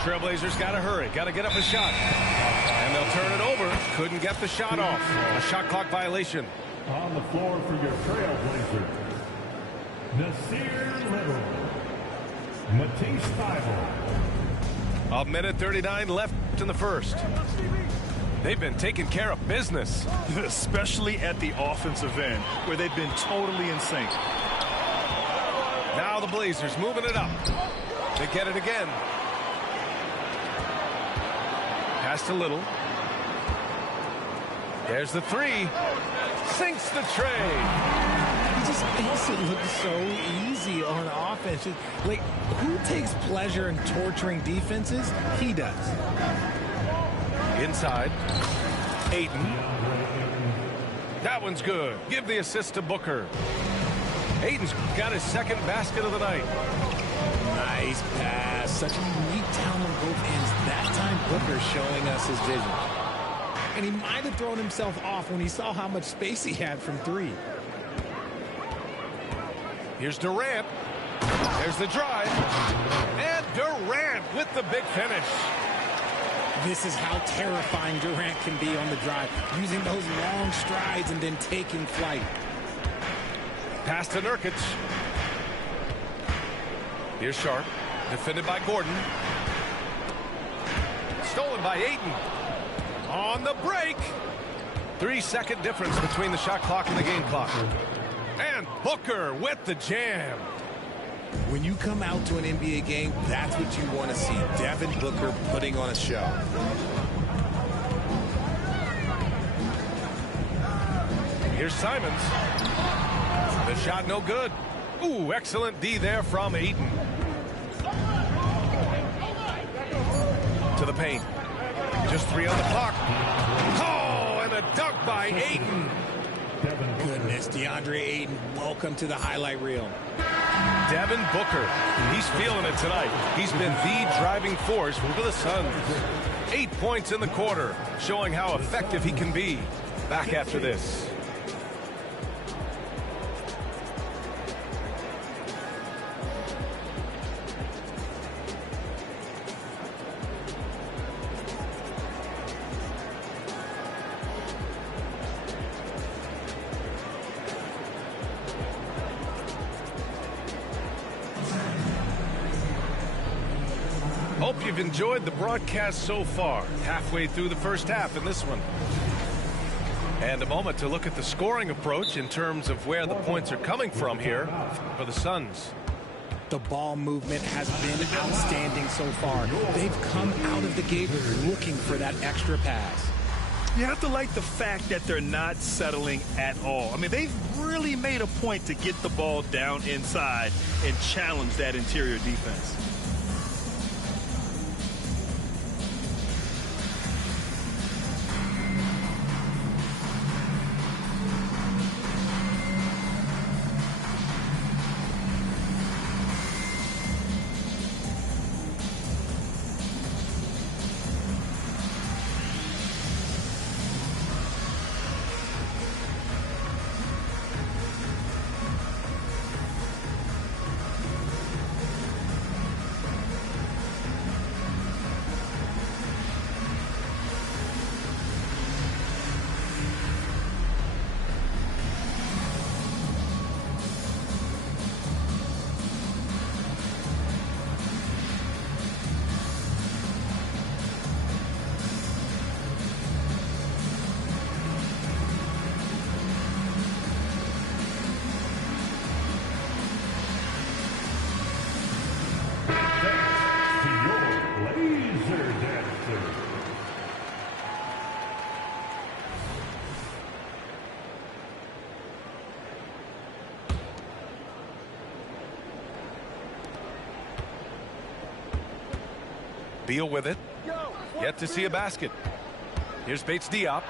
Trailblazers got to hurry. Got to get up a shot. And they'll turn it over. Couldn't get the shot off. A shot clock violation. On the floor for your Trailblazers, Nasir Little, Matisse Thybulle. A minute 39 left in the first. They've been taking care of business. Especially at the offensive end, where they've been totally in sync. Now the Blazers moving it up. They get it again. Pass to Little. There's the 3. Sinks the tray. He just makes it look so easy on offense. Like, who takes pleasure in torturing defenses? He does. Inside. Ayton. That one's good. Give the assist to Booker. Ayton's got his second basket of the night. Nice pass. Such a unique talent on both ends. That time, Booker showing us his vision. And he might have thrown himself off when he saw how much space he had from three. Here's Durant. There's the drive. And Durant with the big finish. This is how terrifying Durant can be on the drive, using those long strides and then taking flight. Pass to Nurkic. Here's Sharp, defended by Gordon. Stolen by Ayton. On the break. 3-second difference between the shot clock and the game clock. And Booker with the jam. When you come out to an NBA game, that's what you want to see. Devin Booker putting on a show. Here's Simons. The shot no good. Ooh, excellent D there from Ayton. To the paint. Just 3 on the clock. Oh, and a dunk by Ayton. Goodness, DeAndre Ayton, welcome to the highlight reel. Devin Booker, he's feeling it tonight. He's been the driving force for the Suns. 8 points in the quarter, showing how effective he can be. Back after this. Hope you've enjoyed the broadcast so far. Halfway through the first half in this one. And a moment to look at the scoring approach in terms of where the points are coming from here for the Suns. The ball movement has been outstanding so far. They've come out of the gate looking for that extra pass. You have to like the fact that they're not settling at all. I mean, they've really made a point to get the ball down inside and challenge that interior defense. Beal with it. Yet to see a basket. Here's Bates Diop.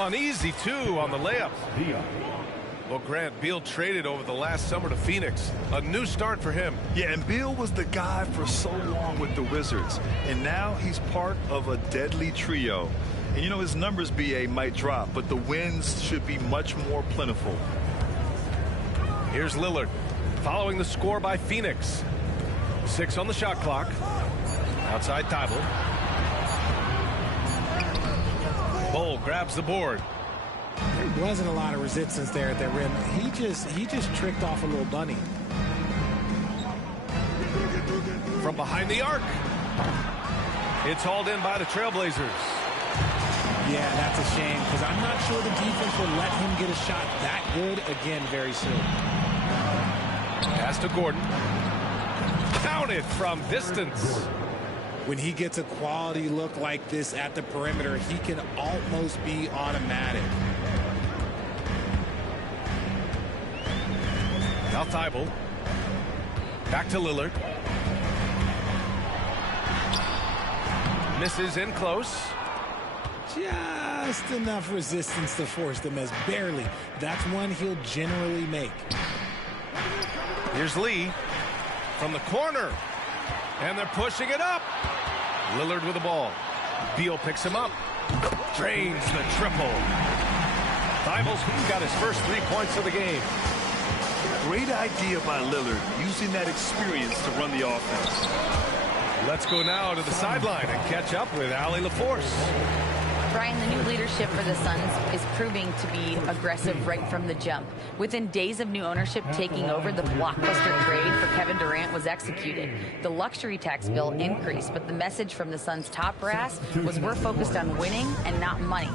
An easy 2 on the layup. Well, Grant, Beal traded over the last summer to Phoenix. A new start for him. Yeah, and Beal was the guy for so long with the Wizards. And now he's part of a deadly trio. And, you know, his numbers, BA, might drop, but the wins should be much more plentiful. Here's Lillard. Following the score by Phoenix. 6 on the shot clock. Outside Thibault. Bol grabs the board. There wasn't a lot of resistance there at the rim. He just tricked off a little bunny. From behind the arc. It's hauled in by the Trailblazers. Yeah, that's a shame because I'm not sure the defense will let him get a shot that good again very soon. Pass to Gordon. Counted from distance. When he gets a quality look like this at the perimeter, he can almost be automatic. Now Thibault. Back to Lillard. Misses in close. Just enough resistance to force the miss. Barely. That's one he'll generally make. Here's Lee. from the corner. And they're pushing it up. Lillard with the ball. Beal picks him up. Drains the triple. Thibault's got his first 3 points of the game. Great idea by Lillard, using that experience to run the offense. Let's go now to the sideline and catch up with Allie LaForce. Brian, the new leadership for the Suns is proving to be aggressive right from the jump. Within days of new ownership taking over, the blockbuster trade for Kevin Durant was executed. The luxury tax bill increased, but the message from the Suns' top brass was we're focused on winning and not money.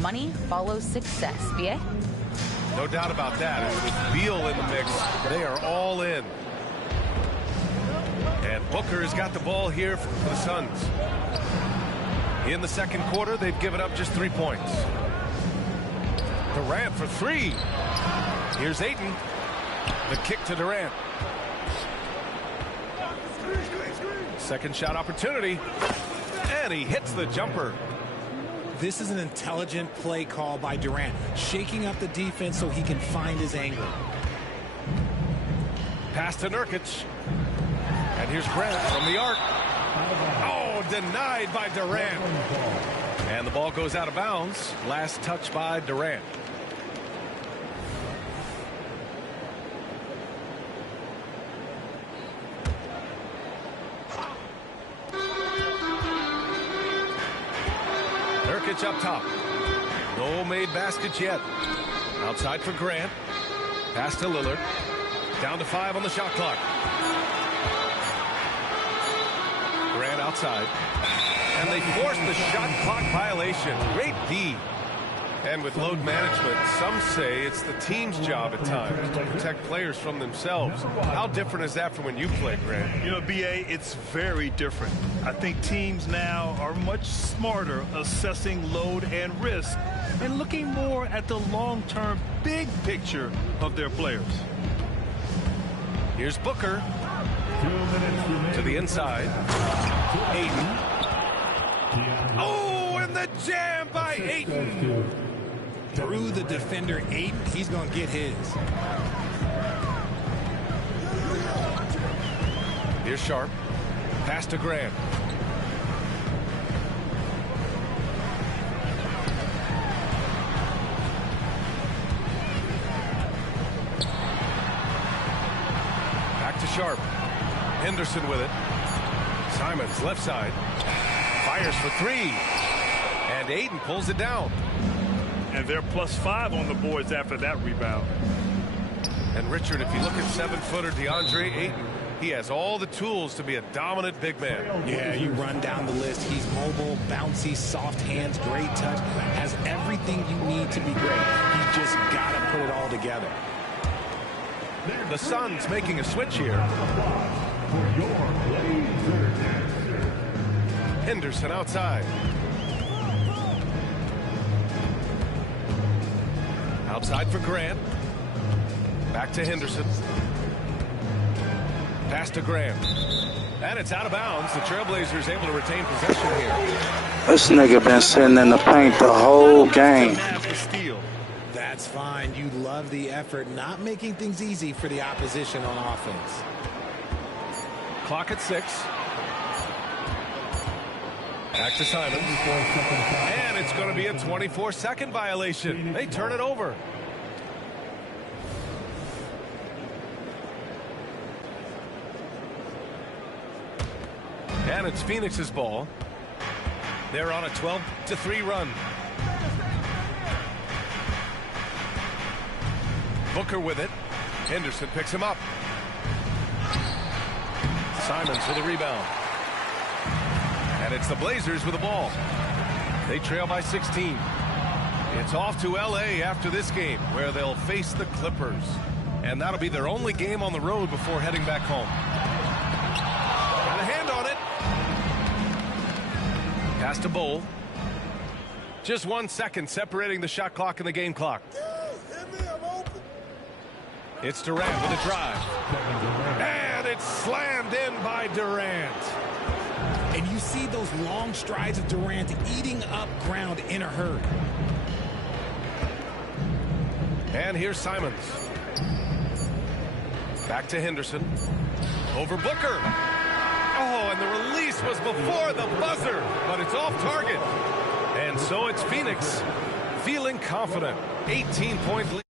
Money follows success. B.A.? No doubt about that. And with Beal in the mix, they are all in. And Booker has got the ball here for the Suns. In the second quarter, they've given up just 3 points. Durant for 3. Here's Ayton. The kick to Durant. Second shot opportunity. And he hits the jumper. This is an intelligent play call by Durant, shaking up the defense so he can find his angle. Pass to Nurkic. And here's Grant from the arc. Oh, denied by Durant. And the ball goes out of bounds. Last touch by Durant. Nurkic up top. No made baskets yet. Outside for Grant. Pass to Lillard. Down to 5 on the shot clock. Grant outside. And they force the shot clock violation. Great D. And with load management, some say it's the team's job at times to protect players from themselves. How different is that from when you played, Grant? You know, B.A., it's very different. I think teams now are much smarter assessing load and risk and looking more at the long-term big picture of their players. Here's Booker. To the inside. Ayton. Oh, and the jam by Ayton. Through the defender, Ayton. He's going to get his. Here's Sharp. Pass to Grant. Back to Sharp. Henderson with it. Simons left side. Fires for 3. And Ayton pulls it down. And they're +5 on the boards after that rebound. And Richard, if you look at 7-footer DeAndre Ayton, he has all the tools to be a dominant big man. Yeah, you run down the list. He's mobile, bouncy, soft hands, great touch. Has everything you need to be great. He's just got to put it all together. The Suns making a switch here. Henderson outside. Outside for Grant. Back to Henderson. Pass to Grant. And it's out of bounds. The Trailblazers able to retain possession here. This nigga been sitting in the paint the whole game. That's fine. You love the effort, not making things easy for the opposition on offense. Clock at 6. Back to Simon. And it's going to be a 24-second violation. They turn it over. And it's Phoenix's ball. They're on a 12-3 run. Booker with it. Henderson picks him up. Simons with a rebound. And it's the Blazers with the ball. They trail by 16. It's off to L.A. after this game, where they'll face the Clippers. And that'll be their only game on the road before heading back home. Got a hand on it. Pass to Bowl. Just 1 second separating the shot clock and the game clock. It's Durant with a drive. And it's slammed in by Durant. And you see those long strides of Durant eating up ground in a hurry. And here's Simons. Back to Henderson. Over Booker. Oh, and the release was before the buzzer, but it's off target. And so it's Phoenix feeling confident. 18-point lead.